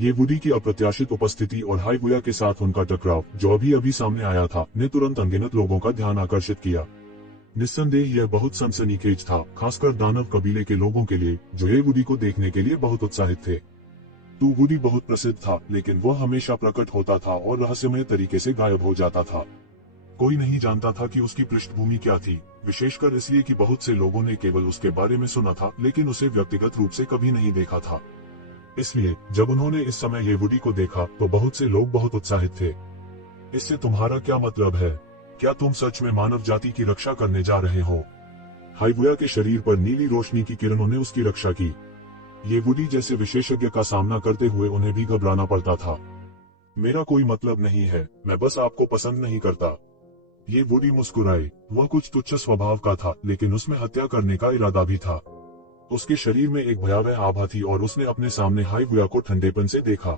ये वुडी की अप्रत्याशित उपस्थिति और हाइवुया के साथ उनका टकराव, जो अभी अभी सामने आया था, ने तुरंत अनगिनत लोगों का ध्यान आकर्षित किया। निस्संदेह यह बहुत सनसनीखेज था, खासकर दानव कबीले के लोगों के लिए, जो ये वुडी को देखने के लिए बहुत उत्साहित थे। वुडी बहुत प्रसिद्ध था, लेकिन वह हमेशा प्रकट होता था और रहस्यमय तरीके से गायब हो जाता था। कोई नहीं जानता था कि उसकी पृष्ठभूमि क्या थी, विशेषकर इसलिए कि बहुत से लोगों ने केवल उसके बारे में सुना था, लेकिन उसे व्यक्तिगत रूप से कभी नहीं देखा था। इसलिए जब उन्होंने इस समय ये वुडी को देखा तो बहुत से लोग बहुत उत्साहित थे। इससे तुम्हारा क्या मतलब है? क्या तुम सच में मानव जाति की रक्षा करने जा रहे हो? हाइवुया के शरीर पर नीली रोशनी की किरणों ने उसकी रक्षा की। ये वुडी जैसे विशेषज्ञ का सामना करते हुए उन्हें भी घबराना पड़ता था। मेरा कोई मतलब नहीं है, मैं बस आपको पसंद नहीं करता। ये वुडी मुस्कुराए। वह कुछ तुच्छ स्वभाव का था, लेकिन उसमें हत्या करने का इरादा भी था। उसके शरीर में एक भयावह आभा थी और उसने अपने सामने हाइवुया को ठंडेपन से देखा।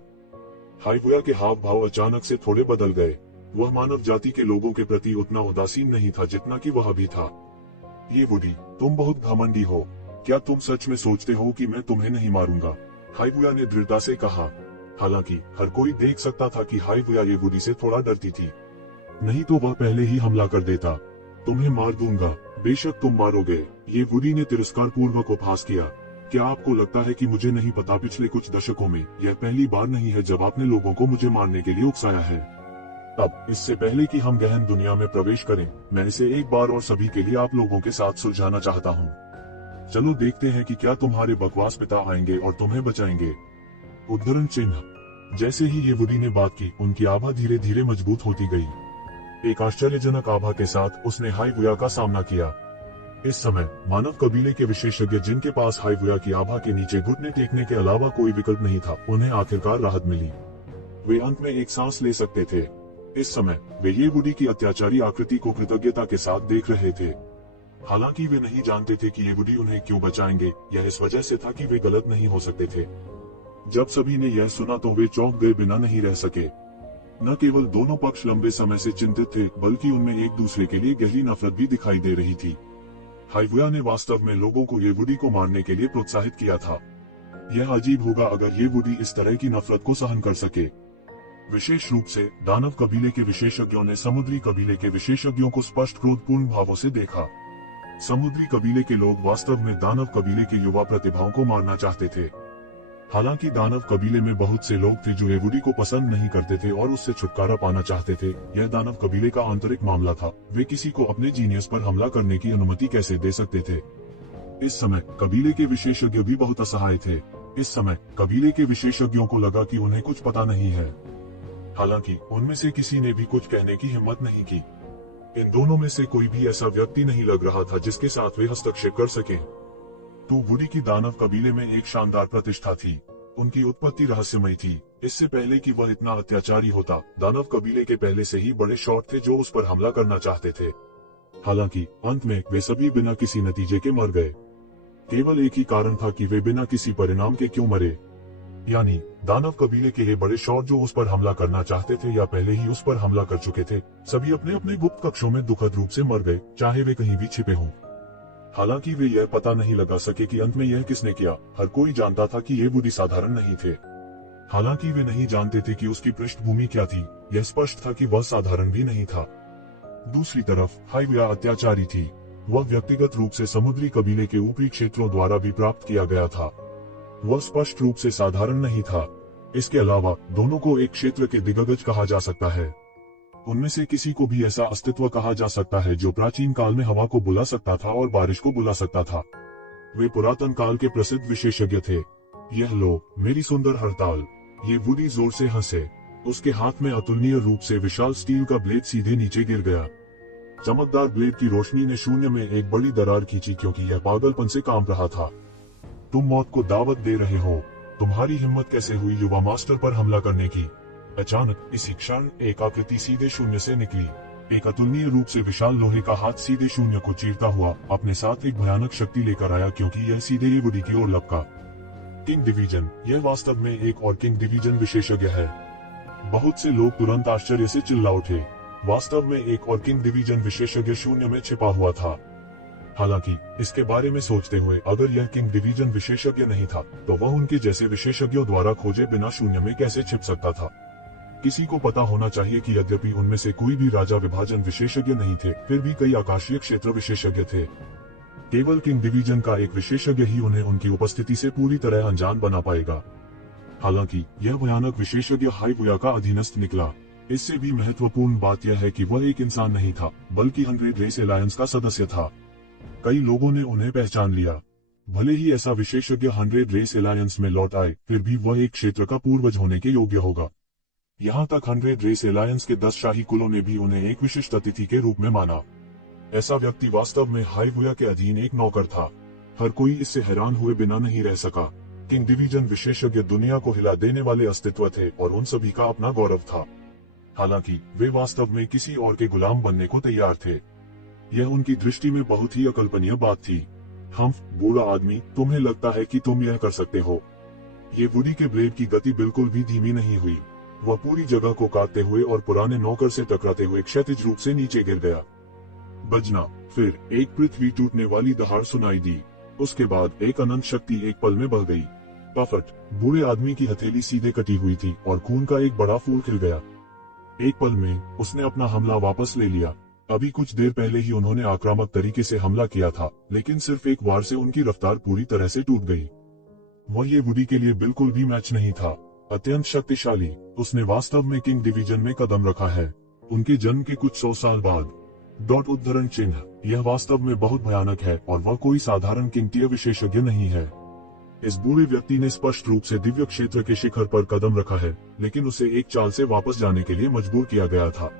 हाइवुया के हाव भाव अचानक से थोड़े बदल गए। वह मानव जाति के लोगों के प्रति उतना उदासीन नहीं था जितना कि वह अभी था। ये वुडी, तुम बहुत घमंडी हो। क्या तुम सच में सोचते हो कि मैं तुम्हें नहीं मारूंगा? हाइवुया ने दृढ़ता से कहा। हालांकि हर कोई देख सकता था कि हाइवुया ये वुडी से थोड़ा डरती थी। नहीं तो वह पहले ही हमला कर देता। तुम्हें मार दूंगा। बेशक तुम मारोगे। ये वुडी ने तिरस्कार पूर्वक उपहास किया। क्या आपको लगता है कि मुझे नहीं पता? पिछले कुछ दशकों में यह पहली बार नहीं है जब आपने लोगों को मुझे मारने के लिए उकसाया है। अब इससे पहले कि हम गहन दुनिया में प्रवेश करें, मैं इसे एक बार और सभी के लिए आप लोगों के साथ सुलझाना चाहता हूँ। चलो देखते हैं कि क्या तुम्हारे बकवास पिता आएंगे और तुम्हें बचाएंगे। उद्धरण चिन्ह। जैसे ही ये वुडी ने बात की, उनकी आभा धीरे धीरे मजबूत होती गई। एक आश्चर्यजनक आभा के साथ उसने हाइवुया का सामना किया। इस समय मानव कबीले के विशेषज्ञ, जिनके पास हाइवुया की आभा के नीचे घुटने टेकने के अलावा कोई विकल्प नहीं था, उन्हें आखिरकार राहत मिली। वे अंत में एक सांस ले सकते थे। इस समय वे ये वुडी की अत्याचारी आकृति को कृतज्ञता के साथ देख रहे थे। हालांकि वे नहीं जानते थे कि ये वुडी उन्हें क्यों बचाएंगे। यह इस वजह से था कि वे गलत नहीं हो सकते थे। जब सभी ने यह सुना तो वे चौंक गए बिना नहीं रह सके। न केवल दोनों पक्ष लंबे समय से चिंतित थे, बल्कि उनमें एक दूसरे के लिए गहरी नफरत भी दिखाई दे रही थी। हाइवुया ने वास्तव में लोगों को ये वुडी को मारने के लिए प्रोत्साहित किया था। यह अजीब होगा अगर ये वुडी इस तरह की नफरत को सहन कर सके। विशेष रूप से दानव कबीले के विशेषज्ञों ने समुद्री कबीले के विशेषज्ञों को स्पष्ट क्रोधपूर्ण भावों से देखा। समुद्री कबीले के लोग वास्तव में दानव कबीले के युवा प्रतिभाओं को मारना चाहते थे। हालांकि दानव कबीले में बहुत से लोग थे जो ये वुडी को पसंद नहीं करते थे और उससे छुटकारा पाना चाहते थे। यह दानव कबीले का आंतरिक मामला था। वे किसी को अपने जीनियस पर हमला करने की अनुमति कैसे दे सकते थे? इस समय कबीले के विशेषज्ञ भी बहुत असहाय थे। इस समय कबीले के विशेषज्ञों को लगा कि उन्हें कुछ पता नहीं है। हालांकि उनमें से किसी ने भी कुछ कहने की हिम्मत नहीं की। इन दोनों में से कोई भी ऐसा व्यक्ति नहीं लग रहा था जिसके साथ वे हस्तक्षेप कर सके। वुडी की दानव कबीले में एक शानदार प्रतिष्ठा थी। उनकी उत्पत्ति रहस्यमय थी। इससे पहले कि वह इतना अत्याचारी होता, दानव कबीले के पहले से ही बड़े शॉट थे जो उस पर हमला करना चाहते थे। हालांकि अंत में वे सभी बिना किसी नतीजे के मर गए। केवल एक ही कारण था कि वे बिना किसी परिणाम के क्यों मरे। यानी दानव कबीले के ये बड़े शॉट जो उस पर हमला करना चाहते थे या पहले ही उस पर हमला कर चुके थे, सभी अपने अपने गुप्त कक्षों में दुखद रूप से मर गए, चाहे वे कहीं भी छिपे हों। हालांकि वे यह पता नहीं लगा सके कि अंत में यह किसने किया। हर कोई जानता था कि ये वुडी साधारण नहीं थे। हालांकि वे नहीं जानते थे कि उसकी पृष्ठभूमि क्या थी। यह स्पष्ट था कि वह साधारण भी नहीं था। दूसरी तरफ हाइवुया अत्याचारी थी। वह व्यक्तिगत रूप से समुद्री कबीले के ऊपरी क्षेत्रों द्वारा भी प्राप्त किया गया था। वह स्पष्ट रूप से साधारण नहीं था। इसके अलावा दोनों को एक क्षेत्र के दिग्गज कहा जा सकता है। उनमें से किसी को भी ऐसा अस्तित्व कहा जा सकता है जो प्राचीन काल में हवा को बुला सकता था और बारिश को बुला सकता था। वे पुरातन काल के प्रसिद्ध विशेषज्ञ थे। यह लो मेरी सुंदर हड़ताल। ये वुडी जोर से हंसे। उसके हाथ में अतुलनीय रूप से विशाल स्टील का ब्लेड सीधे नीचे गिर गया। चमकदार ब्लेड की रोशनी ने शून्य में एक बड़ी दरार खींची, क्योंकि यह पागलपन से काम रहा था। तुम मौत को दावत दे रहे हो। तुम्हारी हिम्मत कैसे हुई युवा मास्टर पर हमला करने की? अचानक इसी क्षण एक आकृति सीधे शून्य से निकली। एक अतुलनीय रूप से विशाल लोहे का हाथ सीधे शून्य को चीरता हुआ अपने साथ एक भयानक शक्ति लेकर आया, क्योंकि यह सीधे ही वुडी की ओर लपका। King division. यह वास्तव में एक और किंग डिवीजन विशेषज्ञ है। बहुत से लोग तुरंत आश्चर्य से चिल्ला उठे। वास्तव में एक और किंग डिवीजन विशेषज्ञ शून्य में छिपा हुआ था। हालांकि इसके बारे में सोचते हुए अगर यह किंग डिवीजन विशेषज्ञ नहीं था तो वह उनके जैसे विशेषज्ञों द्वारा खोजे बिना शून्य में कैसे छिप सकता था। किसी को पता होना चाहिए कि यद्यपि उनमें से कोई भी राजा विभाजन विशेषज्ञ नहीं थे, फिर भी कई आकाशीय क्षेत्र विशेषज्ञ थे। केवल किंग डिवीजन का एक विशेषज्ञ ही उन्हें उनकी उपस्थिति से पूरी तरह अनजान बना पाएगा। हालांकि यह भयानक विशेषज्ञ हाइवुया का अधीनस्थ निकला। इससे भी महत्वपूर्ण बात यह है कि वह एक इंसान नहीं था, बल्कि 100 रेस एलायंस का सदस्य था। कई लोगों ने उन्हें पहचान लिया। भले ही ऐसा विशेषज्ञ 100 रेस एलायंस में लौट आए, फिर भी वह एक क्षेत्र का पूर्वज होने के योग्य होगा। यहाँ तक 100 रेस एलायंस के 10 शाही कुलों ने भी उन्हें एक विशिष्ट अतिथि के रूप में माना। ऐसा व्यक्ति वास्तव में हाइवुया के अधीन एक नौकर था। हर कोई इससे हैरान हुए बिना नहीं रह सका। किंग डिवीजन विशेषज्ञ दुनिया को हिला देने वाले अस्तित्व थे और उन सभी का अपना गौरव था। हालांकि वे वास्तव में किसी और के गुलाम बनने को तैयार थे। यह उनकी दृष्टि में बहुत ही अकल्पनीय बात थी। हम्फ, बूढ़ा आदमी, तुम्हें लगता है कि तुम यह कर सकते हो? ये वुडी के ब्लेड की गति बिल्कुल भी धीमी नहीं हुई। वह पूरी जगह को काटते हुए और पुराने नौकर से टकराते हुए क्षैतिज रूप से नीचे गिर गया। बजना, फिर एक पृथ्वी टूटने वाली दहाड़ सुनाई दी। उसके बाद एक अनंत शक्ति एक पल में बह गई। पफट, बूढ़े आदमी की हथेली सीधे कटी हुई थी और खून का एक बड़ा फूल खिल गया। एक पल में उसने अपना हमला वापस ले लिया। अभी कुछ देर पहले ही उन्होंने आक्रामक तरीके से हमला किया था, लेकिन सिर्फ एक वार से उनकी रफ्तार पूरी तरह से टूट गई। वह ये वुडी के लिए बिल्कुल भी मैच नहीं था। अत्यंत शक्तिशाली, उसने वास्तव में किंग डिवीजन में कदम रखा है। उनके जन्म के कुछ 100 साल बाद। उद्धरण चिन्ह, यह वास्तव में बहुत भयानक है और वह कोई साधारण किंगतीय विशेषज्ञ नहीं है। इस बूढ़े व्यक्ति ने स्पष्ट रूप से दिव्य क्षेत्र के शिखर पर कदम रखा है, लेकिन उसे एक चाल से वापस जाने के लिए मजबूर किया गया था।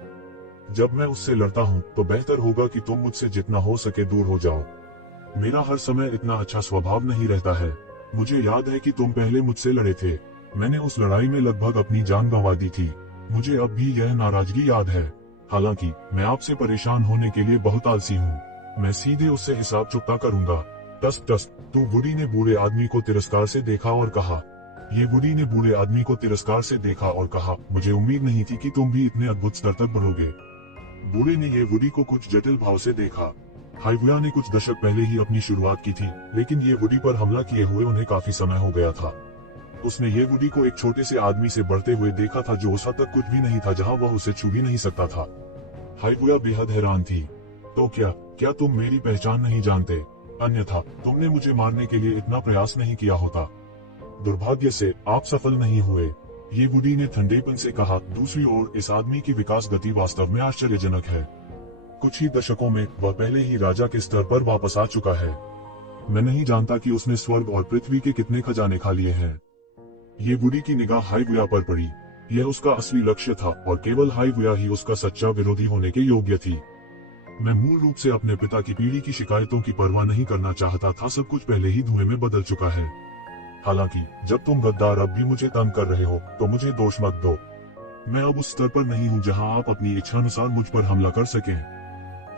जब मैं उससे लड़ता हूँ तो बेहतर होगा कि तुम मुझसे जितना हो सके दूर हो जाओ। मेरा हर समय इतना अच्छा स्वभाव नहीं रहता है। मुझे याद है कि तुम पहले मुझसे लड़े थे। मैंने उस लड़ाई में लगभग अपनी जान गंवा दी थी। मुझे अब भी यह नाराजगी याद है। हालांकि मैं आपसे परेशान होने के लिए बहुत आलसी हूँ। मैं सीधे उससे हिसाब चुकता करूंगा। टस टस, तू वुडी ने बूढ़े आदमी को तिरस्कार से देखा और कहा। ये वुडी ने बूढ़े आदमी को तिरस्कार से देखा और कहा, मुझे उम्मीद नहीं थी कि तुम भी इतने अद्भुत स्तर तक बढ़ोगे। बूढ़े ने ये वुडी को कुछ जटिल भाव से देखा। हाइवुया ने कुछ दशक पहले ही अपनी शुरुआत की थी, लेकिन ये वुडी पर हमला किए हुए उन्हें काफी समय हो गया था। उसने ये वुडी को एक छोटे से आदमी से बढ़ते हुए देखा था जो उस हद तक कुछ भी नहीं था जहाँ वह उसे छू भी नहीं सकता था। हाइवुया बेहद हैरान थी। तो क्या तुम मेरी पहचान नहीं जानते? अन्यथा तुमने मुझे मारने के लिए इतना प्रयास नहीं किया होता। दुर्भाग्य से आप सफल नहीं हुए, ये वुडी ने ठंडेपन से कहा। दूसरी ओर इस आदमी की विकास गति वास्तव में आश्चर्यजनक है। कुछ ही दशकों में वह पहले ही राजा के स्तर पर वापस आ चुका है। मैं नहीं जानता कि उसने स्वर्ग और पृथ्वी के कितने खजाने खा लिए हैं। ये वुडी की निगाह हाइवुया पर पड़ी। यह उसका असली लक्ष्य था और केवल हाइवुया ही उसका सच्चा विरोधी होने के योग्य थी। मैं मूल रूप से अपने पिता की पीढ़ी की शिकायतों की परवाह नहीं करना चाहता था। सब कुछ पहले ही धुएं में बदल चुका है। हालांकि जब तुम गद्दार अब भी मुझे तंग कर रहे हो तो मुझे दोष मत दो। मैं अब उस स्तर पर नहीं हूँ जहाँ आप अपनी इच्छानुसार मुझ पर हमला कर सकें।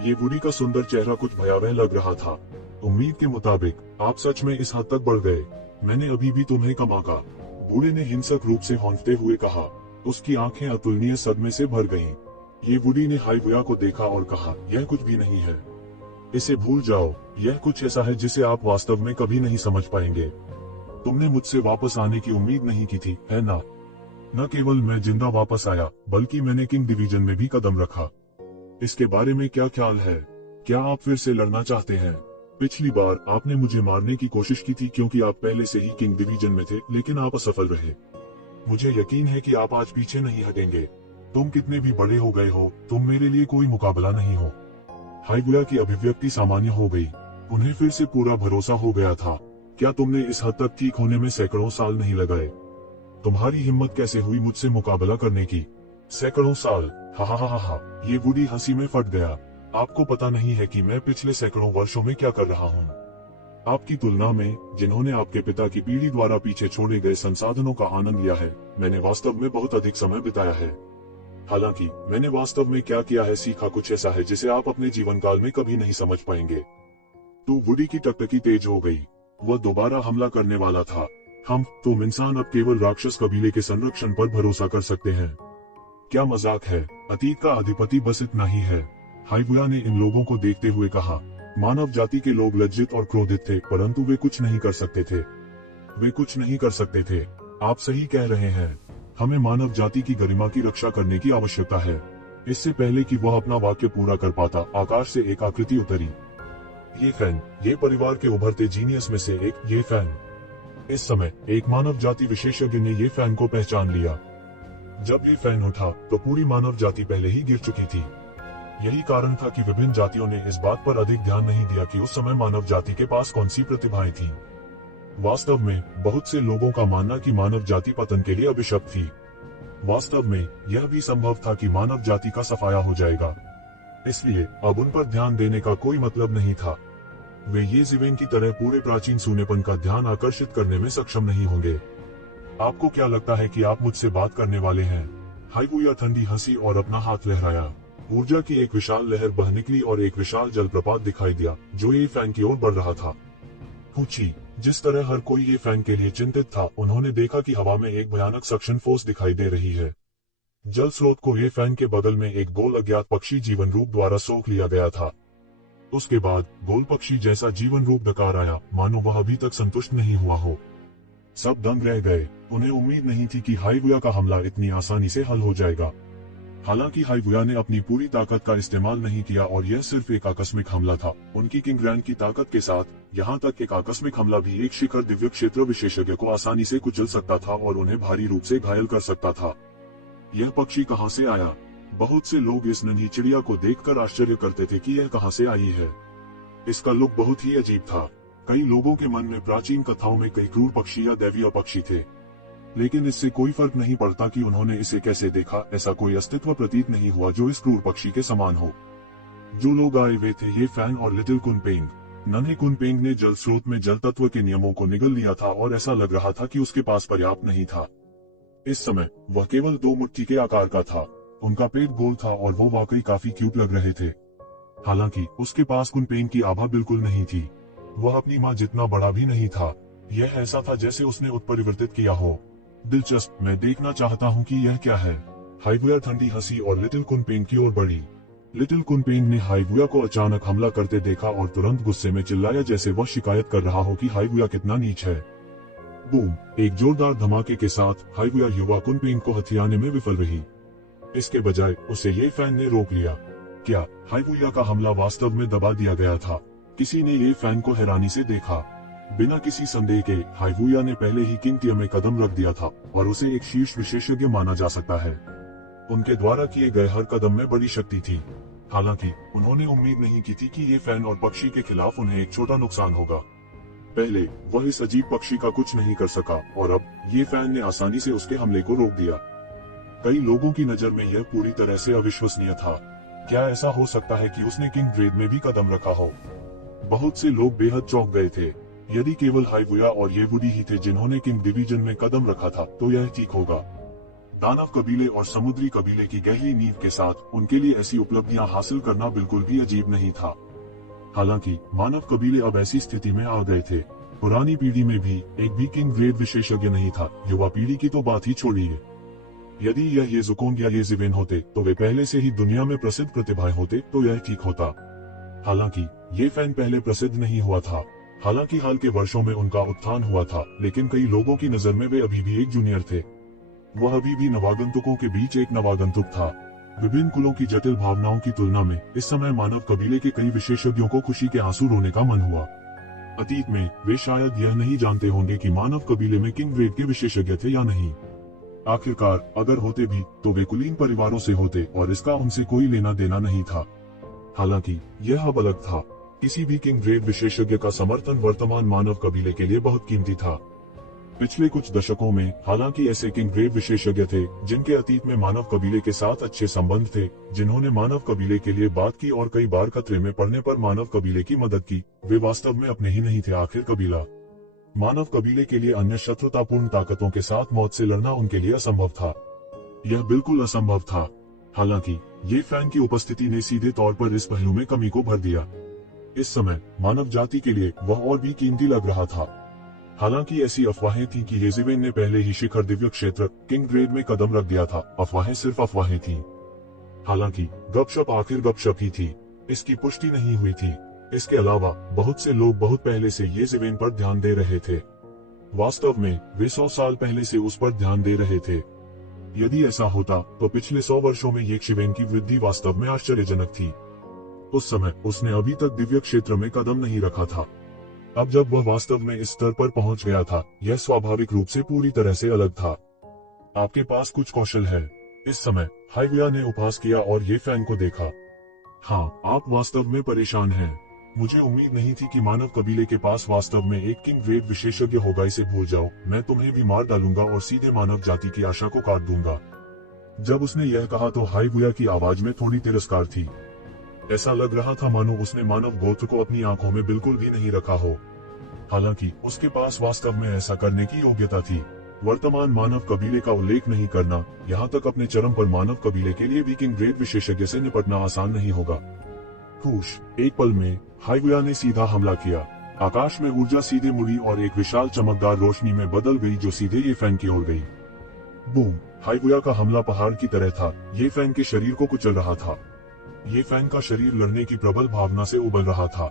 ये वुडी का सुंदर चेहरा कुछ भयावह लग रहा था। उम्मीद के मुताबिक आप सच में इस हद तक बढ़ गए। मैंने अभी भी तुम्हें कम आंका। बूढ़े ने हिंसक रूप से हौंकते हुए कहा। उसकी आंखें अतुलनीय सदमे से भर गईं। ये वुडी ने हाइवुया को देखा और कहा, यह कुछ भी नहीं है। इसे भूल जाओ। यह कुछ ऐसा है जिसे आप वास्तव में कभी नहीं समझ पाएंगे। तुमने मुझसे वापस आने की उम्मीद नहीं की थी, है ना? न केवल मैं जिंदा वापस आया, बल्कि मैंने किंग डिवीजन में भी कदम रखा। इसके बारे में क्या ख्याल है? क्या आप फिर से लड़ना चाहते हैं? पिछली बार आपने मुझे मारने की कोशिश की थी क्योंकि आप पहले से ही किंग डिवीजन में थे, लेकिन आप असफल रहे। मुझे यकीन है कि आप आज पीछे नहीं हटेंगे। तुम कितने भी बड़े हो गए हो, तुम मेरे लिए कोई मुकाबला नहीं हो। हाइवुया की अभिव्यक्ति सामान्य हो गई। उन्हें फिर से पूरा भरोसा हो गया था। क्या तुमने इस हद तक ठीक होने में सैकड़ों साल नहीं लगाए? तुम्हारी हिम्मत कैसे हुई मुझसे मुकाबला करने की? सैकड़ों साल? हा हा हा हा। ये वुडी हंसी में फट गया। आपको पता नहीं है कि मैं पिछले सैकड़ों वर्षों में क्या कर रहा हूँ। आपकी तुलना में, जिन्होंने आपके पिता की पीढ़ी द्वारा पीछे छोड़े गए संसाधनों का आनंद लिया है, मैंने वास्तव में बहुत अधिक समय बिताया है। हालांकि मैंने वास्तव में क्या किया है सीखा कुछ ऐसा है जिसे आप अपने जीवन काल में कभी नहीं समझ पाएंगे। तो वुडी की टकटकी तेज हो गई। वह दोबारा हमला करने वाला था। तुम इंसान अब केवल राक्षस कबीले के संरक्षण पर भरोसा कर सकते हैं। क्या मजाक है? अतीत का अधिपति बस इतना ही है। हाइवुया ने इन लोगों को देखते हुए कहा। मानव जाति के लोग लज्जित और क्रोधित थे, परंतु वे कुछ नहीं कर सकते थे। वे कुछ नहीं कर सकते थे। आप सही कह रहे हैं। हमें मानव जाति की गरिमा की रक्षा करने की आवश्यकता है। इससे पहले कि वह अपना वाक्य पूरा कर पाता, आकाश से एक आकृति उतरी। ये फैन, ये परिवार के उभरते जीनियस में से एक, ये फैन। इस समय एक मानव जाति विशेषज्ञ ने ये फैन को पहचान लिया। जब ये फैन उठा तो पूरी मानव जाति पहले ही गिर चुकी थी। यही कारण था कि विभिन्न जातियों ने इस बात पर अधिक ध्यान नहीं दिया कि उस समय मानव जाति के पास कौन सी प्रतिभाएं थीं। वास्तव में बहुत से लोगों का मानना कि मानव जाति पतन के लिए अभिशप्त थी। वास्तव में यह भी संभव था कि मानव जाति का सफाया हो जाएगा, इसलिए अब उन पर ध्यान देने का कोई मतलब नहीं था। वे ये जीवेन की तरह पूरे प्राचीन सूनेपन का ध्यान आकर्षित करने में सक्षम नहीं होंगे। आपको क्या लगता है कि आप मुझसे बात करने वाले हैं? हाइबुया ठंडी हंसी और अपना हाथ लहराया। ऊर्जा की एक विशाल लहर बह निकली और एक विशाल जलप्रपात दिखाई दिया जो ये फैन की ओर बढ़ रहा था। पूछी, जिस तरह हर कोई ये फैन के लिए चिंतित था, उन्होंने देखा कि हवा में एक भयानक सक्शन फोर्स दिखाई दे रही है। जल स्रोत को ये फैन के बगल में एक गोल अज्ञात पक्षी जीवन रूप द्वारा सोख लिया गया था। उसके बाद गोल पक्षी जैसा जीवन रूप डकार आया, मानो वह अभी तक संतुष्ट नहीं हुआ हो। सब दंग रह गए। उन्हें उम्मीद नहीं थी कि हाइबुया का हमला इतनी आसानी से हल हो जाएगा। हालांकि हाइबुया ने अपनी पूरी ताकत का इस्तेमाल नहीं किया और यह सिर्फ एक आकस्मिक हमला था। उनकी किंगग्रैंड की ताकत के साथ यहाँ तक एक आकस्मिक हमला भी एक शिखर दिव्य क्षेत्र विशेषज्ञ को आसानी से कुचल सकता था और उन्हें भारी रूप से घायल कर सकता था। यह पक्षी कहाँ से आया? बहुत से लोग इस नन्ही चिड़िया को देखकर आश्चर्य करते थे कि यह कहाँ से आई है। इसका लुक बहुत ही अजीब था। कई लोगों के मन में प्राचीन कथाओं में कई क्रूर पक्षी या दैवीय पक्षी थे, लेकिन इससे कोई फर्क नहीं पड़ता कि उन्होंने इसे कैसे देखा। ऐसा कोई अस्तित्व प्रतीत नहीं हुआ जो इस क्रूर पक्षी के समान हो। जो लोग आए वे थे ये फैन और लिटिल कुनपेंग। नन्हे कुनपेंग ने जल स्रोत में जल तत्व के नियमों को निगल लिया था और ऐसा लग रहा था कि उसके पास पर्याप्त नहीं था। इस समय वह केवल 2 मुट्ठी के आकार का था। उनका पेट गोल था और वो वाकई काफी क्यूट लग रहे थे। हालांकि उसके पास कुनपेंग की आभा बिल्कुल नहीं थी। वह अपनी माँ जितना बड़ा भी नहीं था। यह ऐसा था जैसे उसने उत्परिवर्तित किया हो। दिलचस्प, मैं देखना चाहता हूँ कि यह क्या है। हाइबुया ठंडी हंसी और लिटिल कुनपेंग की ओर बढ़ी। लिटिल कुनपेंग ने हाइबुया को अचानक हमला करते देखा और तुरंत गुस्से में चिल्लाया जैसे वह शिकायत कर रहा हो कि हाइबुया कितना नीच है। बूम! एक जोरदार धमाके के साथ हाइबुया युवा कुनपेंग को हथियाने में विफल रही। इसके बजाय उसे ये फैन ने रोक लिया। क्या हाइबुया का हमला वास्तव में दबा दिया गया था? किसी ने ये फैन को हैरानी से देखा। बिना किसी संदेह के हाइबुया ने पहले ही किंग टियर में कदम रख दिया था और उसे एक शीर्ष विशेषज्ञ माना जा सकता है। उनके द्वारा किए गए हर कदम में बड़ी शक्ति थी। हालांकि उन्होंने उम्मीद नहीं की थी कि ये फैन और पक्षी के खिलाफ उन्हें एक छोटा नुकसान होगा। पहले वह इस अजीब पक्षी का कुछ नहीं कर सका और अब ये फैन ने आसानी से उसके हमले को रोक दिया। कई लोगों की नजर में यह पूरी तरह से अविश्वसनीय था। क्या ऐसा हो सकता है कि उसने किंग ग्रेड में भी कदम रखा हो? बहुत से लोग बेहद चौंक गए थे। यदि केवल हाइबुया और ये वुडी ही थे जिन्होंने किंग डिवीजन में कदम रखा था तो यह ठीक होगा। दानव कबीले और समुद्री कबीले की गहरी नींव के साथ उनके लिए ऐसी उपलब्धियां हासिल करना बिल्कुल भी अजीब नहीं था। हालांकि मानव कबीले अब ऐसी स्थिति में आ गए थे। पुरानी पीढ़ी में भी एक भी किंग ग्रेड विशेषज्ञ नहीं था। युवा पीढ़ी की तो बात ही छोड़िए। यदि यह ये जुकोंग या ये जिवेन होते तो वे पहले से ही दुनिया में प्रसिद्ध प्रतिभाएं होते तो यह ठीक होता। हालांकि ये फैन पहले प्रसिद्ध नहीं हुआ था। हालांकि हाल के वर्षों में उनका उत्थान हुआ था, लेकिन कई लोगों की नजर में वे अभी भी एक जूनियर थे। वह अभी भी नवागंतुकों के बीच एक नवागंतुक था। विभिन्न कुलों की जटिल भावनाओं की तुलना में इस समय मानव कबीले के कई विशेषज्ञों को खुशी के आंसू रोने का मन हुआ। अतीत में वे शायद यह नहीं जानते होंगे कि मानव कबीले में किंग ग्रेड के विशेषज्ञ थे या नहीं। आखिरकार अगर होते भी तो वे कुलीन परिवारों से होते और इसका उनसे कोई लेना देना नहीं था। हालांकि यह अब अलग था। किसी भी किंग ग्रेड विशेषज्ञ का समर्थन वर्तमान मानव कबीले के लिए बहुत कीमती था। पिछले कुछ दशकों में हालांकि ऐसे किंग ग्रेड विशेषज्ञ थे जिनके अतीत में मानव कबीले के साथ अच्छे संबंध थे, जिन्होंने मानव कबीले के लिए बात की और कई बार खतरे में पड़ने पर मानव कबीले की मदद की। वे वास्तव में अपने ही नहीं थे। आखिर कबीला मानव कबीले के लिए अन्य शत्रुतापूर्ण ताकतों के साथ मौत से लड़ना उनके लिए असंभव था। यह बिल्कुल असंभव था। हालांकि ये फैन की उपस्थिति ने सीधे तौर पर इस पहलू में कमी को भर दिया। इस समय मानव जाति के लिए वह और भी कीमती लग रहा था। हालांकि ऐसी अफवाहें थीं कि येजिवेन ने पहले ही शिखर दिव्य क्षेत्र किंग ग्रेड में कदम रख दिया था। अफवाहें सिर्फ अफवाहें थीं। हालांकि गपशप आखिर गपशप ही थी। इसकी पुष्टि नहीं हुई थी। इसके अलावा बहुत से लोग बहुत पहले से ये शिवेन पर ध्यान दे रहे थे। वास्तव में वे 100 साल पहले से उस पर ध्यान दे रहे थे। यदि ऐसा होता तो पिछले 100 वर्षों में ये शिवेन की वृद्धि वास्तव में आश्चर्यजनक थी। उस समय उसने अभी तक दिव्य क्षेत्र में कदम नहीं रखा था। अब जब वह वास्तव में इस स्तर पर पहुंच गया था, यह स्वाभाविक रूप से पूरी तरह से अलग था। आपके पास कुछ कौशल है। इस समय हाइविया ने उपहास किया और ये फैंग को देखा। हाँ, आप वास्तव में परेशान हैं। मुझे उम्मीद नहीं थी कि मानव कबीले के पास वास्तव में एक किंग ग्रेड विशेषज्ञ होगा। इसे भूल जाओ, मैं तुम्हें भी मार डालूंगा और सीधे मानव जाति की आशा को काट दूंगा। जब उसने यह कहा तो हाइविया की आवाज में थोड़ी तिरस्कार थी। ऐसा लग रहा था मानो उसने मानव गोत्र को अपनी आंखों में बिल्कुल भी नहीं रखा हो। हालांकि उसके पास वास्तव में ऐसा करने की योग्यता थी। वर्तमान मानव कबीले का उल्लेख नहीं करना, यहाँ तक अपने चरम पर मानव कबीले के लिए भी किंग ग्रेड विशेषज्ञ से निपटना आसान नहीं होगा। हुश, एक पल में हाइविया ने सीधा हमला किया। आकाश में ऊर्जा सीधे मुड़ी और एक विशाल चमकदार रोशनी में बदल गई जो सीधे ये फैंग की ओर गई। बूम! हाइविया का हमला पहाड़ की तरह था। ये फैंग के शरीर को कुचल रहा था। ये फैंग का शरीर लड़ने की प्रबल भावना से उबल रहा था।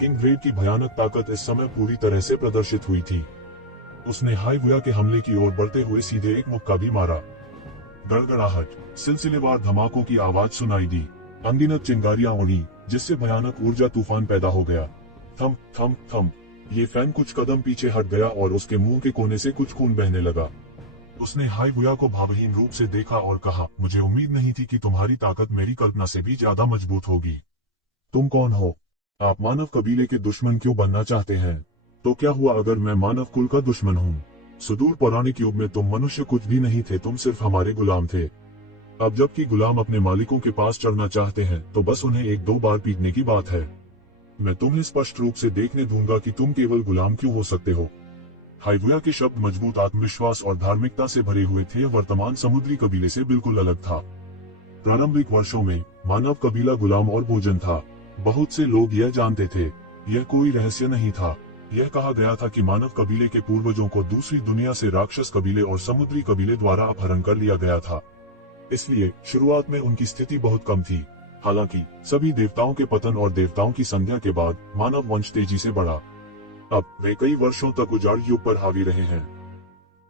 किंग ग्रेड की भयानक ताकत इस समय पूरी तरह से प्रदर्शित हुई थी। उसने हाइविया के हमले की ओर बढ़ते हुए सीधे एक मुक्का भी मारा। गड़गड़ाहट, सिलसिलेवार धमाकों की आवाज सुनाई दी। अनगिनत चिंगारियां उड़ी, जिससे भयानक ऊर्जा तूफान पैदा हो गया। थम थम थम, ये फैंग कुछ कदम पीछे हट गया और उसके मुंह के कोने से कुछ खून बहने लगा। उसने हाइविया को भावहीन रूप से देखा और कहा, मुझे उम्मीद नहीं थी कि तुम्हारी ताकत मेरी कल्पना से भी ज्यादा मजबूत होगी। तुम कौन हो? आप मानव कबीले के दुश्मन क्यों बनना चाहते हैं? तो क्या हुआ अगर मैं मानव कुल का दुश्मन हूँ? सुदूर पौराणिक युग में तुम मनुष्य कुछ भी नहीं थे, तुम सिर्फ हमारे गुलाम थे। अब जबकि गुलाम अपने मालिकों के पास चढ़ना चाहते हैं तो बस उन्हें एक दो बार पीटने की बात है। मैं तुम्हें स्पष्ट रूप से देखने दूंगा कि तुम केवल गुलाम क्यों हो सकते हो। हाइविया के शब्द मजबूत आत्मविश्वास और धार्मिकता से भरे हुए थे। वर्तमान समुद्री कबीले से बिल्कुल अलग था। प्रारंभिक वर्षों में मानव कबीला गुलाम और भोजन था। बहुत से लोग यह जानते थे, यह कोई रहस्य नहीं था। यह कहा गया था कि मानव कबीले के पूर्वजों को दूसरी दुनिया से राक्षस कबीले और समुद्री कबीले द्वारा अपहरण कर लिया गया था। इसलिए शुरुआत में उनकी स्थिति बहुत कम थी। हालांकि सभी देवताओं के पतन और देवताओं की संध्या के बाद मानव वंश तेजी से बढ़ा। अब वे कई वर्षों तक उजाड़ युग पर हावी रहे हैं।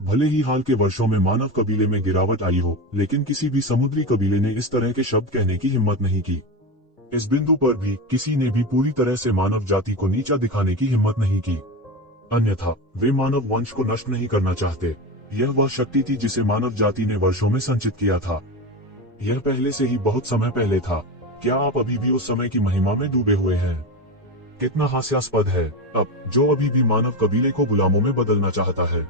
भले ही हाल के वर्षों में मानव कबीले में गिरावट आई हो, लेकिन किसी भी समुद्री कबीले ने इस तरह के शब्द कहने की हिम्मत नहीं की। इस बिंदु पर भी किसी ने भी पूरी तरह से मानव जाति को नीचा दिखाने की हिम्मत नहीं की। अन्यथा वे मानव वंश को नष्ट नहीं करना चाहते। यह वह शक्ति थी जिसे मानव जाति ने वर्षों में संचित किया था। यह पहले से ही बहुत समय पहले था। क्या आप अभी भी उस समय की महिमा में डूबे हुए हैं? कितना हास्यास्पद है। अब जो अभी भी मानव कबीले को गुलामों में बदलना चाहता है,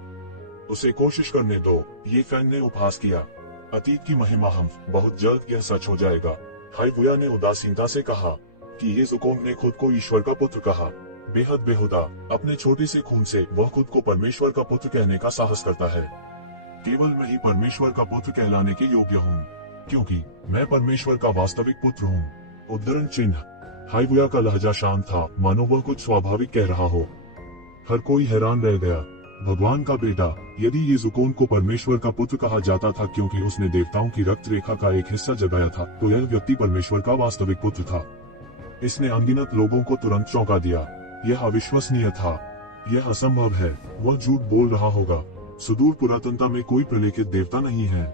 उसे कोशिश करने दो। ये फैंग ने उपहास किया। अतीत की महिमा हम बहुत जल्द यह सच हो जाएगा। हाइविया ने उदासीनता से कहा कि ये ज़ुकोंग ने खुद को ईश्वर का पुत्र कहा। बेहद बेहुदा। अपने छोटे से खून से वह खुद को परमेश्वर का पुत्र कहने का साहस करता है। केवल मैं ही परमेश्वर का पुत्र कहलाने के योग्य हूँ, क्योंकि मैं परमेश्वर का वास्तविक पुत्र हूँ। उद्धरण चिन्ह। हाइविया का लहजा शांत था, मानो वह कुछ स्वाभाविक कह रहा हो। हर कोई हैरान रह गया। भगवान का बेटा। यदि ये ज़ुकोंग को परमेश्वर का पुत्र कहा जाता था क्योंकि उसने देवताओं की रक्त रेखा का एक हिस्सा जगाया था, तो यह व्यक्ति परमेश्वर का वास्तविक पुत्र था। इसने अनगिनत लोगों को तुरंत चौंका दिया। यह अविश्वसनीय था। यह असंभव है। वह झूठ बोल रहा होगा। सुदूर पुरातनता में कोई प्रलेखित देवता नहीं है।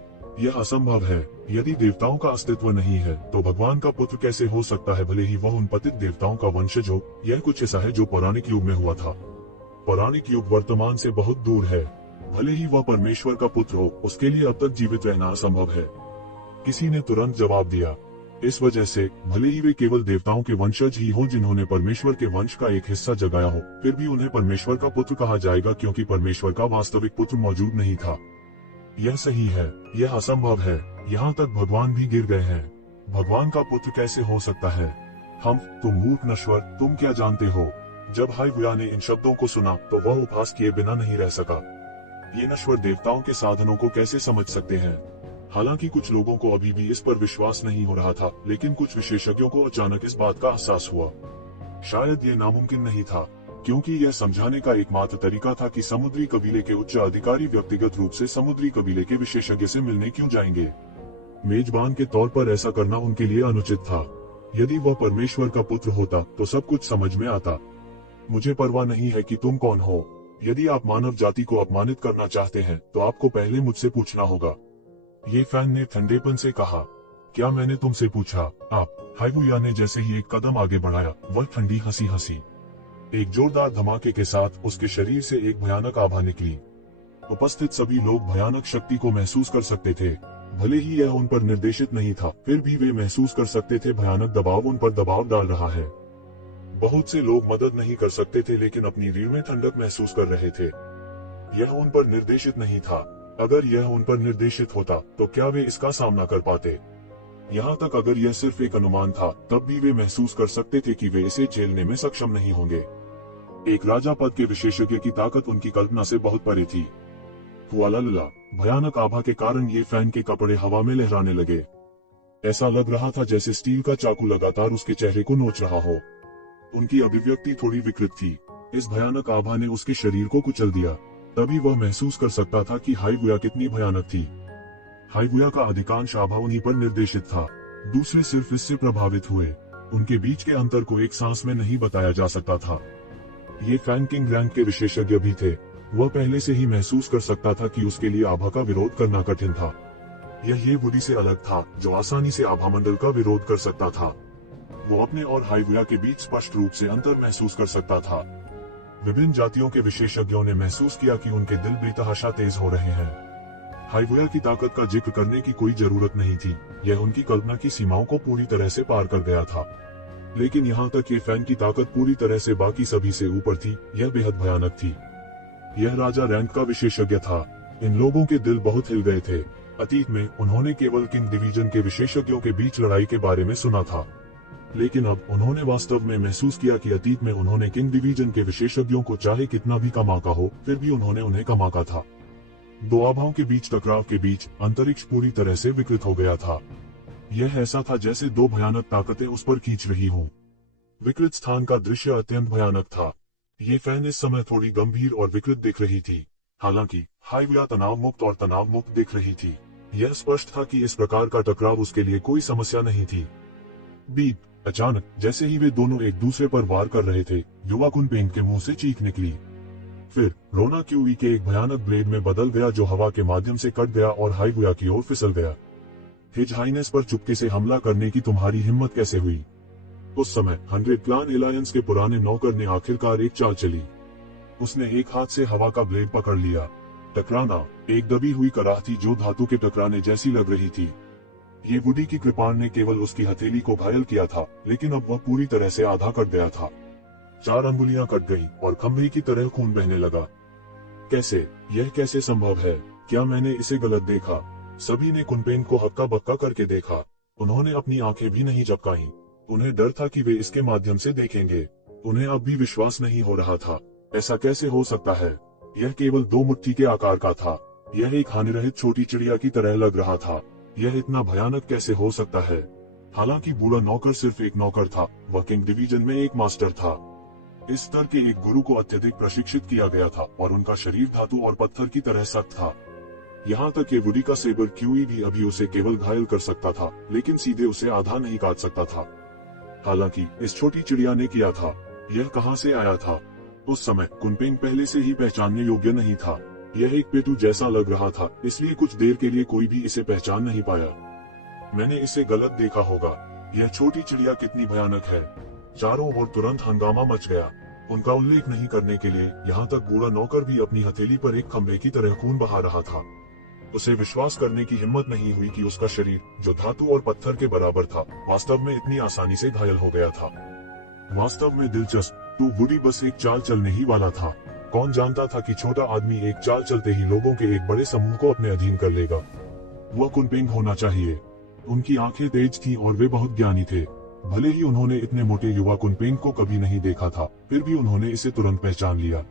यह असंभव है। यदि देवताओं का अस्तित्व नहीं है तो भगवान का पुत्र कैसे हो सकता है, भले ही वह उन पतित देवताओं का वंशज हो। यह कुछ ऐसा है जो पौराणिक युग में हुआ था। पौराणिक युग वर्तमान से बहुत दूर है। भले ही वह परमेश्वर का पुत्र हो, उसके लिए अब तक जीवित रहना असंभव है। किसी ने तुरंत जवाब दिया, इस वजह से भले ही वे केवल देवताओं के वंशज ही हों जिन्होंने परमेश्वर के वंश का एक हिस्सा जगाया हो, फिर भी उन्हें परमेश्वर का पुत्र कहा जाएगा क्योंकि परमेश्वर का वास्तविक पुत्र मौजूद नहीं था। यह सही है। यह असंभव है। यहाँ तक भगवान भी गिर गए हैं। भगवान का पुत्र कैसे हो सकता है? तुम मूर्ख नश्वर, तुम क्या जानते हो? जब हाइविया ने इन शब्दों को सुना तो वह उपहास किए बिना नहीं रह सका। ये नश्वर देवताओं के साधनों को कैसे समझ सकते हैं? हालांकि कुछ लोगों को अभी भी इस पर विश्वास नहीं हो रहा था, लेकिन कुछ विशेषज्ञों को अचानक इस बात का एहसास हुआ। शायद ये नामुमकिन नहीं था, क्योंकि यह समझाने का एकमात्र तरीका था कि समुद्री कबीले के उच्च अधिकारी व्यक्तिगत रूप से समुद्री कबीले के विशेषज्ञ से मिलने क्यों जाएंगे। मेजबान के तौर पर ऐसा करना उनके लिए अनुचित था। यदि वह परमेश्वर का पुत्र होता तो सब कुछ समझ में आता। मुझे परवाह नहीं है कि तुम कौन हो। यदि आप मानव जाति को अपमानित करना चाहते हैं तो आपको पहले मुझसे पूछना होगा। ये फैन ने ठंडेपन से कहा, क्या मैंने तुमसे पूछा? आप? हाइबुया ने जैसे ही एक कदम आगे बढ़ाया, वह ठंडी हंसी हंसी। एक जोरदार धमाके के साथ उसके शरीर से एक भयानक आभा निकली। उपस्थित सभी लोग भयानक शक्ति को महसूस कर सकते थे। भले ही यह उन पर निर्देशित नहीं था, फिर भी वे महसूस कर सकते थे भयानक दबाव उन पर दबाव डाल रहा है। बहुत से लोग मदद नहीं कर सकते थे, लेकिन अपनी रीढ़ में ठंडक महसूस कर रहे थे। यह उन पर निर्देशित नहीं था। अगर यह उन पर निर्देशित होता तो क्या वे इसका सामना कर पाते? यहाँ तक अगर यह सिर्फ एक अनुमान था, तब भी वे महसूस कर सकते थे कि वे इसे झेलने में सक्षम नहीं होंगे। एक राजा पद के विशेषज्ञ की ताकत उनकी कल्पना से बहुत परे थी। हुआलाला, भयानक आभा के कारण ये फैन के कपड़े हवा में लहराने लगे। ऐसा लग रहा था जैसे स्टील का चाकू लगातार उसके चेहरे को नोच रहा हो। उनकी अभिव्यक्ति थोड़ी विकृत थी। इस भयानक आभा ने उसके शरीर को कुचल दिया। तभी वह महसूस कर सकता था कि हाइबुया कितनी भयानक थी। हाइबुया का अधिकांश आभा उन्हीं पर निर्देशित था। दूसरे सिर्फ इससे प्रभावित हुए। उनके बीच के अंतर को एक सांस में नहीं बताया जा सकता था। ये फैन किंग रैंक के विशेषज्ञ भी थे। वह पहले से ही महसूस कर सकता था कि उसके लिए आभा का विरोध करना कठिन था। यह ये बुद्धि से अलग था जो आसानी से आभा मंडल का विरोध कर सकता था। वो अपने और हाइबुया के बीच स्पष्ट रूप से अंतर महसूस कर सकता था। विभिन्न जातियों के विशेषज्ञों ने महसूस किया कि उनके दिल बेतहाशा तेज हो रहे हैं। हाइबुया की ताकत का जिक्र करने की कोई जरूरत नहीं थी। यह उनकी कल्पना की सीमाओं को पूरी तरह से पार कर गया था। लेकिन यहाँ तक कि फैन की ताकत पूरी तरह से बाकी सभी से ऊपर थी। यह बेहद भयानक थी। यह राजा रैंक का विशेषज्ञ था। इन लोगों के दिल बहुत हिल गए थे। अतीत में उन्होंने केवल किंग डिवीजन के विशेषज्ञों के बीच लड़ाई के बारे में सुना था, लेकिन अब उन्होंने वास्तव में महसूस किया कि अतीत में उन्होंने किंग डिवीजन के विशेषज्ञों को चाहे कितना भी कम आंका हो, फिर भी उन्होंने उन्हें कम आंका था। दो आभाओं के बीच टकराव के बीच अंतरिक्ष पूरी तरह से विकृत हो गया था। यह ऐसा था जैसे दो भयानक ताकतें उस पर खींच रही हों। विकृत स्थान का दृश्य अत्यंत भयानक था। ये फैन इस समय थोड़ी गंभीर और विकृत दिख रही थी। हालांकि हाइबुया तनाव मुक्त और तनाव मुक्त दिख रही थी। यह स्पष्ट था कि इस प्रकार का टकराव उसके लिए कोई समस्या नहीं थी। बीप! अचानक जैसे ही वे दोनों एक दूसरे पर वार कर रहे थे, युवा कुनपेंग के मुंह से चीख निकली। फिर रोना क्यूई के एक भयानक ब्लेड में बदल गया जो हवा के माध्यम से कट गया और हाइबुया की ओर फिसल गया। हिज हाइनेस पर चुपके से हमला करने की तुम्हारी हिम्मत कैसे हुई? उस समय 100 क्लान एलायंस के पुराने नौकर ने आखिरकार एक चाल चली। उसने एक हाथ से हवा का ब्लेड पकड़ लिया। टकराना एक दबी हुई कराह थी जो धातु के टकराने जैसी लग रही थी। ये बुढ़ी की कृपाण ने केवल उसकी हथेली को घायल किया था, लेकिन अब वह पूरी तरह से आधा कट गया था। 4 अंगुलियां कट गई और खंभे की तरह खून बहने लगा। कैसे? यह कैसे संभव है? क्या मैंने इसे गलत देखा? सभी ने कुनपेन को हक्का बक्का करके देखा। उन्होंने अपनी आंखें भी नहीं झपकाईं। उन्हें डर था कि वे इसके माध्यम से देखेंगे। उन्हें अब भी विश्वास नहीं हो रहा था। ऐसा कैसे हो सकता है? यह केवल 2 मुट्ठी के आकार का था। यह एक हानिरहित छोटी चिड़िया की तरह लग रहा था। यह इतना भयानक कैसे हो सकता है? हालांकि बूढ़ा नौकर सिर्फ एक नौकर था, वह किंग डिवीजन में एक मास्टर था। इस स्तर के एक गुरु को अत्यधिक प्रशिक्षित किया गया था और उनका शरीर धातु और पत्थर की तरह सख्त था। यहाँ तक कि वुडी का सेबर क्यूई भी अभी उसे केवल घायल कर सकता था, लेकिन सीधे उसे आधा नहीं काट सकता था। हालांकि इस छोटी चिड़िया ने किया था। यह कहाँ से आया था? उस समय कुनपेंग पहले से ही पहचानने योग्य नहीं था। यह एक पेटू जैसा लग रहा था, इसलिए कुछ देर के लिए कोई भी इसे पहचान नहीं पाया। मैंने इसे गलत देखा होगा। यह छोटी चिड़िया कितनी भयानक है। चारों ओर तुरंत हंगामा मच गया। उनका उल्लेख नहीं करने के लिए यहाँ तक बूढ़ा नौकर भी अपनी हथेली पर एक खंभे की तरह खून बहा रहा था। उसे विश्वास करने की हिम्मत नहीं हुई कि उसका शरीर, जो धातु और पत्थर के बराबर था, वास्तव में इतनी आसानी से घायल हो गया था। वास्तव में दिलचस्प, तो वुडी बस एक चाल चलने ही वाला था। कौन जानता था कि छोटा आदमी एक चाल चलते ही लोगों के एक बड़े समूह को अपने अधीन कर लेगा। वह कुनपेंग होना चाहिए। उनकी आंखें तेज थीं और वे बहुत ज्ञानी थे। भले ही उन्होंने इतने मोटे युवा कुनपेंग को कभी नहीं देखा था, फिर भी उन्होंने इसे तुरंत पहचान लिया।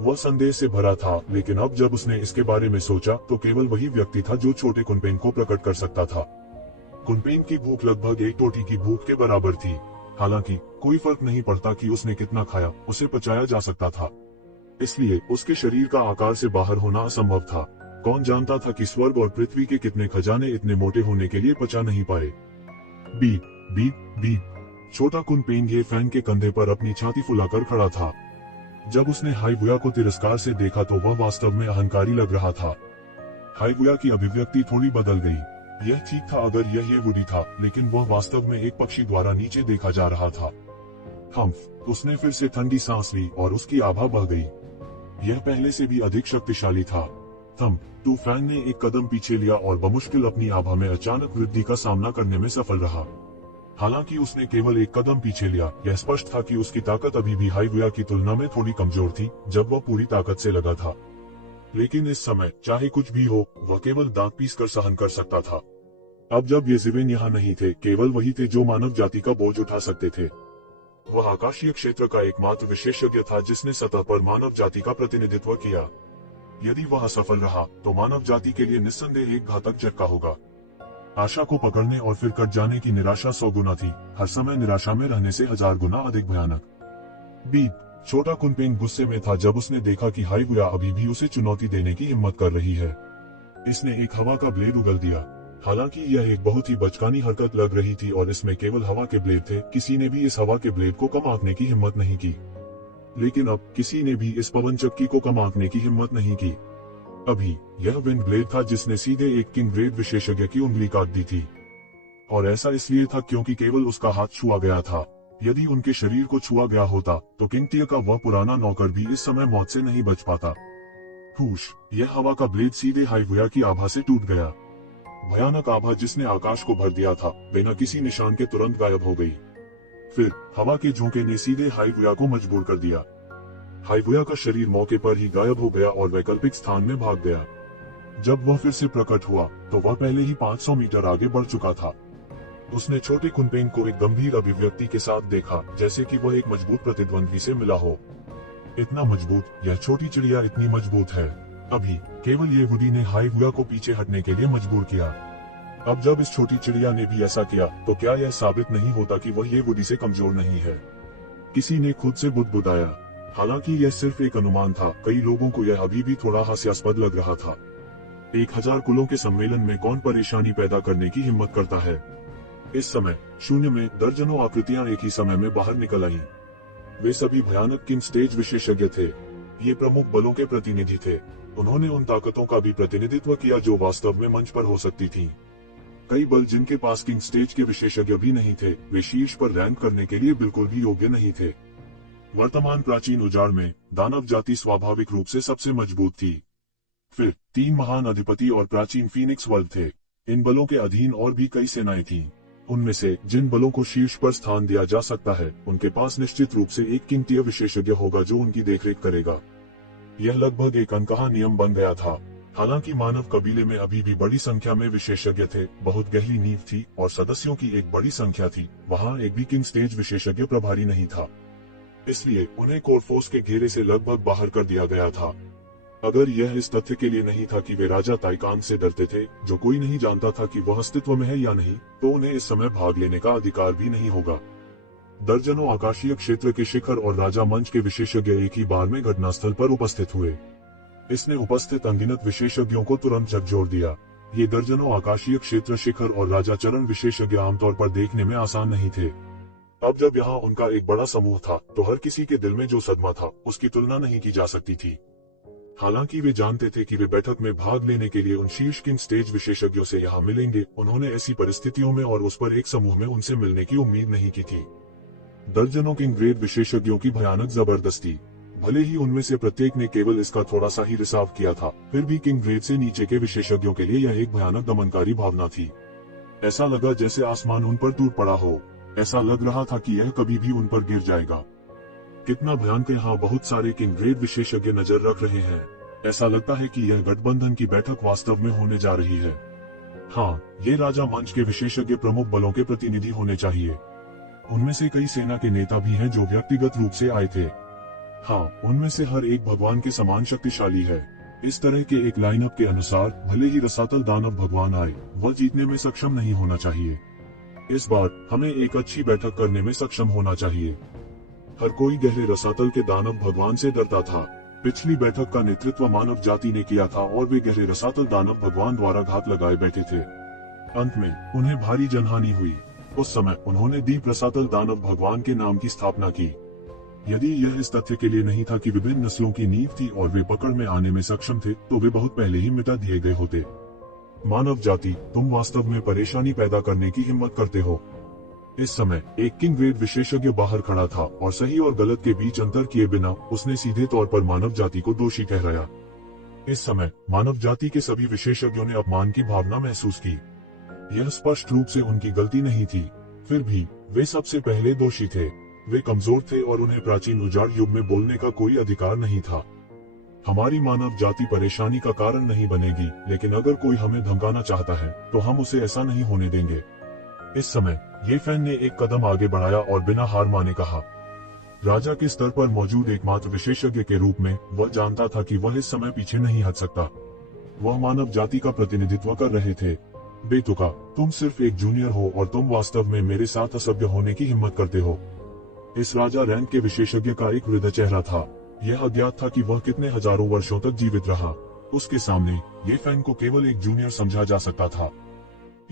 वह संदेह से भरा था, लेकिन अब जब उसने इसके बारे में सोचा तो केवल वही व्यक्ति था जो छोटे कुनपेंग को प्रकट कर सकता था। कुनपेंग की भूख लगभग एक टोटी की भूख के बराबर थी। हालांकि कोई फर्क नहीं पड़ता कि उसने कितना खाया, उसे पचाया जा सकता था। इसलिए उसके शरीर का आकार से बाहर होना असंभव था। कौन जानता था कि स्वर्ग और पृथ्वी के कितने खजाने इतने मोटे होने के लिए पचा नहीं पाए। बी बीप बीप। छोटा कुनपेंग ये फैन के कंधे पर अपनी छाती फुलाकर खड़ा था। जब उसने हाइबुया को तिरस्कार से देखा तो वह वास्तव में अहंकारी लग रहा था। हाइबुया की अभिव्यक्ति थोड़ी बदल गई। यह ठीक था अगर यह वुडी था, लेकिन वह वास्तव में एक पक्षी द्वारा नीचे देखा जा रहा था। हम्फ, उसने फिर से ठंडी सांस ली और उसकी आभा बढ़ गई। यह पहले से भी अधिक शक्तिशाली था। टू फैन ने एक कदम पीछे लिया और बमुश्किल अपनी आभा में अचानक वृद्धि का सामना करने में सफल रहा। हालांकि उसने केवल एक कदम पीछे लिया, यह स्पष्ट था कि उसकी ताकत अभी भी हाइबुया की तुलना में थोड़ी कमजोर थी जब वह पूरी ताकत से लगा था। लेकिन इस समय चाहे कुछ भी हो, वह केवल दांत पीस कर सहन कर सकता था। अब जब ये ज़िवेन यहाँ नहीं थे, केवल वही थे जो मानव जाति का बोझ उठा सकते थे। वह आकाशीय क्षेत्र का एकमात्र विशेषज्ञ था जिसने सतह पर मानव जाति का प्रतिनिधित्व किया। यदि वह असफल रहा तो मानव जाति के लिए निस्संदेह एक घातक झटका होगा। आशा को पकड़ने और फिर कट जाने की निराशा 100 गुना थी, हर समय निराशा में रहने से 1000 गुना अधिक भयानक। बीप। छोटा कुनपेंग गुस्से में था जब उसने देखा कि हाइबुया अभी भी उसे चुनौती देने की हिम्मत कर रही है। इसने एक हवा का ब्लेड उगल दिया। हालांकि यह एक बहुत ही बचकानी हरकत लग रही थी और इसमें केवल हवा के ब्लेड थे, किसी ने भी इस हवा के ब्लेड को कम आंकने की हिम्मत नहीं की। लेकिन अब किसी ने भी इस पवन चक्की को कम आंकने की हिम्मत नहीं की। अभी यह विंड ब्लेड था जिसने सीधे एक किंग ग्रेड विशेषज्ञ की उंगली काट दी थी, और ऐसा इसलिए था क्योंकि केवल उसका हाथ छुआ गया था। यदि उनके शरीर को छुआ गया होता तो किंग टियर का वह पुराना नौकर भी इस समय मौत से नहीं बच पाता। हुश, यह हवा का ब्लेड सीधे हाइबुया की आभा से टूट गया। भयानक आभा जिसने आकाश को भर दिया था, बिना किसी निशान के तुरंत गायब हो गई। फिर हवा के झोंके ने सीधे हाइबुया को मजबूर कर दिया। हाइबुया का शरीर मौके पर ही गायब हो गया और वैकल्पिक स्थान में भाग गया। जब वह फिर से प्रकट हुआ तो वह पहले ही 500 मीटर आगे बढ़ चुका था। उसने छोटे कुनपेंग को एक गंभीर अभिव्यक्ति के साथ देखा, जैसे कि वह एक मजबूत प्रतिद्वंदी से मिला हो। इतना मजबूत, यह छोटी चिड़िया इतनी मजबूत है। अभी केवल ये वुडी ने हाइबुया को पीछे हटने के लिए मजबूर किया। अब जब इस छोटी चिड़िया ने भी ऐसा किया तो क्या यह साबित नहीं होता कि वह ये वुडी से कमजोर नहीं है? किसी ने खुद से बुदबुदाया। हालांकि यह सिर्फ एक अनुमान था, कई लोगों को यह अभी भी थोड़ा हास्यास्पद लग रहा था। 1000 कुलों के सम्मेलन में कौन परेशानी पैदा करने की हिम्मत करता है? इस समय शून्य में दर्जनों आकृतियां एक ही समय में बाहर निकल आईं। वे सभी भयानक किंग स्टेज विशेषज्ञ थे। ये प्रमुख बलों के प्रतिनिधि थे। उन्होंने उन ताकतों का भी प्रतिनिधित्व किया जो वास्तव में मंच पर हो सकती थी। कई बल जिनके पास किंग स्टेज के विशेषज्ञ भी नहीं थे, वे शीर्ष पर रैंक करने के लिए बिल्कुल भी योग्य नहीं थे। वर्तमान प्राचीन उजाड़ में दानव जाति स्वाभाविक रूप से सबसे मजबूत थी। फिर 3 महान अधिपति और प्राचीन फीनिक्स वर्ग थे। इन बलों के अधीन और भी कई सेनाएं थीं। उनमें से जिन बलों को शीर्ष पर स्थान दिया जा सकता है, उनके पास निश्चित रूप से एक किंग टियर विशेषज्ञ होगा जो उनकी देखरेख करेगा। यह लगभग एक अनकहा नियम बन गया था। हालांकि मानव कबीले में अभी भी बड़ी संख्या में विशेषज्ञ थे, बहुत गहरी नींव थी और सदस्यों की एक बड़ी संख्या थी। वहां एक भी किंग स्टेज विशेषज्ञ प्रभारी नहीं था, इसलिए उन्हें कोरफोर्स के घेरे से लगभग बाहर कर दिया गया था। अगर यह इस तथ्य के लिए नहीं था कि वे राजा ताइकान से डरते थे, जो कोई नहीं जानता था कि वह अस्तित्व में है या नहीं, तो उन्हें इस समय भाग लेने का अधिकार भी नहीं होगा। दर्जनों आकाशीय क्षेत्र के शिखर और राजा मंच के विशेषज्ञ एक ही बार में घटनास्थल पर उपस्थित हुए। इसने उपस्थित अनगिनत विशेषज्ञों को तुरंत झकझोर दिया। ये दर्जनों आकाशीय क्षेत्र, शिखर और राजा चरण विशेषज्ञ आमतौर पर देखने में आसान नहीं थे। अब जब यहाँ उनका एक बड़ा समूह था, तो हर किसी के दिल में जो सदमा था, उसकी तुलना नहीं की जा सकती थी। हालांकि वे जानते थे कि वे बैठक में भाग लेने के लिए उन शीर्ष किंग स्टेज विशेषज्ञों से यहाँ मिलेंगे, उन्होंने ऐसी परिस्थितियों में और उस पर एक समूह में उनसे मिलने की उम्मीद नहीं की थी। दर्जनों किंग ग्रेड विशेषज्ञों की भयानक जबरदस्ती। भले ही उनमें से प्रत्येक ने केवल इसका थोड़ा सा ही रिसाव किया था, फिर भी किंग ग्रेड से नीचे के विशेषज्ञों के लिए यह एक भयानक दमनकारी भावना थी। ऐसा लगा जैसे आसमान उन पर टूट पड़ा हो। ऐसा लग रहा था कि यह कभी भी उन पर गिर जाएगा। कितना भयंकर, यहाँ बहुत सारे किंग ग्रेड विशेषज्ञ नजर रख रहे हैं। ऐसा लगता है कि यह गठबंधन की बैठक वास्तव में होने जा रही है। हाँ, ये राजा मंच के विशेषज्ञ प्रमुख बलों के प्रतिनिधि होने चाहिए। उनमें से कई सेना के नेता भी हैं जो व्यक्तिगत रूप से आए थे। हाँ, उनमें से हर एक भगवान के समान शक्तिशाली है। इस तरह के एक लाइनअप के अनुसार भले ही रसातल दानव भगवान आए, वह जीतने में सक्षम नहीं होना चाहिए। इस बार हमें एक अच्छी बैठक करने में सक्षम होना चाहिए। हर कोई गहरे रसातल के दानव भगवान से डरता था। पिछली बैठक का नेतृत्व मानव जाति ने किया था और वे गहरे रसातल दानव भगवान द्वारा घात लगाए बैठे थे। अंत में उन्हें भारी जनहानि हुई। उस समय उन्होंने दी प्रसातल दानव भगवान के नाम की स्थापना की। यदि यह इस तथ्य के लिए नहीं था कि विभिन्न नस्लों की नींव थी और वे पकड़ में आने में सक्षम थे, तो वे बहुत पहले ही मिटा दिए गए होते। मानव जाति, तुम वास्तव में परेशानी पैदा करने की हिम्मत करते हो। इस समय एक किंग ग्रेड विशेषज्ञ बाहर खड़ा था और सही और गलत के बीच अंतर किए बिना उसने सीधे तौर पर मानव जाति को दोषी ठहराया। इस समय मानव जाति के सभी विशेषज्ञों ने अपमान की भावना महसूस की। यह स्पष्ट रूप से उनकी गलती नहीं थी, फिर भी वे सबसे पहले दोषी थे। वे कमजोर थे और उन्हें प्राचीन उजाड़ युग में बोलने का कोई अधिकार नहीं था। हमारी मानव जाति परेशानी का कारण नहीं बनेगी, लेकिन अगर कोई हमें धमकाना चाहता है तो हम उसे ऐसा नहीं होने देंगे। इस समय ये फैन ने एक कदम आगे बढ़ाया और बिना हार माने कहा। राजा के स्तर पर मौजूद एकमात्र विशेषज्ञ के रूप में वह जानता था कि वह इस समय पीछे नहीं हट सकता। वह मानव जाति का प्रतिनिधित्व कर रहे थे। बेतुका, तुम सिर्फ एक जूनियर हो और तुम वास्तव में मेरे साथ असभ्य होने की हिम्मत करते हो। इस राजा रैंक के विशेषज्ञ का एक वृद्ध चेहरा था। यह अज्ञात था कि वह कितने हजारों वर्षों तक जीवित रहा। उसके सामने ये फैन को केवल एक जूनियर समझा जा सकता था।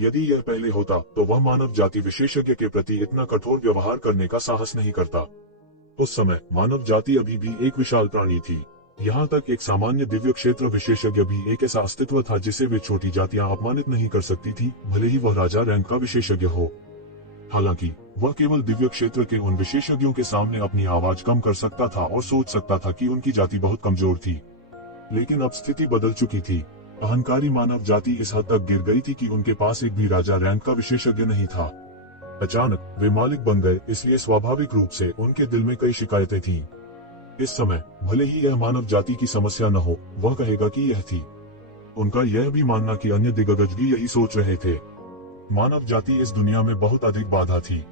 यदि यह पहले होता तो वह मानव जाति विशेषज्ञ के प्रति इतना कठोर व्यवहार करने का साहस नहीं करता। उस समय मानव जाति अभी भी एक विशाल प्राणी थी। यहाँ तक एक सामान्य दिव्य क्षेत्र विशेषज्ञ भी एक ऐसा अस्तित्व था जिसे वे छोटी जातियां अपमानित नहीं कर सकती थी, भले ही वह राजा रैंक का विशेषज्ञ हो। हालांकि वह केवल दिव्य क्षेत्र के उन विशेषज्ञों के सामने अपनी आवाज कम कर सकता था और सोच सकता था कि उनकी जाति बहुत कमजोर थी। लेकिन अब स्थिति बदल चुकी थी। अहंकारी मानव जाति इस हद तक गिर गई थी कि उनके पास एक भी राजा रैंक का विशेषज्ञ नहीं था। अचानक वे मालिक बन गए, इसलिए स्वाभाविक रूप से उनके दिल में कई शिकायतें थीं। इस समय भले ही यह मानव जाति की समस्या न हो, वह कहेगा कि यह थी। उनका यह भी मानना कि अन्य दिग्गज भी यही सोच रहे थे। मानव जाति इस दुनिया में बहुत अधिक बाधा थी।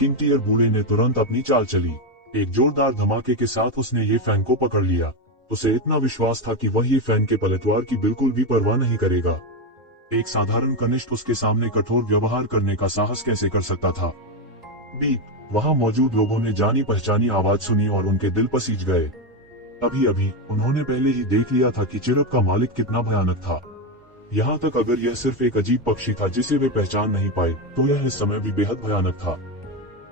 किंग टियर बूढ़े ने तुरंत अपनी चाल चली। एक जोरदार धमाके के साथ उसने ये फैन को पकड़ लिया। उसे इतना विश्वास था कि वह ये फैन के पलटवार की बिल्कुल भी परवाह नहीं करेगा। एक साधारण कनिष्ठ उसके सामने कठोर व्यवहार करने का साहस कैसे कर सकता था। बीप, वहां मौजूद लोगों ने जानी पहचानी आवाज सुनी और उनके दिल पसीज गए। अभी अभी उन्होंने पहले ही देख लिया था कि चिरप का मालिक कितना भयानक था। यहाँ तक अगर यह सिर्फ एक अजीब पक्षी था जिसे वे पहचान नहीं पाए, तो यह इस समय भी बेहद भयानक था।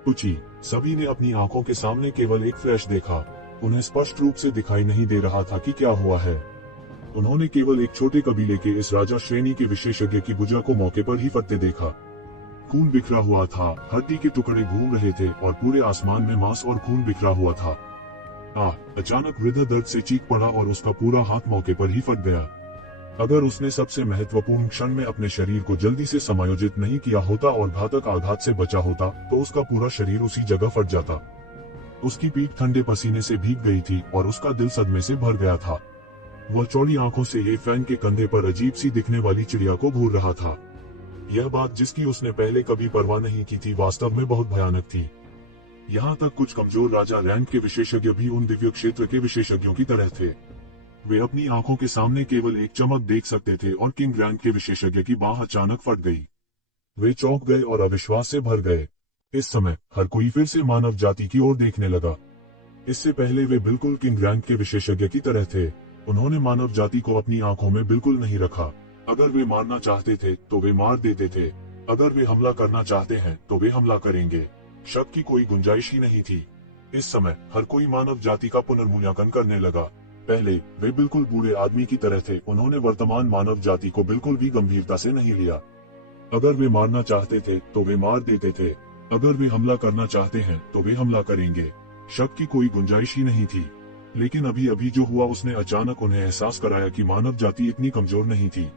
कुची, सभी ने अपनी आंखों के सामने केवल एक फ्लैश देखा। उन्हें स्पष्ट रूप से दिखाई नहीं दे रहा था कि क्या हुआ है। उन्होंने केवल एक छोटे कबीले के इस राजा श्रेणी के विशेषज्ञ की भुजा को मौके पर ही फटते देखा। खून बिखरा हुआ था, हड्डी के टुकड़े घूम रहे थे और पूरे आसमान में मांस और खून बिखरा हुआ था। अचानक वृद्ध दर्द से चीख पड़ा और उसका पूरा हाथ मौके पर ही फट गया। अगर उसने सबसे महत्वपूर्ण क्षण में अपने शरीर को जल्दी से समायोजित नहीं किया होता और घातक आघात से बचा होता, तो उसका पूरा शरीर उसी जगह फट जाता। उसकी पीठ ठंडे पसीने से भीग गई थी और उसका दिल सदमे से भर गया था। वह चौड़ी आंखों से ये फैन के कंधे पर अजीब सी दिखने वाली चिड़िया को घूर रहा था। यह बात जिसकी उसने पहले कभी परवाह नहीं की थी, वास्तव में बहुत भयानक थी। यहाँ तक कुछ कमजोर राजा रैंक के विशेषज्ञ भी उन दिव्य क्षेत्र के विशेषज्ञों की तरह थे। वे अपनी आंखों के सामने केवल एक चमक देख सकते थे और किंग रैंक के विशेषज्ञ की बाह अचानक फट गई। वे चौंक गए और अविश्वास से भर गए। इस समय हर कोई फिर से मानव जाति की ओर देखने लगा। इससे पहले वे बिल्कुल किंग रैंक के विशेषज्ञ की तरह थे। उन्होंने मानव जाति को अपनी आंखों में बिल्कुल नहीं रखा। अगर वे मारना चाहते थे तो वे मार देते थे। अगर वे हमला करना चाहते हैं तो वे हमला करेंगे। शक की कोई गुंजाइश ही नहीं थी। इस समय हर कोई मानव जाति का पुनर्मूल्यांकन करने लगा। पहले वे बिल्कुल बूढ़े आदमी की तरह थे। उन्होंने वर्तमान मानव जाति को बिल्कुल भी गंभीरता से नहीं लिया। अगर वे मारना चाहते थे तो वे मार देते थे। अगर वे हमला करना चाहते हैं तो वे हमला करेंगे। शक की कोई गुंजाइश ही नहीं थी। लेकिन अभी अभी जो हुआ उसने अचानक उन्हें एहसास कराया कि मानव जाति इतनी कमजोर नहीं थी।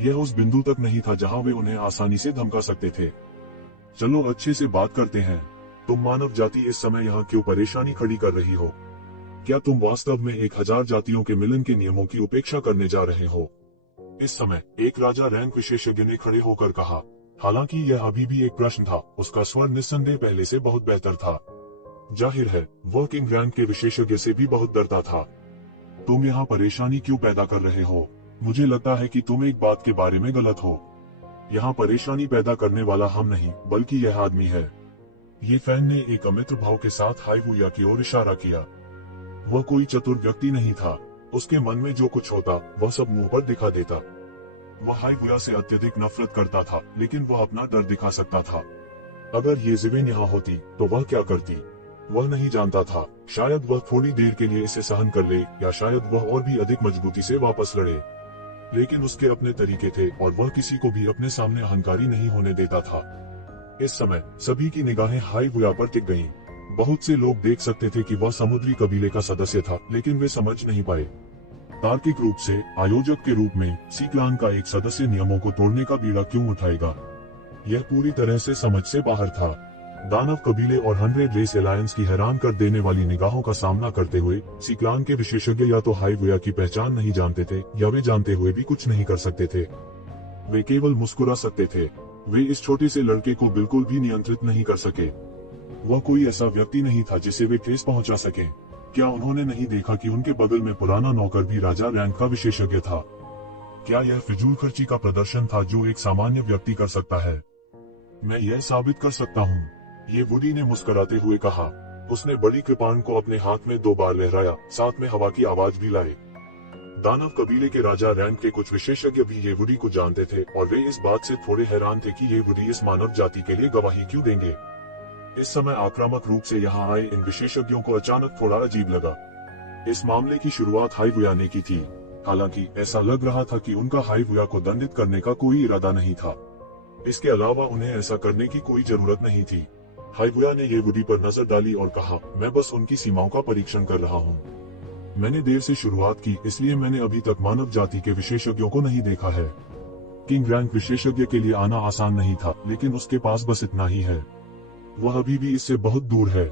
यह उस बिंदु तक नहीं था जहां वे उन्हें आसानी से धमका सकते थे। चलो अच्छे से बात करते हैं। तुम मानव जाति इस समय यहाँ क्यों परेशानी खड़ी कर रही हो? क्या तुम वास्तव में 1000 जातियों के मिलन के नियमों की उपेक्षा करने जा रहे हो? इस समय एक राजा रैंक विशेषज्ञ ने खड़े होकर कहा। हालांकि यह अभी भी एक प्रश्न था, उसका स्वर निस्संदेह पहले से बहुत बेहतर था। जाहिर है वह किंग रैंक के विशेषज्ञ से भी बहुत डरता था। तुम यहाँ परेशानी क्यों पैदा कर रहे हो? मुझे लगता है कि तुम एक बात के बारे में गलत हो। यहाँ परेशानी पैदा करने वाला हम नहीं, बल्कि यह आदमी है। ये फैन ने एक अमित्र भाव के साथ हाईवुया की ओर इशारा किया। वह कोई चतुर व्यक्ति नहीं था। उसके मन में जो कुछ होता वह सब मुंह पर दिखा देता। वह हाईवुया से अत्यधिक नफरत करता था, लेकिन वह अपना डर दिखा सकता था। अगर ये ज़िवेन यहाँ होती तो वह क्या करती? वह नहीं जानता था। शायद वह थोड़ी देर के लिए इसे सहन कर ले, या शायद वह और भी अधिक मजबूती से वापस लड़े। लेकिन उसके अपने तरीके थे और वह किसी को भी अपने सामने अहंकारी नहीं होने देता था। इस समय सभी की निगाहें हाइवुया पर टिक गईं। बहुत से लोग देख सकते थे कि वह समुद्री कबीले का सदस्य था, लेकिन वे समझ नहीं पाए। तार्किक रूप से आयोजक के रूप में सी क्लान का एक सदस्य नियमों को तोड़ने का बीड़ा क्यों उठाएगा? यह पूरी तरह से समझ से बाहर था। दानव कबीले और 100 रेस अलायंस की हैरान कर देने वाली निगाहों का सामना करते हुए सी क्लान के विशेषज्ञ या तो हाइवुया की पहचान नहीं जानते थे, या वे जानते हुए भी कुछ नहीं कर सकते थे। वे केवल मुस्कुरा सकते थे। वे इस छोटे से लड़के को बिल्कुल भी नियंत्रित नहीं कर सके। वह कोई ऐसा व्यक्ति नहीं था जिसे वे ठेस पहुंचा सके। क्या उन्होंने नहीं देखा कि उनके बगल में पुराना नौकर भी राजा रैंक का विशेषज्ञ था? क्या यह फिजूल खर्ची का प्रदर्शन था जो एक सामान्य व्यक्ति कर सकता है? मैं यह साबित कर सकता हूँ, ये वुडी ने मुस्कुराते हुए कहा। उसने बड़ी कृपाण को अपने हाथ में 2 बार लहराया, साथ में हवा की आवाज भी लाए। दानव कबीले के राजा रैंक के कुछ विशेषज्ञ भी ये वुडी को जानते थे, और वे इस बात से थोड़े हैरान थे कि ये वुडी इस मानव जाति के लिए गवाही क्यों देंगे। इस समय आक्रामक रूप से यहाँ आए इन विशेषज्ञों को अचानक थोड़ा अजीब लगा। इस मामले की शुरुआत हाइवुया ने की थी। हालांकि ऐसा लग रहा था कि उनका हाइवुया को दंडित करने का कोई इरादा नहीं था। इसके अलावा उन्हें ऐसा करने की कोई जरूरत नहीं थी। हाइवुया ने ये वुडी पर नजर डाली और कहा, मैं बस उनकी सीमाओं का परीक्षण कर रहा हूँ। मैंने देर से शुरुआत की, इसलिए मैंने अभी तक मानव जाति के विशेषज्ञों को नहीं देखा है। किंग रैंक विशेषज्ञ के लिए आना आसान नहीं था, लेकिन उसके पास बस इतना ही है। वह अभी भी इससे बहुत दूर है।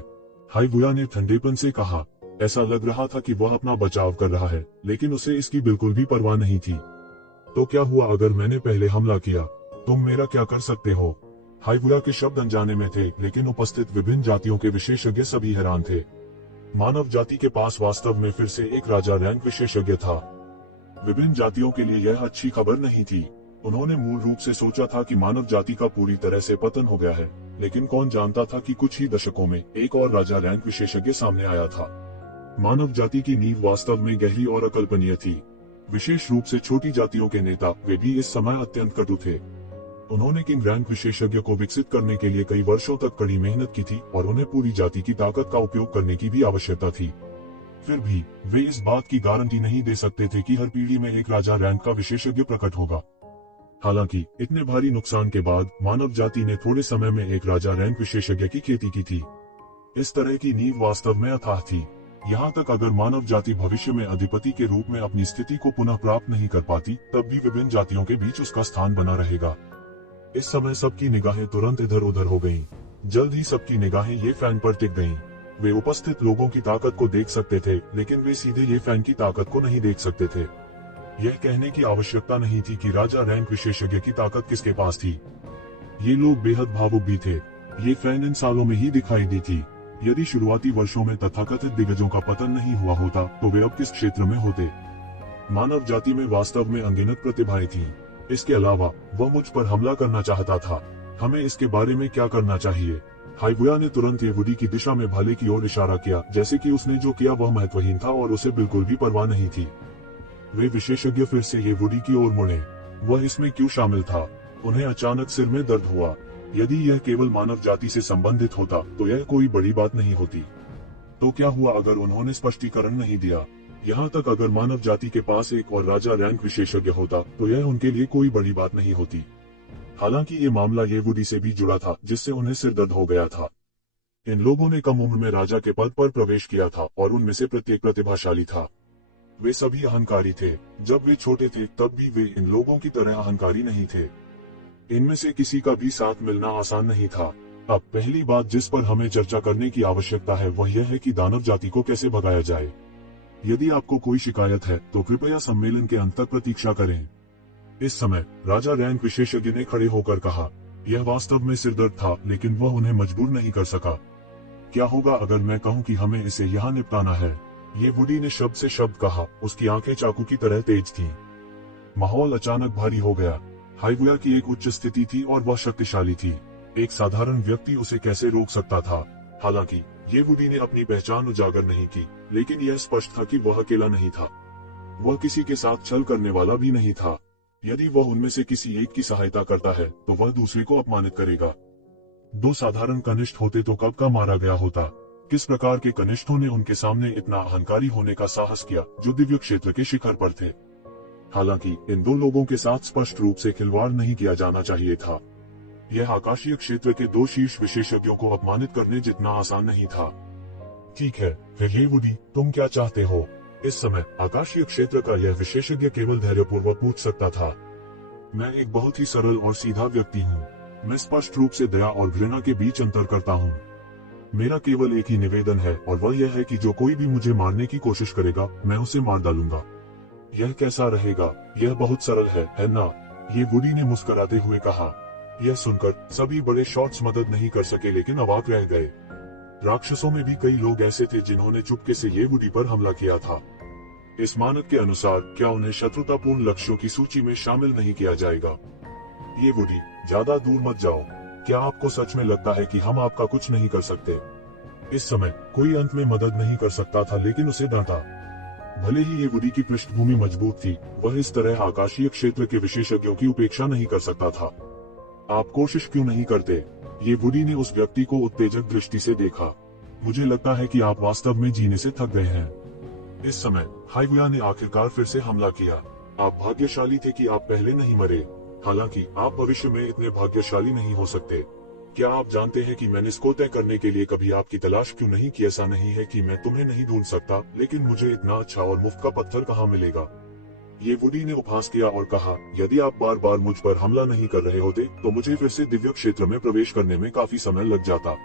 हाइवुया ने ठंडेपन से कहा। ऐसा लग रहा था कि वह अपना बचाव कर रहा है, लेकिन उसे इसकी बिल्कुल भी परवाह नहीं थी। तो क्या हुआ अगर मैंने पहले हमला किया? तुम मेरा क्या कर सकते हो? हाइवुया के शब्द अनजाने में थे, लेकिन उपस्थित विभिन्न जातियों के विशेषज्ञ सभी हैरान थे। मानव जाति के पास वास्तव में फिर से एक राजा रैंक विशेषज्ञ था। विभिन्न जातियों के लिए यह अच्छी खबर नहीं थी। उन्होंने मूल रूप से सोचा था कि मानव जाति का पूरी तरह से पतन हो गया है, लेकिन कौन जानता था कि कुछ ही दशकों में एक और राजा रैंक विशेषज्ञ सामने आया था। मानव जाति की नींव वास्तव में गहरी और अकल्पनीय थी। विशेष रूप से छोटी जातियों के नेता, वे भी इस समय अत्यंत कटु थे। उन्होंने किंग रैंक विशेषज्ञ को विकसित करने के लिए कई वर्षों तक कड़ी मेहनत की थी, और उन्हें पूरी जाति की ताकत का उपयोग करने की भी आवश्यकता थी। फिर भी वे इस बात की गारंटी नहीं दे सकते थे कि हर पीढ़ी में एक राजा रैंक का विशेषज्ञ प्रकट होगा। हालांकि इतने भारी नुकसान के बाद मानव जाति ने थोड़े समय में एक राजा रैंक विशेषज्ञ की खेती की थी। इस तरह की नींव वास्तव में अथाह थी। यहाँ तक अगर मानव जाति भविष्य में अधिपति के रूप में अपनी स्थिति को पुनः प्राप्त नहीं कर पाती, तब भी विभिन्न जातियों के बीच उसका स्थान बना रहेगा। इस समय सबकी निगाहें तुरंत इधर उधर हो गईं। जल्द ही सबकी निगाहें ये फैन पर टिक गईं। वे उपस्थित लोगों की ताकत को देख सकते थे, लेकिन वे सीधे ये फैन की ताकत को नहीं देख सकते थे। यह कहने की आवश्यकता नहीं थी कि राजा रैंक विशेषज्ञ की ताकत किसके पास थी। ये लोग बेहद भावुक भी थे। ये फैन इन सालों में ही दिखाई दी थी। यदि शुरुआती वर्षों में तथाकथित दिग्गजों का पतन नहीं हुआ होता, तो वे अब किस क्षेत्र में होते? मानव जाति में वास्तव में अनगिनत प्रतिभाएं थीं। इसके अलावा वह मुझ पर हमला करना चाहता था। हमें इसके बारे में क्या करना चाहिए? हाइवुया ने तुरंत ये वुडी की दिशा में भाले की ओर इशारा किया, जैसे कि उसने जो किया वह महत्वहीन था और उसे बिल्कुल भी परवाह नहीं थी। वे विशेषज्ञ फिर से ये वुडी की ओर मुड़े। वह इसमें क्यों शामिल था? उन्हें अचानक सिर में दर्द हुआ। यदि यह केवल मानव जाति से संबंधित होता, तो यह कोई बड़ी बात नहीं होती। तो क्या हुआ अगर उन्होंने स्पष्टीकरण नहीं दिया? यहाँ तक अगर मानव जाति के पास एक और राजा रैंक विशेषज्ञ होता, तो यह उनके लिए कोई बड़ी बात नहीं होती। हालांकि ये मामला ये वुडी से भी जुड़ा था, जिससे उन्हें सिर दर्द हो गया था। इन लोगों ने कम उम्र में राजा के पद पर प्रवेश किया था, और उनमें से प्रत्येक प्रतिभाशाली था। वे सभी अहंकारी थे। जब वे छोटे थे, तब भी वे इन लोगों की तरह अहंकारी नहीं थे। इनमें से किसी का भी साथ मिलना आसान नहीं था। अब पहली बात जिस पर हमें चर्चा करने की आवश्यकता है, वह यह है कि दानव जाति को कैसे भगाया जाए। यदि आपको कोई शिकायत है, तो कृपया सम्मेलन के अंत तक प्रतीक्षा करें। इस समय राजा रैंक विशेषज्ञ ने खड़े होकर कहा। यह वास्तव में सिरदर्द था, लेकिन वह उन्हें मजबूर नहीं कर सका। क्या होगा अगर मैं कहूं कि हमें इसे यहाँ निपटाना है? ये वुडी ने शब्द से शब्द कहा। उसकी आंखें चाकू की तरह तेज थीं। माहौल अचानक भारी हो गया। हाइवुया की एक उच्च स्थिति थी और वह शक्तिशाली थी। एक साधारण व्यक्ति उसे कैसे रोक सकता था? हालांकि ये वुडी ने अपनी पहचान उजागर नहीं की, लेकिन यह स्पष्ट था कि वह अकेला नहीं था। वह किसी के साथ छल करने वाला भी नहीं था। यदि वह उनमें से किसी एक की सहायता करता है, तो वह दूसरे को अपमानित करेगा। दो साधारण कनिष्ठ होते तो कब का मारा गया होता। किस प्रकार के कनिष्ठों ने उनके सामने इतना अहंकारी होने का साहस किया जो दिव्य क्षेत्र के शिखर पर थे। हालांकि इन दो लोगों के साथ स्पष्ट रूप से खिलवाड़ नहीं किया जाना चाहिए था। यह आकाशीय क्षेत्र के दो शीर्ष विशेषज्ञों को अपमानित करने जितना आसान नहीं था। ठीक है, फिर ये वुडी, तुम क्या चाहते हो? इस समय आकाशीय क्षेत्र का यह विशेषज्ञ केवल धैर्यपूर्वक पूछ सकता था। मैं एक बहुत ही सरल और सीधा व्यक्ति हूँ। मैं स्पष्ट रूप से दया और घृणा के बीच अंतर करता हूँ। मेरा केवल एक ही निवेदन है और वह यह है कि जो कोई भी मुझे मारने की कोशिश करेगा मैं उसे मार डालूंगा। यह कैसा रहेगा? यह बहुत सरल है ना? ये वुडी ने मुस्कुराते हुए कहा। यह सुनकर सभी बड़े शॉट्स मदद नहीं कर सके लेकिन अवाक रह गए। राक्षसों में भी कई लोग ऐसे थे जिन्होंने चुपके से ये वुडी पर हमला किया था। इस मानक के अनुसार क्या उन्हें शत्रुतापूर्ण लक्ष्यों की सूची में शामिल नहीं किया जाएगा? ये वुडी, ज्यादा दूर मत जाओ। क्या आपको सच में लगता है कि हम आपका कुछ नहीं कर सकते? इस समय कोई अंत में मदद नहीं कर सकता था लेकिन उसे डांटा। भले ही ये वुडी की पृष्ठभूमि मजबूत थी, वह इस तरह आकाशीय क्षेत्र के विशेषज्ञों की उपेक्षा नहीं कर सकता था। आप कोशिश क्यों नहीं करते? ये वुडी ने उस व्यक्ति को उत्तेजक दृष्टि से देखा। मुझे लगता है कि आप वास्तव में जीने से थक गए हैं। इस समय हाइवुया ने आखिरकार फिर से हमला किया। आप भाग्यशाली थे कि आप पहले नहीं मरे। हालांकि आप भविष्य में इतने भाग्यशाली नहीं हो सकते। क्या आप जानते हैं कि मैंने इसको तय करने के लिए कभी आपकी तलाश क्यों नहीं की? ऐसा नहीं है कि मैं तुम्हें नहीं ढूंढ सकता, लेकिन मुझे इतना अच्छा और मुफ्त का पत्थर कहाँ मिलेगा? ये वुडी ने उपहास किया और कहा, यदि आप बार बार मुझ पर हमला नहीं कर रहे होते तो मुझे फिर से दिव्य क्षेत्र में प्रवेश करने में काफी समय लग जाता।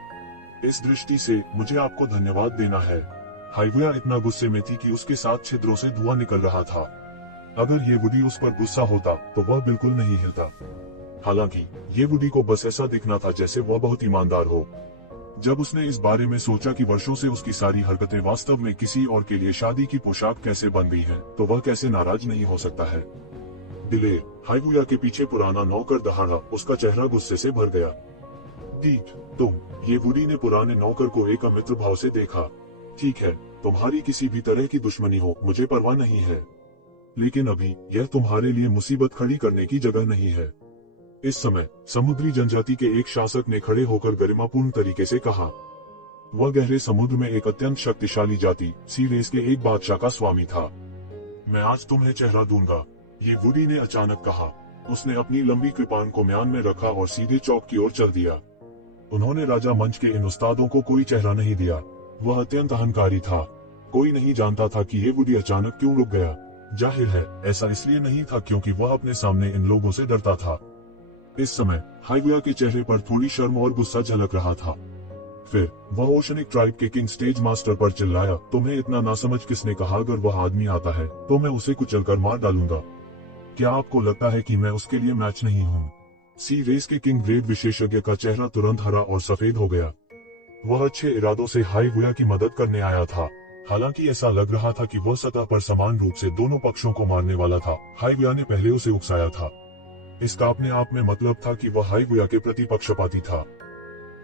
इस दृष्टि से मुझे आपको धन्यवाद देना है। हाइवुया इतना गुस्से में थी कि उसके साथ छिद्रों से धुआं निकल रहा था। अगर ये वुडी उस पर गुस्सा होता तो वह बिल्कुल नहीं हिलता। हालांकि ये वुडी को बस ऐसा दिखना था जैसे वह बहुत ईमानदार हो। जब उसने इस बारे में सोचा कि वर्षों से उसकी सारी हरकतें वास्तव में किसी और के लिए शादी की पोशाक कैसे बन गई हैं, तो वह कैसे नाराज नहीं हो सकता है। दिलेर, हाइवुया के पीछे पुराना नौकर दहाड़ा, उसका चेहरा गुस्से से भर गया। दीप, तुम, ये वुडी ने पुराने नौकर को एक अमित्र भाव से देखा। ठीक है, तुम्हारी किसी भी तरह की दुश्मनी हो, मुझे परवाह नहीं है, लेकिन अभी यह तुम्हारे लिए मुसीबत खड़ी करने की जगह नहीं है। इस समय समुद्री जनजाति के एक शासक ने खड़े होकर गरिमापूर्ण तरीके से कहा। वह गहरे समुद्र में एक अत्यंत शक्तिशाली जाति सी रेस के एक बादशाह का स्वामी था। मैं आज तुम्हें चेहरा दूंगा, ये वुडी ने अचानक कहा। उसने अपनी लंबी कृपान को म्यान में रखा और सीधे चौक की ओर चल दिया। उन्होंने राजा मंच के इन उस्तादों को कोई चेहरा नहीं दिया। वह अत्यंत अहंकारी था। कोई नहीं जानता था कि ये वुडी अचानक क्यों रुक गया। जाहिर है ऐसा इसलिए नहीं था क्योंकि वह अपने सामने इन लोगों से डरता था। इस समय हाइवुया के चेहरे पर थोड़ी शर्म और गुस्सा झलक रहा था। फिर वह ओशनिक ट्राइब के किंग स्टेज मास्टर पर चिल्लाया, तुम्हें इतना नासमझ किसने कहा? अगर वह आदमी आता है तो मैं उसे कुचलकर मार डालूंगा। क्या आपको लगता है कि मैं उसके लिए मैच नहीं हूँ? सी रेस के किंग ग्रेड विशेषज्ञ का चेहरा तुरंत हरा और सफेद हो गया। वह अच्छे इरादों से हाइवुया की मदद करने आया था। हालांकि ऐसा लग रहा था कि वह सतह पर समान रूप से दोनों पक्षों को मारने वाला था। हाइवुया ने पहले उसे उकसाया था। इसका अपने आप में मतलब था कि वह हाइवुया के प्रति पक्षपाती था।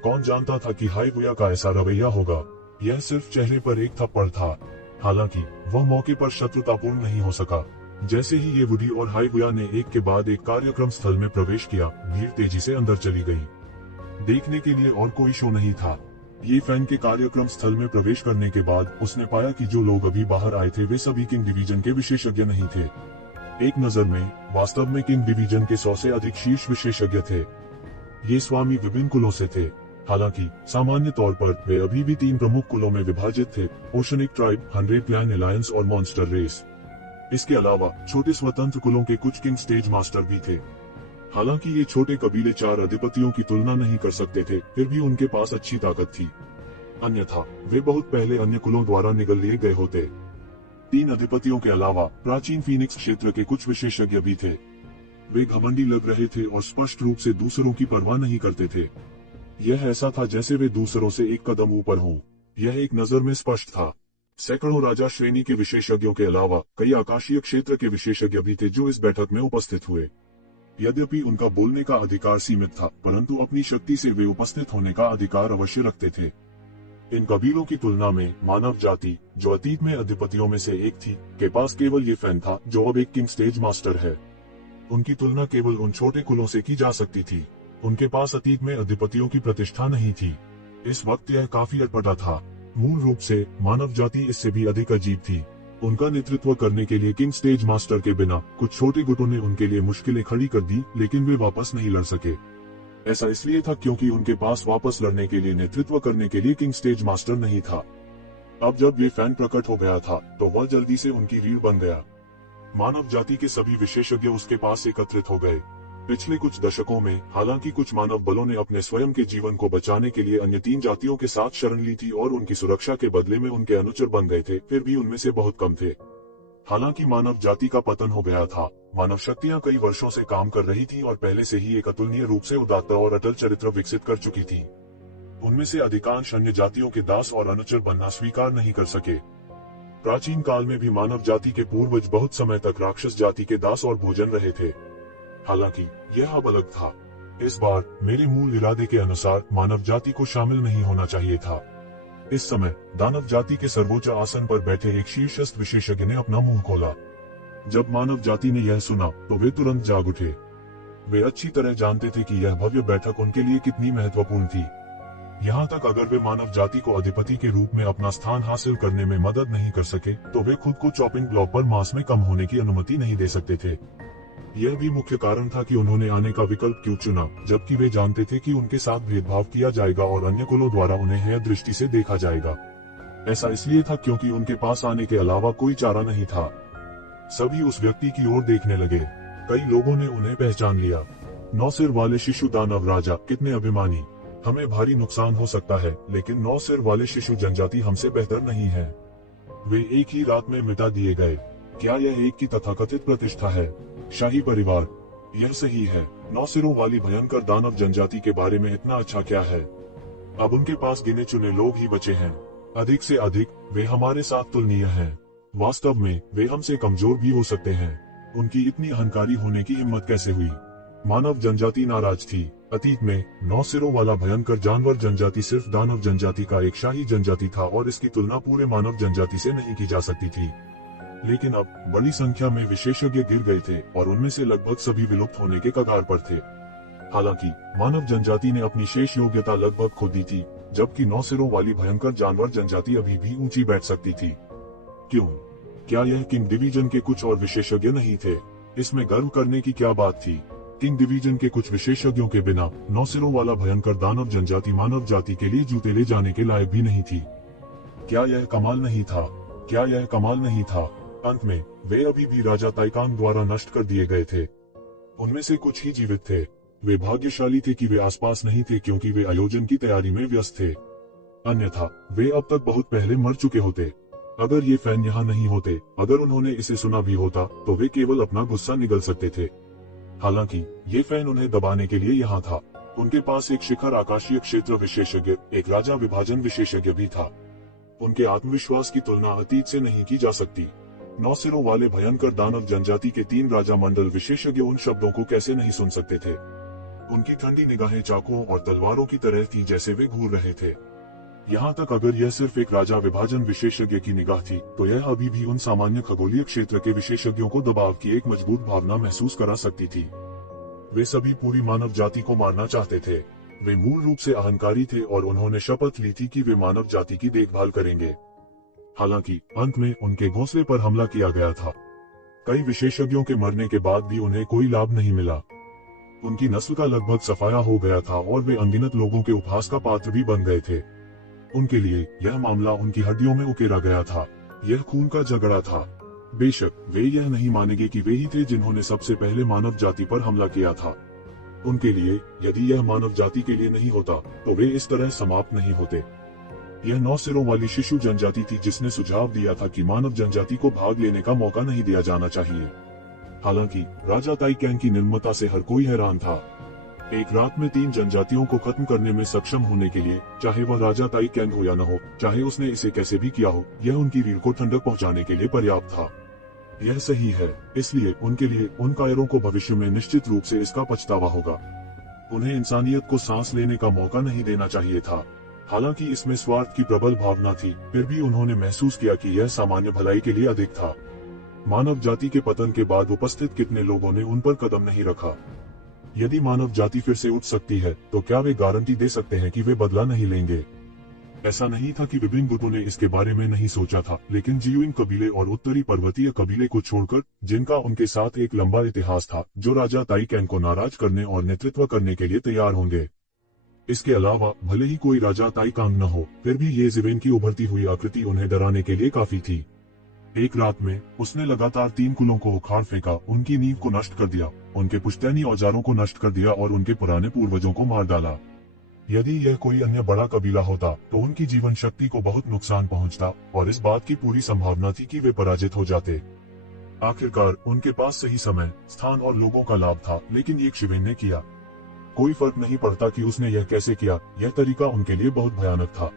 कौन जानता था कि हाइवुया का ऐसा रवैया होगा? यह सिर्फ चेहरे पर एक थप्पड़ था। हालांकि वह मौके पर शत्रुतापूर्ण नहीं हो सका। जैसे ही ये वुडी और हाइवुया ने एक के बाद एक कार्यक्रम स्थल में प्रवेश किया, भीड़ तेजी से अंदर चली गई। देखने के लिए और कोई शो नहीं था। ये फैन के कार्यक्रम स्थल में प्रवेश करने के बाद उसने पाया कि जो लोग अभी बाहर आए थे वे सभी किंग डिवीजन के विशेषज्ञ नहीं थे। एक नजर में वास्तव में किंग डिवीजन के 100 से अधिक शीर्ष विशेषज्ञ थे। ये स्वामी विभिन्न कुलों से थे। हालांकि सामान्य तौर पर वे अभी भी 3 प्रमुख कुलों में विभाजित थे, ओशनिक ट्राइब, 100 क्लैन एलायंस और मॉन्स्टर रेस। इसके अलावा छोटे स्वतंत्र कुलों के कुछ किंग स्टेज मास्टर भी थे। हालांकि ये छोटे कबीले 4 अधिपतियों की तुलना नहीं कर सकते थे, फिर भी उनके पास अच्छी ताकत थी। अन्यथा वे बहुत पहले अन्य कुलों द्वारा निगल लिए गए होते। 3 अधिपतियों के अलावा प्राचीन फीनिक्स क्षेत्र के कुछ विशेषज्ञ भी थे। वे घमंडी लग रहे थे और स्पष्ट रूप से दूसरों की परवाह नहीं करते थे। यह ऐसा था जैसे वे दूसरों से एक कदम ऊपर हों। यह एक नजर में स्पष्ट था। सैकड़ों राजा श्रेणी के विशेषज्ञों के अलावा कई आकाशीय क्षेत्र के विशेषज्ञ भी थे जो इस बैठक में उपस्थित हुए। यद्यपि उनका बोलने का अधिकार सीमित था, परंतु अपनी शक्ति से वे उपस्थित होने का अधिकार अवश्य रखते थे। इन कबीलों की तुलना में मानव जाति, जो अतीत में अधिपतियों में से एक थी, के पास केवल ये फैन था जो अब एक किंग स्टेज मास्टर है। उनकी तुलना केवल उन छोटे कुलों से की जा सकती थी। उनके पास अतीत में अधिपतियों की प्रतिष्ठा नहीं थी। इस वक्त यह काफी अटपटा था। मूल रूप से मानव जाति इससे भी अधिक अजीब थी। उनका नेतृत्व करने के लिए किंग स्टेज मास्टर के बिना कुछ छोटे गुटों ने उनके लिए मुश्किलें खड़ी कर दी, लेकिन वे वापस नहीं लड़ सके। ऐसा इसलिए था क्योंकि उनके पास वापस लड़ने के लिए नेतृत्व करने के लिए किंग स्टेज मास्टर नहीं था। अब जब ये फैन प्रकट हो गया था तो वह जल्दी से उनकी रीढ़ बन गया। मानव जाति के सभी विशेषज्ञ उसके पास एकत्रित हो गए। पिछले कुछ दशकों में हालांकि कुछ मानव बलों ने अपने स्वयं के जीवन को बचाने के लिए अन्य 3 जातियों के साथ शरण ली थी और उनकी सुरक्षा के बदले में उनके अनुचर बन गए थे, फिर भी उनमें से बहुत कम थे। हालांकि मानव जाति का पतन हो गया था, मानव शक्तियां कई वर्षों से काम कर रही थी और पहले से ही एक अतुलनीय रूप से उदात्त और अटल चरित्र विकसित कर चुकी थी। उनमें से अधिकांश अन्य जातियों के दास और अनुचर बनना स्वीकार नहीं कर सके। प्राचीन काल में भी मानव जाति के पूर्वज बहुत समय तक राक्षस जाति के दास और भोजन रहे थे। हालांकि यह अब अलग था। इस बार मेरे मूल इरादे के अनुसार मानव जाति को शामिल नहीं होना चाहिए था। इस समय दानव जाति के सर्वोच्च आसन पर बैठे एक शीर्षस्थ विशेषज्ञ ने अपना मुंह खोला। जब मानव जाति ने यह सुना तो वे तुरंत जाग उठे। वे अच्छी तरह जानते थे कि यह भव्य बैठक उनके लिए कितनी महत्वपूर्ण थी। यहाँ तक अगर वे मानव जाति को अधिपति के रूप में अपना स्थान हासिल करने में मदद नहीं कर सके तो वे खुद को चॉपिंग ब्लॉक पर मांस में कम होने की अनुमति नहीं दे सकते थे। यह भी मुख्य कारण था कि उन्होंने आने का विकल्प क्यों चुना, जबकि वे जानते थे कि उनके साथ भेदभाव किया जाएगा और अन्य कुलों द्वारा उन्हें हेय दृष्टि से देखा जाएगा। ऐसा इसलिए था क्योंकि उनके पास आने के अलावा कोई चारा नहीं था। सभी उस व्यक्ति की ओर देखने लगे। कई लोगों ने उन्हें पहचान लिया। 9 सिर वाले शिशु दानव राजा, कितने अभिमानी। हमें भारी नुकसान हो सकता है, लेकिन 9 सिर वाले शिशु जनजाति हमसे बेहतर नहीं है। वे एक ही रात में मिटा दिए गए। क्या यह एक की तथाकथित प्रतिष्ठा है? शाही परिवार। यह सही है। 9 सिरों वाली भयंकर दानव जनजाति के बारे में इतना अच्छा क्या है? अब उनके पास गिने चुने लोग ही बचे हैं। अधिक से अधिक वे हमारे साथ तुलनीय हैं। वास्तव में वे हमसे कमजोर भी हो सकते हैं। उनकी इतनी अहंकारी होने की हिम्मत कैसे हुई? मानव जनजाति नाराज थी। अतीत में 9 सिरों वाला भयंकर जानवर जनजाति सिर्फ दानव जनजाति का एक शाही जनजाति था और इसकी तुलना पूरे मानव जनजाति से नहीं की जा सकती थी। लेकिन अब बड़ी संख्या में विशेषज्ञ गिर गए थे और उनमें से लगभग सभी विलुप्त होने के कगार पर थे। हालांकि मानव जनजाति ने अपनी शेष योग्यता लगभग खो दी थी, जबकि 9 सिरों वाली भयंकर जानवर जनजाति अभी भी ऊंची बैठ सकती थी। क्यों? क्या यह किंग डिवीजन के कुछ और विशेषज्ञ नहीं थे? इसमें गर्व करने की क्या बात थी? किंग डिवीजन के कुछ विशेषज्ञों के बिना 9 सिरों वाला भयंकर दानव जनजाति मानव जाति के लिए जूते ले जाने के लायक भी नहीं थी। क्या यह कमाल नहीं था? क्या यह कमाल नहीं था? अंत में वे अभी भी राजा ताइकांग द्वारा नष्ट कर दिए गए थे। उनमें से कुछ ही जीवित थे। वे भाग्यशाली थे कि वे आसपास नहीं थे क्योंकि वे आयोजन की तैयारी में व्यस्त थे। अन्यथा वे अब तक बहुत पहले मर चुके होते। अगर ये फैन यहाँ नहीं होते, अगर उन्होंने इसे सुना भी होता, तो वे केवल अपना गुस्सा निगल सकते थे। हालांकि ये फैन उन्हें दबाने के लिए यहाँ था। उनके पास एक शिखर आकाशीय क्षेत्र विशेषज्ञ, एक राजा विभाजन विशेषज्ञ भी था। उनके आत्मविश्वास की तुलना अतीत से नहीं की जा सकती। 9 सिरों वाले भयंकर दानव जनजाति के 3 राजा मंडल विशेषज्ञ उन शब्दों को कैसे नहीं सुन सकते थे? उनकी ठंडी निगाहें चाकुओं और तलवारों की तरह थी जैसे वे घूर रहे थे। यहाँ तक अगर यह सिर्फ एक राजा विभाजन विशेषज्ञ की निगाह थी, तो यह अभी भी उन सामान्य खगोलीय क्षेत्र के विशेषज्ञों को दबाव की एक मजबूत भावना महसूस करा सकती थी। वे सभी पूरी मानव जाति को मारना चाहते थे। वे मूल रूप से अहंकारी थे और उन्होंने शपथ ली थी कि वे मानव जाति की देखभाल करेंगे। हालांकि अंत में उनके घोंसले पर हमला किया गया था। कई विशेषज्ञों के मरने के बाद भी उन्हें कोई लाभ नहीं मिला। उनकी नस्ल का लगभग सफाया हो गया था और वे अनगिनत लोगों के उपहास का पात्र भी बन गए थे। उनके लिए यह मामला उनकी हड्डियों में उकेरा गया था। यह खून का झगड़ा था। बेशक वे यह नहीं मानेंगे कि वे ही थे जिन्होंने सबसे पहले मानव जाति पर हमला किया था। उनके लिए यदि यह मानव जाति के लिए नहीं होता तो वे इस तरह समाप्त नहीं होते। यह 9 सिरों वाली शिशु जनजाति थी जिसने सुझाव दिया था कि मानव जनजाति को भाग लेने का मौका नहीं दिया जाना चाहिए। हालांकि राजा ताइकैंग की निर्ममता से हर कोई हैरान था। एक रात में 3 जनजातियों को खत्म करने में सक्षम होने के लिए, चाहे वह राजा ताइकैंग हो या न हो, चाहे उसने इसे कैसे भी किया हो, यह उनकी रीढ़ को ठंडक पहुंचाने के लिए पर्याप्त था। यह सही है, इसलिए उनके लिए उन कायरों को भविष्य में निश्चित रूप से इसका पछतावा होगा। उन्हें इंसानियत को सांस लेने का मौका नहीं देना चाहिए था। हालांकि इसमें स्वार्थ की प्रबल भावना थी, फिर भी उन्होंने महसूस किया कि यह सामान्य भलाई के लिए अधिक था। मानव जाति के पतन के बाद उपस्थित कितने लोगों ने उन पर कदम नहीं रखा? यदि मानव जाति फिर से उठ सकती है तो क्या वे गारंटी दे सकते हैं कि वे बदला नहीं लेंगे? ऐसा नहीं था कि विभिन्न गुटों ने इसके बारे में नहीं सोचा था, लेकिन जियुइंग कबीले और उत्तरी पर्वतीय कबीले को छोड़कर, जिनका उनके साथ एक लंबा इतिहास था, जो राजा ताई कैन को नाराज करने और नेतृत्व करने के लिए तैयार होंगे। इसके अलावा भले ही कोई राजा ताई कांग न हो, फिर भी ये जिवेन की उभरती हुई आकृति उन्हें डराने के लिए काफी थी। एक रात में उसने लगातार 3 कुलों को उखाड़ फेंका, उनकी नींव को नष्ट कर दिया, उनके पुश्तैनी औजारों को नष्ट कर दिया और उनके पुराने पूर्वजों को मार डाला। यदि यह कोई अन्य बड़ा कबीला होता तो उनकी जीवन शक्ति को बहुत नुकसान पहुंचता और इस बात की पूरी संभावना थी कि वे पराजित हो जाते। आखिरकार उनके पास सही समय, स्थान और लोगों का लाभ था, लेकिन ये शिवेन ने किया। कोई फर्क नहीं पड़ता कि उसने यह कैसे किया, यह तरीका उनके लिए बहुत भयानक था।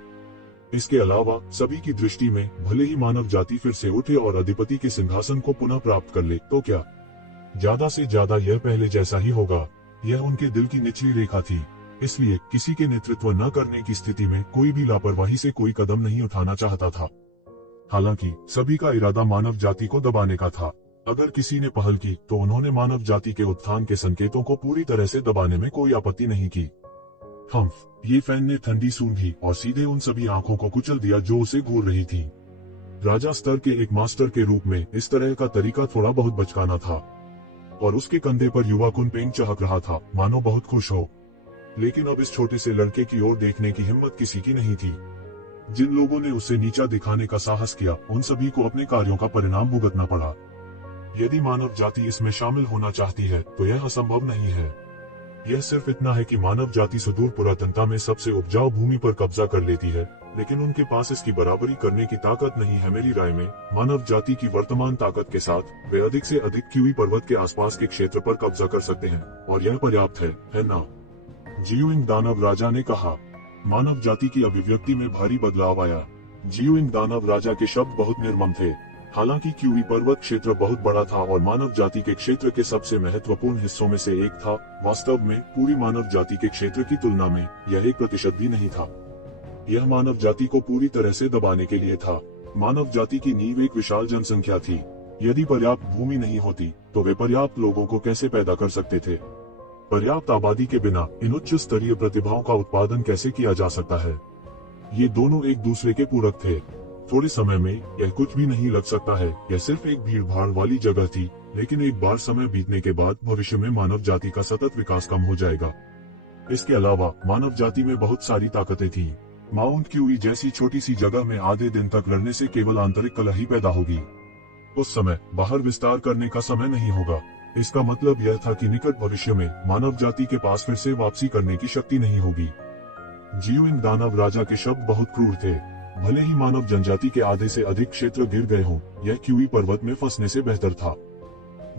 इसके अलावा सभी की दृष्टि में भले ही मानव जाति फिर से उठे और अधिपति के सिंहासन को पुनः प्राप्त कर ले, तो क्या ज्यादा से ज्यादा यह पहले जैसा ही होगा। यह उनके दिल की निचली रेखा थी। इसलिए किसी के नेतृत्व न करने की स्थिति में कोई भी लापरवाही से कोई कदम नहीं उठाना चाहता था। हालांकि सभी का इरादा मानव जाति को दबाने का था। अगर किसी ने पहल की तो उन्होंने मानव जाति के उत्थान के संकेतों को पूरी तरह से दबाने में कोई आपत्ति नहीं की। ये फैन ने ठंडी सूंघी और सीधे उन सभी आंखों को कुचल दिया जो उसे घूर रही थी। राजा स्तर के एक मास्टर के रूप में इस तरह का तरीका थोड़ा बहुत बचकाना था, और उसके कंधे पर युवा कुनपेंग चहक रहा था, मानो बहुत खुश हो। लेकिन अब इस छोटे से लड़के की ओर देखने की हिम्मत किसी की नहीं थी। जिन लोगों ने उसे नीचा दिखाने का साहस किया, उन सभी को अपने कार्यों का परिणाम भुगतना पड़ा। यदि मानव जाति इसमें शामिल होना चाहती है तो यह असंभव नहीं है। यह सिर्फ इतना है कि मानव जाति सुदूर पुरातनता में सबसे उपजाऊ भूमि पर कब्जा कर लेती है, लेकिन उनके पास इसकी बराबरी करने की ताकत नहीं है। मेरी राय में मानव जाति की वर्तमान ताकत के साथ वे अधिक से अधिक क्यूई पर्वत के आसपास के क्षेत्र पर कब्जा कर सकते हैं, और यह पर्याप्त है ना? जियुइंग दानव राजा ने कहा। मानव जाति की अभिव्यक्ति में भारी बदलाव आया। जियुइंग दानव राजा के शब्द बहुत निर्मम थे। हालांकि क्यूई पर्वत क्षेत्र बहुत बड़ा था और मानव जाति के क्षेत्र के सबसे महत्वपूर्ण हिस्सों में से एक था, वास्तव में पूरी मानव जाति के क्षेत्र की तुलना में यह 1% भी नहीं था। यह मानव जाति को पूरी तरह से दबाने के लिए था। मानव जाति की नींव एक विशाल जनसंख्या थी। यदि पर्याप्त भूमि नहीं होती तो वे पर्याप्त लोगों को कैसे पैदा कर सकते थे? पर्याप्त आबादी के बिना इन उच्च स्तरीय प्रतिभाओं का उत्पादन कैसे किया जा सकता है? ये दोनों एक दूसरे के पूरक थे। थोड़े समय में यह कुछ भी नहीं लग सकता है, यह सिर्फ एक भीड़ भाड़ वाली जगह थी, लेकिन एक बार समय बीतने के बाद भविष्य में मानव जाति का सतत विकास कम हो जाएगा। इसके अलावा मानव जाति में बहुत सारी ताकतें थी। माउंट क्यूई जैसी छोटी सी जगह में आधे दिन तक लड़ने से केवल आंतरिक कलह ही पैदा होगी। उस समय बाहर विस्तार करने का समय नहीं होगा। इसका मतलब यह था कि निकट भविष्य में मानव जाति के पास फिर से वापसी करने की शक्ति नहीं होगी। जियुइंग दानव राजा के शब्द बहुत क्रूर थे। भले ही मानव जनजाति के आधे से अधिक क्षेत्र गिर गए हों, यह क्यूई पर्वत में फंसने से बेहतर था।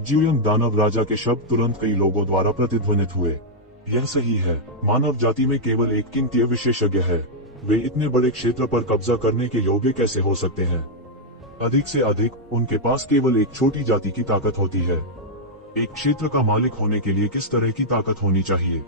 जियुइंग दानव राजा के शब्द तुरंत कई लोगों द्वारा प्रतिध्वनित हुए। यह सही है, मानव जाति में केवल एक कीमती विशेषज्ञ है। वे इतने बड़े क्षेत्र पर कब्जा करने के योग्य कैसे हो सकते हैं? अधिक से अधिक उनके पास केवल एक छोटी जाति की ताकत होती है। एक क्षेत्र का मालिक होने के लिए किस तरह की ताकत होनी चाहिए?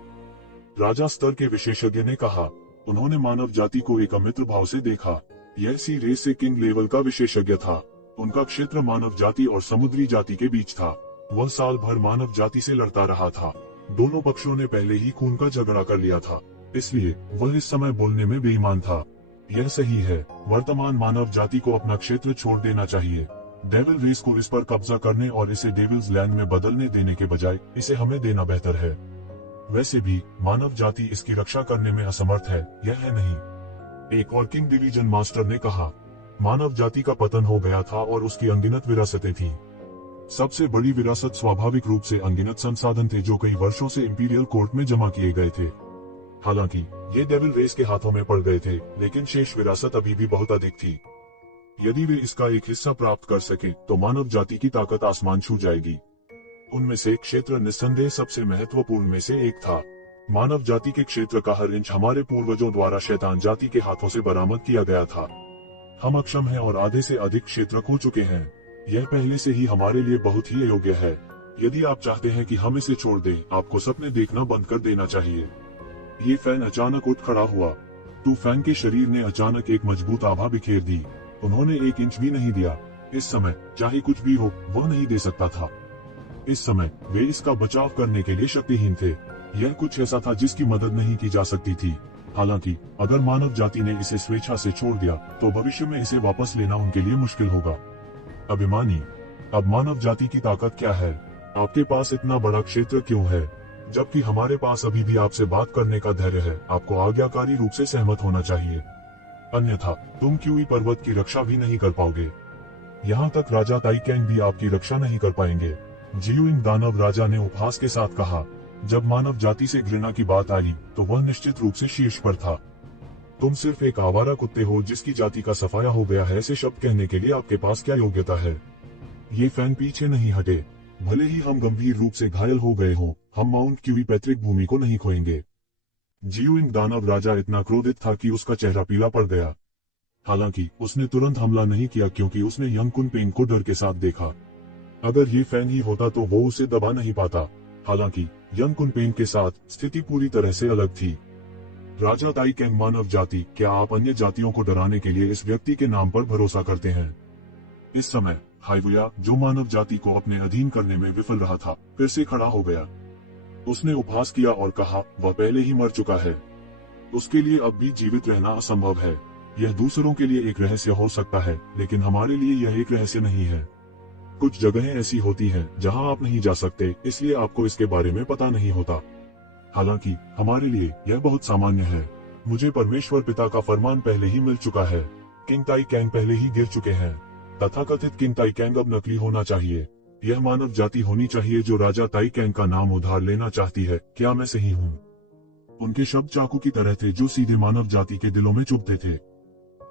राजा स्तर के विशेषज्ञ ने कहा। उन्होंने मानव जाति को एक अमित्र भाव से देखा। यह सी रेस से किंग लेवल का विशेषज्ञ था। उनका क्षेत्र मानव जाति और समुद्री जाति के बीच था। वह साल भर मानव जाति से लड़ता रहा था। दोनों पक्षों ने पहले ही खून का झगड़ा कर लिया था, इसलिए वह इस समय बोलने में बेईमान था। यह सही है, वर्तमान मानव जाति को अपना क्षेत्र छोड़ देना चाहिए। डेविल रेस को इस पर कब्जा करने और इसे डेविल्स लैंड में बदलने देने के बजाय इसे हमें देना बेहतर है। वैसे भी मानव जाति इसकी रक्षा करने में असमर्थ है, यह है नहीं? एक और किंग डिवीजन मास्टर ने कहा। मानव जाति का पतन हो गया था और उसकी अनगिनत विरासतें थी। सबसे बड़ी विरासत स्वाभाविक रूप से अनगिनत संसाधन थे जो कई वर्षों से इंपीरियल कोर्ट में जमा किए गए थे। हालांकि ये डेविल रेस के हाथों में पड़ गए थे, लेकिन शेष विरासत अभी भी बहुत अधिक थी। यदि वे इसका एक हिस्सा प्राप्त कर सके तो मानव जाति की ताकत आसमान छू जाएगी। उनमें से क्षेत्र निस्संदेह सबसे महत्वपूर्ण में से एक था। मानव जाति के क्षेत्र का हर इंच हमारे पूर्वजों द्वारा शैतान जाति के हाथों से बरामद किया गया था। हम अक्षम हैं और आधे से अधिक क्षेत्र खो चुके हैं। यह पहले से ही हमारे लिए बहुत ही अयोग्य है। यदि आप चाहते हैं कि हम इसे छोड़ दें, आपको सपने देखना बंद कर देना चाहिए। ये फैन अचानक उठ खड़ा हुआ। तूफान के शरीर ने अचानक एक मजबूत आभा बिखेर दी। उन्होंने 1 इंच भी नहीं दिया। इस समय चाहे कुछ भी हो, वह नहीं दे सकता था। इस समय वे इसका बचाव करने के लिए शक्तिहीन थे। यह कुछ ऐसा था जिसकी मदद नहीं की जा सकती थी। हालांकि अगर मानव जाति ने इसे स्वेच्छा से छोड़ दिया तो भविष्य में इसे वापस लेना उनके लिए मुश्किल होगा। अभिमानी, अब मानव जाति की ताकत क्या है? आपके पास इतना बड़ा क्षेत्र क्यों है, जबकि हमारे पास अभी भी आपसे बात करने का धैर्य है? आपको आज्ञाकारी रूप से सहमत होना चाहिए, अन्यथा तुम क्यूई पर्वत की रक्षा भी नहीं कर पाओगे। यहाँ तक राजा ताइकेंग भी आपकी रक्षा नहीं कर पाएंगे। जियुइंग दानव राजा ने उपहास के साथ कहा। जब मानव जाति से घृणा की बात आई तो वह निश्चित रूप से शीर्ष पर था। तुम सिर्फ एक आवारा कुत्ते हो जिसकी जाति का सफाया हो गया है। ऐसे शब्द कहने के लिए आपके पास क्या योग्यता है? ये फैन पीछे नहीं हटे। भले ही हम गंभीर रूप से घायल हो गए हों, हम माउंट क्यूई पैतृक भूमि को नहीं खोएंगे। जियुइंग दानव राजा इतना क्रोधित था कि उसका चेहरा पीला पड़ गया। हालांकि उसने तुरंत हमला नहीं किया क्योंकि उसने यंग कुनपेंग को डर के साथ देखा। अगर ये फैन ही होता तो वो उसे दबा नहीं पाता। हालांकि यंग कुनपेंग के साथ स्थिति पूरी तरह से अलग थी। राजा ताइकेंग, मानव जाति, क्या आप अन्य जातियों को डराने के लिए इस व्यक्ति के नाम पर भरोसा करते हैं? इस समय हाइवुया, जो मानव जाति को अपने अधीन करने में विफल रहा था, फिर से खड़ा हो गया। उसने उपहास किया और कहा, वह पहले ही मर चुका है। उसके लिए अब भी जीवित रहना असंभव है। यह दूसरों के लिए एक रहस्य हो सकता है, लेकिन हमारे लिए यह एक रहस्य नहीं है। कुछ जगहें ऐसी होती हैं जहां आप नहीं जा सकते, इसलिए आपको इसके बारे में पता नहीं होता। हालांकि हमारे लिए यह बहुत सामान्य है। मुझे परमेश्वर पिता का फरमान पहले ही मिल चुका है। किंग ताइकेंग पहले ही गिर चुके हैं। तथाकथित किंग ताइकेंग अब नकली होना चाहिए। यह मानव जाति होनी चाहिए जो राजा ताइकेंग का नाम उधार लेना चाहती है। क्या मैं सही हूँ? उनके शब्द चाकू की तरह थे जो सीधे मानव जाति के दिलों में चुभते थे।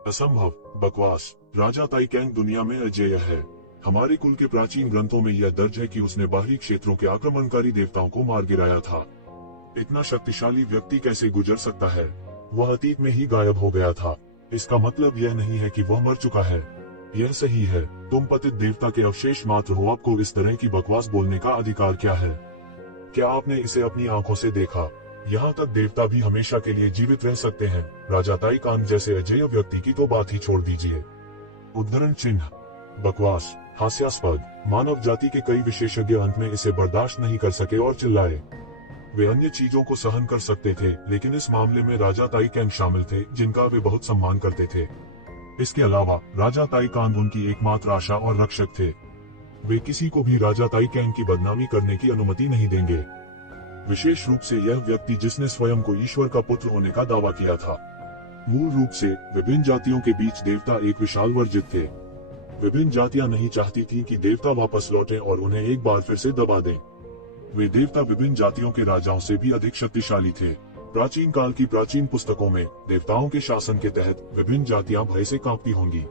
असंभव, बकवास। राजा ताइकेंग दुनिया में अजेय है। हमारे कुल के प्राचीन ग्रंथों में यह दर्ज है कि उसने बाहरी क्षेत्रों के आक्रमणकारी देवताओं को मार गिराया था। इतना शक्तिशाली व्यक्ति कैसे गुजर सकता है? वह अतीत में ही गायब हो गया था। इसका मतलब यह नहीं है कि वह मर चुका है। यह सही है। तुम पतित देवता के अवशेष मात्र हो। आपको इस तरह की बकवास बोलने का अधिकार क्या है? क्या आपने इसे अपनी आंखों से देखा? यहाँ तक देवता भी हमेशा के लिए जीवित रह सकते हैं। राजा ताइकांग जैसे अजेय व्यक्ति की तो बात ही छोड़ दीजिए। उद्धरण चिन्ह, बकवास, हास्यास्पद। मानव जाति के कई विशेषज्ञ अंत में इसे बर्दाश्त नहीं कर सके और चिल्लाए। वे अन्य चीजों को सहन कर सकते थे, लेकिन इस मामले में राजा ताइकेंग शामिल थे, जिनका वे बहुत सम्मान करते थे। इसके अलावा राजा ताइकांग उनकी एकमात्र आशा और रक्षक थे। वे किसी को भी राजा ताइकेंग की बदनामी करने की अनुमति नहीं देंगे, विशेष रूप से यह व्यक्ति जिसने स्वयं को ईश्वर का पुत्र होने का दावा किया था। मूल रूप से विभिन्न जातियों के बीच देवता एक विशाल वर्जित थे। विभिन्न जातियां नहीं चाहती थीं कि देवता वापस लौटें और उन्हें एक बार फिर से दबा दें। वे देवता विभिन्न जातियों के राजाओं से भी अधिक शक्तिशाली थे। प्राचीन काल की प्राचीन पुस्तकों में देवताओं के शासन के तहत विभिन्न जातियां भय से कांपती होंगी।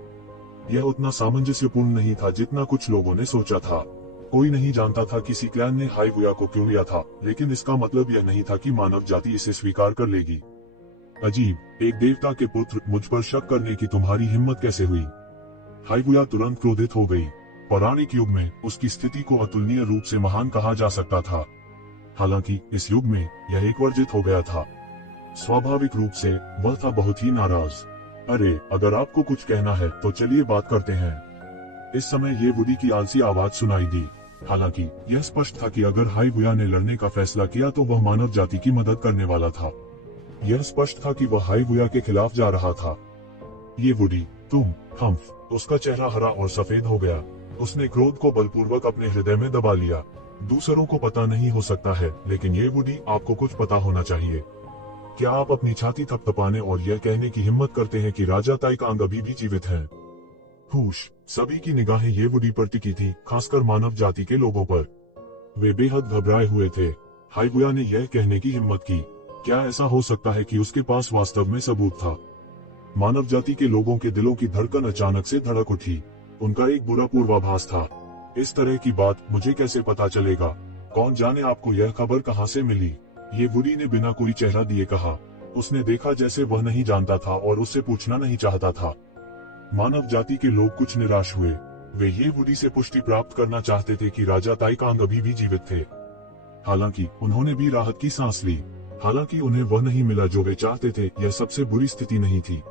यह उतना सामंजस्यपूर्ण नहीं था जितना कुछ लोगों ने सोचा था। कोई नहीं जानता था कि सीक्लैन ने हाइवुया को क्यों लिया था, लेकिन इसका मतलब यह नहीं था कि मानव जाति इसे स्वीकार कर लेगी। अजीब, एक देवता के पुत्र, मुझ पर शक करने की तुम्हारी हिम्मत कैसे हुई? हाइवुया तुरंत क्रोधित हो गई। पौराणिक युग में उसकी स्थिति को अतुलनीय रूप से महान कहा जा सकता था। हालांकि इस युग में यह एक वर्जित हो गया था। स्वाभाविक रूप से वह था बहुत ही नाराज। अरे, अगर आपको कुछ कहना है तो चलिए बात करते हैं। इस समय ये वुडी की आलसी आवाज सुनाई दी। हालांकि यह स्पष्ट था कि अगर हाइवुया ने लड़ने का फैसला किया तो वह मानव जाति की मदद करने वाला था। यह स्पष्ट था कि वह हाइवुया के खिलाफ जा रहा था। ये वुडी, तुम, हम्फ। उसका चेहरा हरा और सफेद हो गया। उसने क्रोध को बलपूर्वक अपने हृदय में दबा लिया। दूसरों को पता नहीं हो सकता है, लेकिन ये वुडी, आपको कुछ पता होना चाहिए। क्या आप अपनी छाती थपथपाने और यह कहने की हिम्मत करते हैं कि राजा ताइकांग अभी भी जीवित हैं? हुश, सभी की निगाहें ये वुडी पर टिकी थी, खासकर मानव जाति के लोगों पर। वे बेहद घबराए हुए थे। हाइवुया ने यह कहने की हिम्मत की। क्या ऐसा हो सकता है कि उसके पास वास्तव में सबूत था? मानव जाति के लोगों के दिलों की धड़कन अचानक से धड़क उठी। उनका एक बुरा पूर्वाभास था। इस तरह की बात मुझे कैसे पता चलेगा? कौन जाने आपको यह खबर कहां से मिली? ये वुडी ने बिना कोई चेहरा दिए कहा। उसने देखा जैसे वह नहीं जानता था और उससे पूछना नहीं चाहता था। मानव जाति के लोग कुछ निराश हुए। वे ये वुडी से पुष्टि प्राप्त करना चाहते थे कि राजा ताइकांग अभी भी जीवित थे। हालांकि उन्होंने भी राहत की सांस ली। हालांकि उन्हें वह नहीं मिला जो वे चाहते थे। यह सबसे बुरी स्थिति नहीं थी।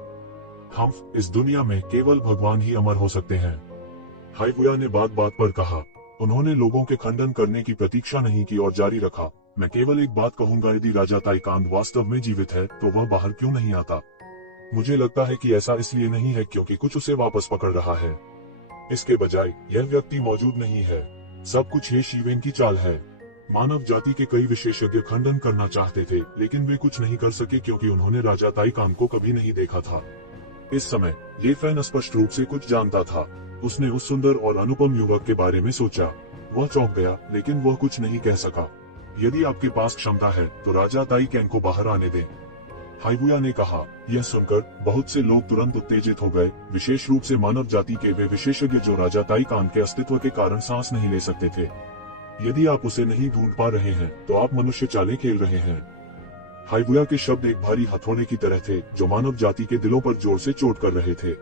हम इस दुनिया में केवल भगवान ही अमर हो सकते हैं, हाइवुया ने बात बात पर कहा। उन्होंने लोगों के खंडन करने की प्रतीक्षा नहीं की और जारी रखा, मैं केवल एक बात कहूंगा, यदि राजा ताइकांग वास्तव में जीवित है तो वह बाहर क्यों नहीं आता? मुझे लगता है कि ऐसा इसलिए नहीं है क्योंकि कुछ उसे वापस पकड़ रहा है। इसके बजाय यह व्यक्ति मौजूद नहीं है। सब कुछ ये शीवेन की चाल है। मानव जाति के कई विशेषज्ञ खंडन करना चाहते थे, लेकिन वे कुछ नहीं कर सके क्योंकि उन्होंने राजा ताइकांग को कभी नहीं देखा था। इस समय ये फैन स्पष्ट रूप से कुछ जानता था। उसने उस सुंदर और अनुपम युवक के बारे में सोचा। वह चौंक गया, लेकिन वह कुछ नहीं कह सका। यदि आपके पास क्षमता है तो राजा ताइकांग को बाहर आने दें, हाइबुया ने कहा। यह सुनकर बहुत से लोग तुरंत उत्तेजित हो गए, विशेष रूप से मानव जाति के वे विशेषज्ञ जो राजा ताइकांग के अस्तित्व के कारण सांस नहीं ले सकते थे। यदि आप उसे नहीं ढूंढ पा रहे हैं तो आप मनुष्य चालें खेल रहे हैं। हाइबुया के शब्द एक भारी हथौड़े की तरह थे जो मानव जाति के दिलों पर जोर से चोट कर रहे थे।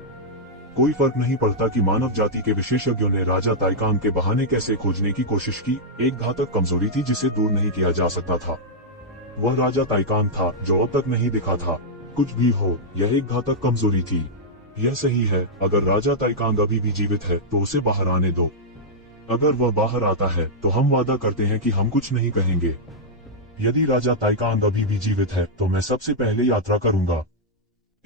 कोई फर्क नहीं पड़ता कि मानव जाति के विशेषज्ञों ने राजा ताइकांग के बहाने कैसे खोजने की कोशिश की। एक घातक कमजोरी थी जिसे दूर नहीं किया जा सकता था। वह राजा ताइकांग था जो अब तक नहीं दिखा था। कुछ भी हो, यह एक घातक कमजोरी थी। यह सही है, अगर राजा ताइकांग अभी भी जीवित है तो उसे बाहर आने दो। अगर वह बाहर आता है तो हम वादा करते हैं कि हम कुछ नहीं कहेंगे। यदि राजा ताइकांग अभी भी जीवित है तो मैं सबसे पहले यात्रा करूंगा।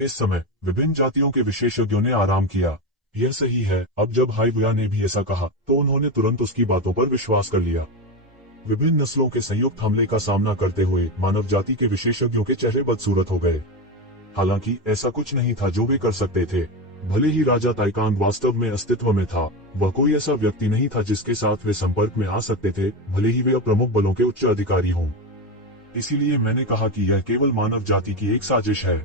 इस समय विभिन्न जातियों के विशेषज्ञों ने आराम किया। यह सही है, अब जब हाइबुया ने भी ऐसा कहा तो उन्होंने तुरंत उसकी बातों पर विश्वास कर लिया। विभिन्न नस्लों के संयुक्त हमले का सामना करते हुए मानव जाति के विशेषज्ञों के चेहरे बदसूरत हो गए। हालांकि ऐसा कुछ नहीं था जो वे कर सकते थे। भले ही राजा ताइकांग वास्तव में अस्तित्व में था, वह कोई ऐसा व्यक्ति नहीं था जिसके साथ वे संपर्क में आ सकते थे, भले ही वे प्रमुख बलों के उच्च अधिकारी हों। इसीलिए मैंने कहा कि यह केवल मानव जाति की एक साजिश है।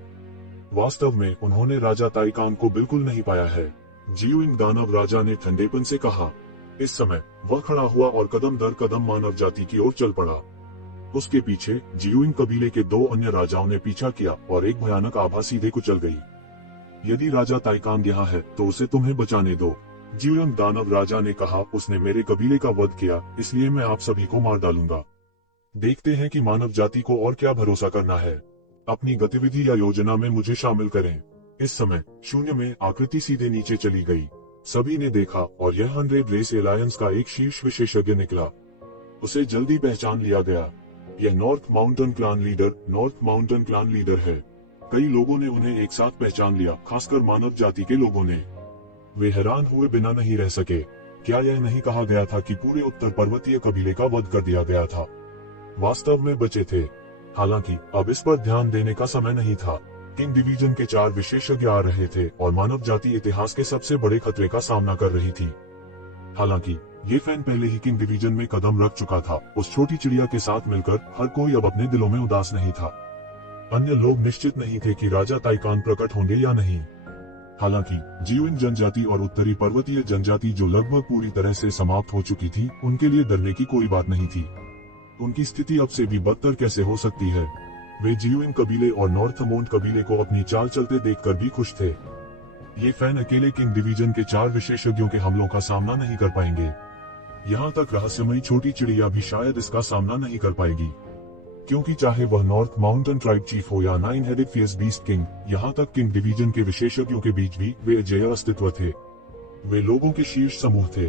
वास्तव में उन्होंने राजा ताइकांग को बिल्कुल नहीं पाया है, जियुइंग दानव राजा ने ठंडेपन से कहा। इस समय वह खड़ा हुआ और कदम दर कदम मानव जाति की ओर चल पड़ा। उसके पीछे जियुइंग कबीले के 2 अन्य राजाओं ने पीछा किया और एक भयानक आभा सीधे कुचल गई। यदि राजा ताइकांग यहाँ है तो उसे तुम्हें बचाने दो, जियुइंग दानव राजा ने कहा। उसने मेरे कबीले का वध किया, इसलिए मैं आप सभी को मार डालूंगा। देखते हैं कि मानव जाति को और क्या भरोसा करना है। अपनी गतिविधि या योजना में मुझे शामिल करें। इस समय शून्य में आकृति सीधे नीचे चली गई। सभी ने देखा और यह 100 रेस एलायंस का एक शीर्ष विशेषज्ञ निकला। उसे जल्दी पहचान लिया गया। यह नॉर्थ माउंटेन क्लान लीडर है। कई लोगों ने उन्हें एक साथ पहचान लिया, खासकर मानव जाति के लोगों ने। वे हैरान हुए बिना नहीं रह सके। क्या यह नहीं कहा गया था कि पूरे उत्तर पर्वतीय कबीले का वध कर दिया गया था? वास्तव में बचे थे। हालांकि अब इस पर ध्यान देने का समय नहीं था। किंग डिवीजन के 4 विशेषज्ञ आ रहे थे और मानव जाति इतिहास के सबसे बड़े खतरे का सामना कर रही थी। हालांकि ये फैन पहले ही किंग डिवीजन में कदम रख चुका था। उस छोटी चिड़िया के साथ मिलकर हर कोई अब अपने दिलों में उदास नहीं था। अन्य लोग निश्चित नहीं थे कि राजा ताइकांग प्रकट होंगे या नहीं। हालांकि जियुइंग जनजाति और उत्तरी पर्वतीय जनजाति जो लगभग पूरी तरह से समाप्त हो चुकी थी, उनके लिए डरने की कोई बात नहीं थी। उनकी स्थिति अब से भी बदतर कैसे हो सकती है? वे जियुइंग कबीले और नॉर्थमोंट कबीले को अपनी चाल चलते देखकर भी खुश थे। ये फैन अकेले किंग डिवीजन के 4 विशेषज्ञों के हमलों का सामना नहीं कर पाएंगे। यहाँ तक रहस्यमयी छोटी चिड़िया भी शायद इसका सामना नहीं कर पाएगी, क्योंकि चाहे वह नॉर्थ माउंटेन ट्राइब चीफ हो या 9 हेडेड फियर्स बीस्ट किंग, यहाँ तक किंग डिवीजन के विशेषज्ञों के बीच भी वे अजेय अस्तित्व थे। वे लोगों के शीर्ष समूह थे।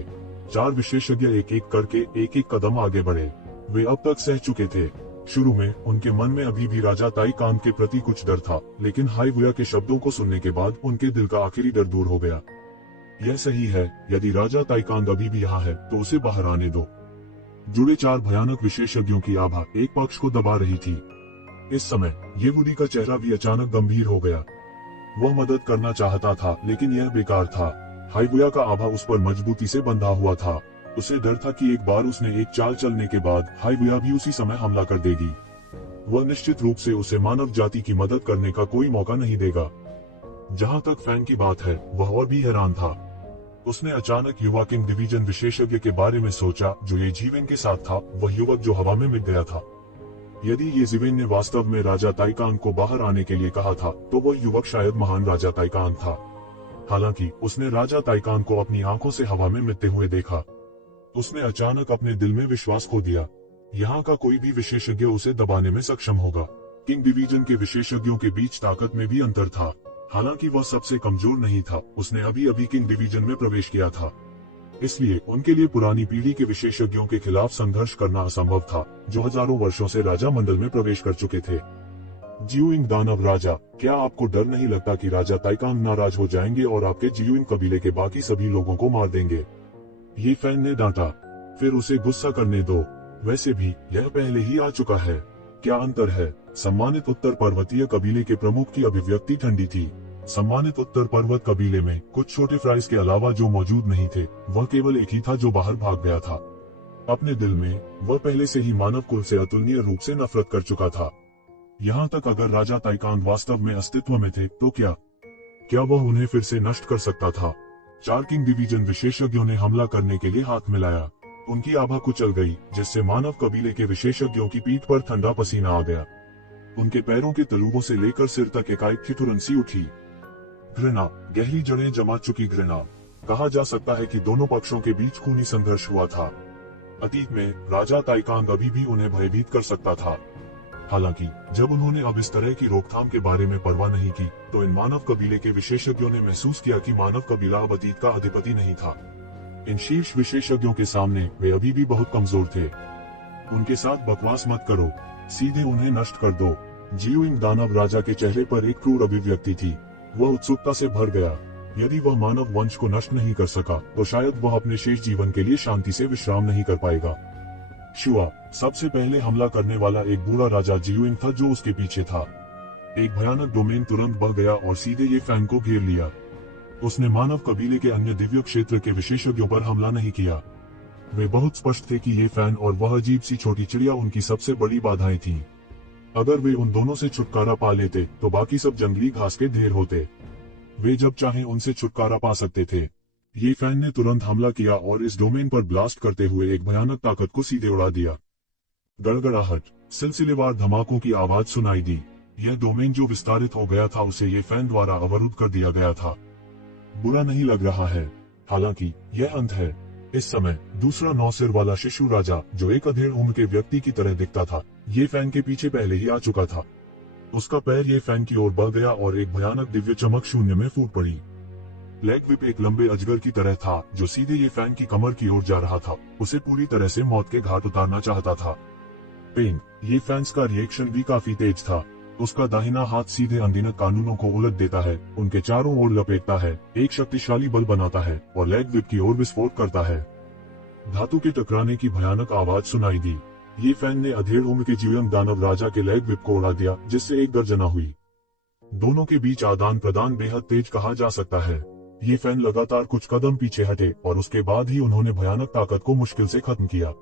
4 विशेषज्ञ एक एक करके एक एक कदम आगे बढ़े। वे अब तक सह चुके थे। शुरू में उनके मन में अभी भी राजा ताइकांग के प्रति कुछ डर था, लेकिन हाइबुया के शब्दों को सुनने के बाद उनके दिल का आखिरी डर दूर हो गया। यह सही है, यदि राजा ताइकांग अभी भी यहाँ है तो उसे बाहर आने दो। जुड़े 4 भयानक विशेषज्ञों की आभा एक पक्ष को दबा रही थी। इस समय येवुडी का चेहरा भी अचानक गंभीर हो गया। वह मदद करना चाहता था, लेकिन यह बेकार था। हाइबुया का आभा उस पर मजबूती से बंधा हुआ था। उसे डर था कि एक बार उसने एक चाल चलने के बाद हाइबुया भी उसी समय हमला कर देगी। वह निश्चित रूप से उसे मानव जाति की मदद करने का कोई मौका नहीं देगा। जहां तक फैन की बात है, वह और भी हैरान था। उसने अचानक युवा किंग डिवीजन विशेषज्ञ के बारे में सोचा जो ये जीवेन के साथ था, वह युवक जो हवा में मिट गया था। यदि ये जीवेन ने वास्तव में राजा ताइकांग को बाहर आने के लिए कहा था, तो वह युवक शायद महान राजा ताइकांग था। हालांकि उसने राजा ताइकांग को अपनी आंखों से हवा में मिटते हुए देखा। उसने अचानक अपने दिल में विश्वास खो दिया। यहाँ का कोई भी विशेषज्ञ उसे दबाने में सक्षम होगा। किंग डिवीजन के विशेषज्ञों के बीच ताकत में भी अंतर था। हालांकि वह सबसे कमजोर नहीं था, उसने अभी अभी किंग डिवीजन में प्रवेश किया था। इसलिए उनके लिए पुरानी पीढ़ी के विशेषज्ञों के खिलाफ संघर्ष करना असंभव था, जो हजारों वर्षों से राजा मंडल में प्रवेश कर चुके थे। जियुइंग दानव राजा, क्या आपको डर नहीं लगता कि राजा ताइकांग नाराज हो जाएंगे और आपके जियुइंग कबीले के बाकी सभी लोगों को मार देंगे? ये फैन ने डांटा। फिर उसे गुस्सा करने दो, वैसे भी यह पहले ही आ चुका है। क्या अंतर है? सम्मानित उत्तर पर्वतीय कबीले के प्रमुख की अभिव्यक्ति ठंडी थी। सम्मानित उत्तर पर्वत कबीले में कुछ छोटे फ्राइज के अलावा जो मौजूद नहीं थे, वह केवल एक ही था जो बाहर भाग गया था। अपने दिल में वह पहले से ही मानव कुल से अतुलनीय रूप से नफरत कर चुका था। यहाँ तक अगर राजा ताइकांग वास्तव में अस्तित्व में थे तो क्या वह उन्हें फिर से नष्ट कर सकता था? 4 किंग डिवीजन विशेषज्ञों ने हमला करने के लिए हाथ मिलाया। उनकी आभा कुचल गई, जिससे मानव कबीले के विशेषज्ञों की पीठ पर ठंडा पसीना आ गया। उनके पैरों के तलुओं से लेकर सिर तक एकाएक ठिठुरन सी उठी। घृणा, गहरी जड़ें जमा चुकी घृणा। कहा जा सकता है कि दोनों पक्षों के बीच खूनी संघर्ष हुआ था। अतीत में राजा ताइकांग अभी भी उन्हें भयभीत कर सकता था। हालांकि जब उन्होंने अब इस तरह की रोकथाम के बारे में परवाह नहीं की, तो इन मानव कबीले के विशेषज्ञों ने महसूस किया कि मानव कबीला अब अतीत का अधिपति नहीं था। इन शीर्ष विशेषज्ञों के सामने वे अभी भी बहुत कमजोर थे। उनके साथ बकवास मत करो, सीधे उन्हें नष्ट कर दो। जियुइंग दानव राजा के चेहरे पर एक क्रूर अभिव्यक्ति थी। वह उत्सुकता से भर गया। यदि वह मानव वंश को नष्ट नहीं कर सका, तो शायद वह अपने शेष जीवन के लिए शांति से विश्राम नहीं कर पाएगा। शुआ, सबसे पहले हमला करने वाला एक बूढ़ा राजा जियुइंग था जो उसके पीछे था। एक भयानक डोमेन तुरंत बह गया और सीधे ये फैन को घेर लिया। उसने मानव कबीले के अन्य दिव्य क्षेत्र के विशेषज्ञों पर हमला नहीं किया। वे बहुत स्पष्ट थे कि ये फैन और वह अजीब सी छोटी चिड़िया उनकी सबसे बड़ी बाधाएं थीं। अगर वे उन दोनों से छुटकारा पा लेते तो बाकी सब जंगली घास के ढेर होते। वे जब चाहें उनसे छुटकारा पा सकते थे। ये फैन ने तुरंत हमला किया और इस डोमेन पर ब्लास्ट करते हुए एक भयानक ताकत को सीधे उड़ा दिया। गड़गड़ाहट, सिलसिलेवार धमाकों की आवाज सुनाई दी। यह डोमेन जो विस्तारित हो गया था उसे ये फैन द्वारा अवरुद्ध कर दिया गया था। बुरा नहीं लग रहा है, हालांकि यह अंत है। इस समय दूसरा 9 सिर वाला शिशु राजा, जो एक अधेड़ उम्र के व्यक्ति की तरह दिखता था, ये फैन के पीछे पहले ही आ चुका था। उसका पैर ये फैन की ओर बढ़ गया और एक भयानक दिव्य चमक शून्य में फूट पड़ी। लेग विप एक लंबे अजगर की तरह था जो सीधे ये फैन की कमर की ओर जा रहा था, उसे पूरी तरह से मौत के घाट उतारना चाहता था। पेंग, ये फैंस का रिएक्शन भी काफी तेज था। उसका दाहिना हाथ सीधे अनगिनत कानूनों को उलट देता है, उनके चारों ओर लपेटता है, एक शक्तिशाली बल बनाता है और लेग विप की ओर विस्फोट करता है। धातु के टकराने की भयानक आवाज सुनाई दी। ये फैन ने अधेड़ उम्र के जियुइंग दानव राजा के लेग विप को उड़ा दिया, जिससे एक गर्जना हुई। दोनों के बीच आदान प्रदान बेहद तेज कहा जा सकता है। ये फैन लगातार कुछ कदम पीछे हटे और उसके बाद ही उन्होंने भयानक ताकत को मुश्किल से खत्म किया।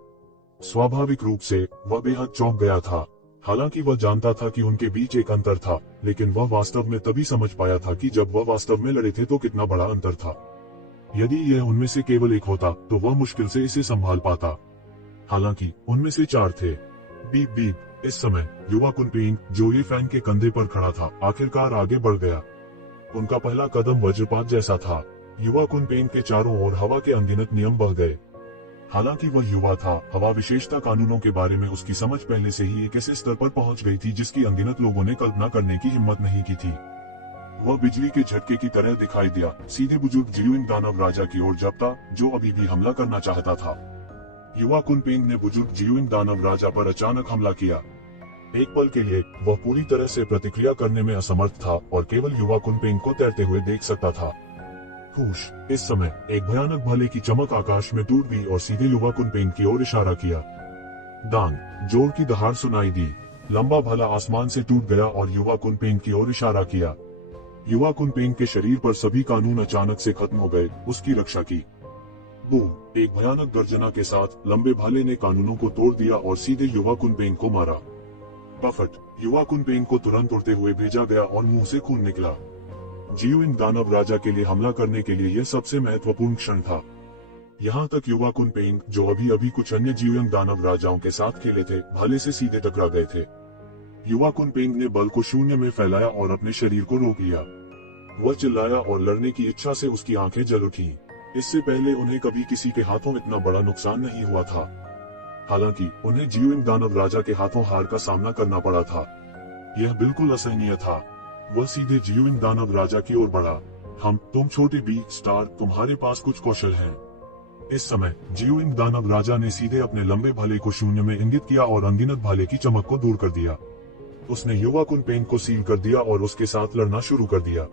स्वाभाविक रूप से वह बेहद चौंक गया था। हालांकि वह जानता था कि उनके बीच एक अंतर था, लेकिन वह वास्तव में तभी समझ पाया था कि जब वह वास्तव में लड़े थे तो कितना बड़ा अंतर था। यदि यह उनमें से केवल एक होता तो वह मुश्किल से इसे संभाल पाता। हालांकि उनमें से 4 थे। बीप बीप, इस समय युवा कुनपेंग, जो ये फैन के कंधे पर खड़ा था, आखिरकार आगे बढ़ गया। उनका पहला कदम वज्रपात जैसा था। युवा कुनपेंग के चारों ओर हवा के अनगिनत नियम बह गए। हालांकि वह युवा था, हवा विशेषता कानूनों के बारे में उसकी समझ पहले से ही एक ऐसे स्तर पर पहुंच गई थी जिसकी अनगिनत लोगों ने कल्पना करने की हिम्मत नहीं की थी। वह बिजली के झटके की तरह दिखाई दिया, सीधे बुजुर्ग जियुइंग दानव राजा की ओर झपटा, जो अभी भी हमला करना चाहता था। युवा कुनपेंग ने बुजुर्ग जियुइंग दानव राजा पर अचानक हमला किया। एक पल के लिए वह पूरी तरह से प्रतिक्रिया करने में असमर्थ था और केवल युवा कुनपेंग को तैरते हुए देख सकता था। हुश, इस समय एक भयानक भाले की चमक आकाश में टूट गई और सीधे युवा कुनपेंग की ओर इशारा किया। दांग, जोर की दहाड़ सुनाई दी। लंबा भाला आसमान से टूट गया और युवा कुनपेंग की ओर इशारा किया। युवा कुनपेंग के शरीर पर सभी कानून अचानक से खत्म हो गए, उसकी रक्षा की। बूम, एक भयानक गर्जना के साथ लंबे भाले ने कानूनों को तोड़ दिया और सीधे युवा कुनपेंग को मारा। पफट, युवा कुनपेंग को तुरंत उड़ते हुए भेजा गया और मुंह से खून निकला। जियुइंग दानव राजा के लिए हमला करने के लिए यह सबसे महत्वपूर्ण क्षण था। यहाँ तक युवा कुनपेंग, जो अभी अभी कुछ अन्य जियुइंग दानव राजाओं के साथ खेले थे, भाले से सीधे टकरा गए थे। युवा कुनपेंग ने बल को शून्य में फैलाया और अपने शरीर को रोक लिया। वह चिल्लाया और लड़ने की इच्छा से उसकी आंखें जल उठी। इससे पहले उन्हें कभी किसी के हाथों इतना बड़ा नुकसान नहीं हुआ था। हालांकि उन्हें जियुइंग दानव राजा के हाथों हार का सामना करना पड़ा था। यह बिल्कुल असहनीय था। वह सीधे जियुइंग दानव राजा की ओर बढ़ा। तुम छोटे बी स्टार, तुम्हारे पास कुछ कौशल हैं। इस समय जियुइंग दानव राजा ने सीधे अपने लंबे भाले को शून्य में इंगित किया और अनगिनत भाले की चमक को दूर कर दिया। उसने युवा कुनपेंग को सील कर दिया और उसके साथ लड़ना शुरू कर दिया।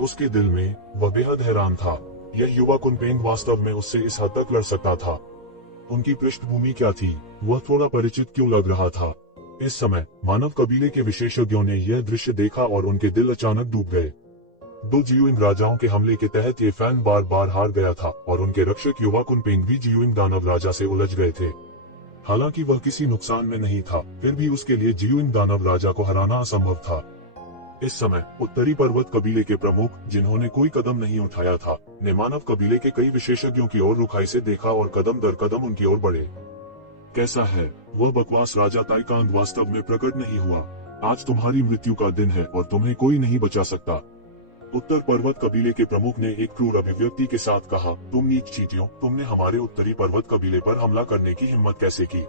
उसके दिल में वह बेहद हैरान था। यह युवा कुनपेंग वास्तव में उससे इस हद तक लड़ सकता था। उनकी पृष्ठभूमि क्या थी, वह थोड़ा परिचित क्यों लग रहा था। इस समय मानव कबीले के विशेषज्ञों ने यह दृश्य देखा और उनके दिल अचानक डूब गए। दो जियुइंग राजाओं के हमले के तहत ये फैन बार बार हार गया था और उनके रक्षक युवा कुनपेंग भी जियुइंग दानव राजा से उलझ गए थे। हालांकि वह किसी नुकसान में नहीं था, फिर भी उसके लिए जियुइंग दानव राजा को हराना असंभव था। इस समय उत्तरी पर्वत कबीले के प्रमुख, जिन्होंने कोई कदम नहीं उठाया था, ने मानव कबीले के कई विशेषज्ञों की ओर रुखाई से देखा और कदम दर कदम उनकी ओर बढ़े। कैसा है, वह बकवास राजा ताइकांग वास्तव में प्रकट नहीं हुआ। आज तुम्हारी मृत्यु का दिन है और तुम्हें कोई नहीं बचा सकता। उत्तर पर्वत कबीले के प्रमुख ने एक क्रूर अभिव्यक्ति के साथ कहा, तुम नीच चींटियों, तुमने हमारे उत्तरी पर्वत कबीले पर हमला करने की हिम्मत कैसे की?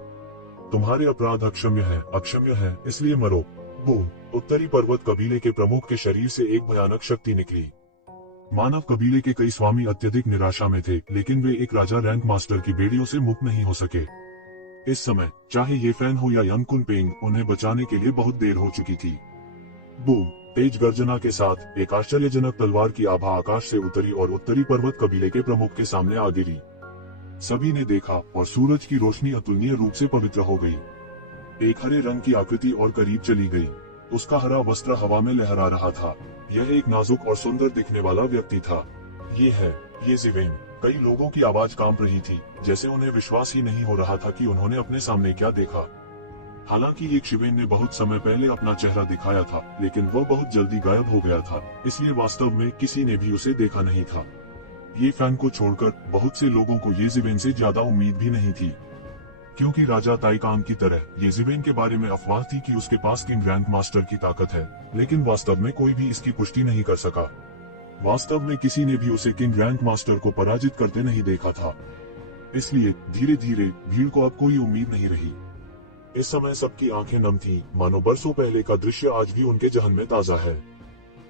तुम्हारे अपराध अक्षम्य है, इसलिए मरो। बूम! उत्तरी पर्वत कबीले के प्रमुख के शरीर से एक भयानक शक्ति निकली। मानव कबीले के कई स्वामी अत्यधिक निराशा में थे, लेकिन वे एक राजा रैंक मास्टर की बेड़ियों से मुक्त नहीं हो सके। इस समय चाहे ये फैन हो या यंग कुनपेंग, उन्हें बचाने के लिए बहुत देर हो चुकी थी। बूम! तेज गर्जना के साथ एक आश्चर्यजनक तलवार की आभा आकाश से उतरी और उत्तरी पर्वत कबीले के प्रमुख के सामने आ गिरी। सभी ने देखा और सूरज की रोशनी अतुलनीय रूप से पवित्र हो गई। एक हरे रंग की आकृति और करीब चली गई। उसका हरा वस्त्र हवा में लहरा रहा था। यह एक नाजुक और सुंदर दिखने वाला व्यक्ति था। ये ज़िवेन। कई लोगों की आवाज कांप रही थी, जैसे उन्हें विश्वास ही नहीं हो रहा था कि उन्होंने अपने सामने क्या देखा। हालांकि एक शिवेन ने बहुत समय पहले अपना चेहरा दिखाया था, लेकिन वह बहुत जल्दी गायब हो गया था, इसलिए वास्तव में किसी ने भी उसे देखा नहीं था। ये फैन को छोड़कर बहुत से लोगों को ये ज़िवेन से ज्यादा उम्मीद भी नहीं थी, क्योंकि राजा ताइकांग की तरह ये ज़िवेन के बारे में अफवाह थी कि उसके पास किंग रैंक मास्टर की ताकत है, लेकिन वास्तव में कोई भी इसकी पुष्टि नहीं कर सका। वास्तव में किसी ने भी उसे किंग रैंक मास्टर को पराजित करते नहीं देखा था, इसलिए धीरे धीरे भीड़ को अब कोई उम्मीद नहीं रही। इस समय सबकी आंखें नम थीं, मानो बरसों पहले का दृश्य आज भी उनके जहन में ताजा है।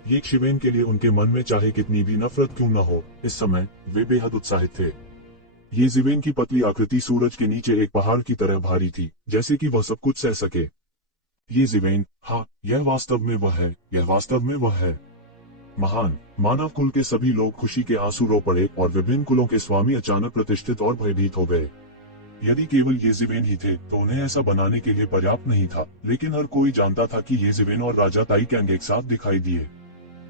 ये शिवेन के लिए उनके मन में चाहे कितनी भी नफरत क्यों न हो, इस समय वे बेहद उत्साहित थे। ये ज़िवेन की पतली आकृति सूरज के नीचे एक पहाड़ की तरह भारी थी, जैसे कि वह सब कुछ सह सके। ये ज़िवेन, हाँ, यह वास्तव में वह है। महान मानव कुल के सभी लोग खुशी के आंसू रो पड़े और विभिन्न कुलों के स्वामी अचानक प्रतिष्ठित और भयभीत हो गए। यदि केवल ये ज़िवेन ही थे तो उन्हें ऐसा बनाने के लिए पर्याप्त नहीं था, लेकिन हर कोई जानता था कि ये ज़िवेन और राजा ताइकांग एक साथ दिखाई दिए।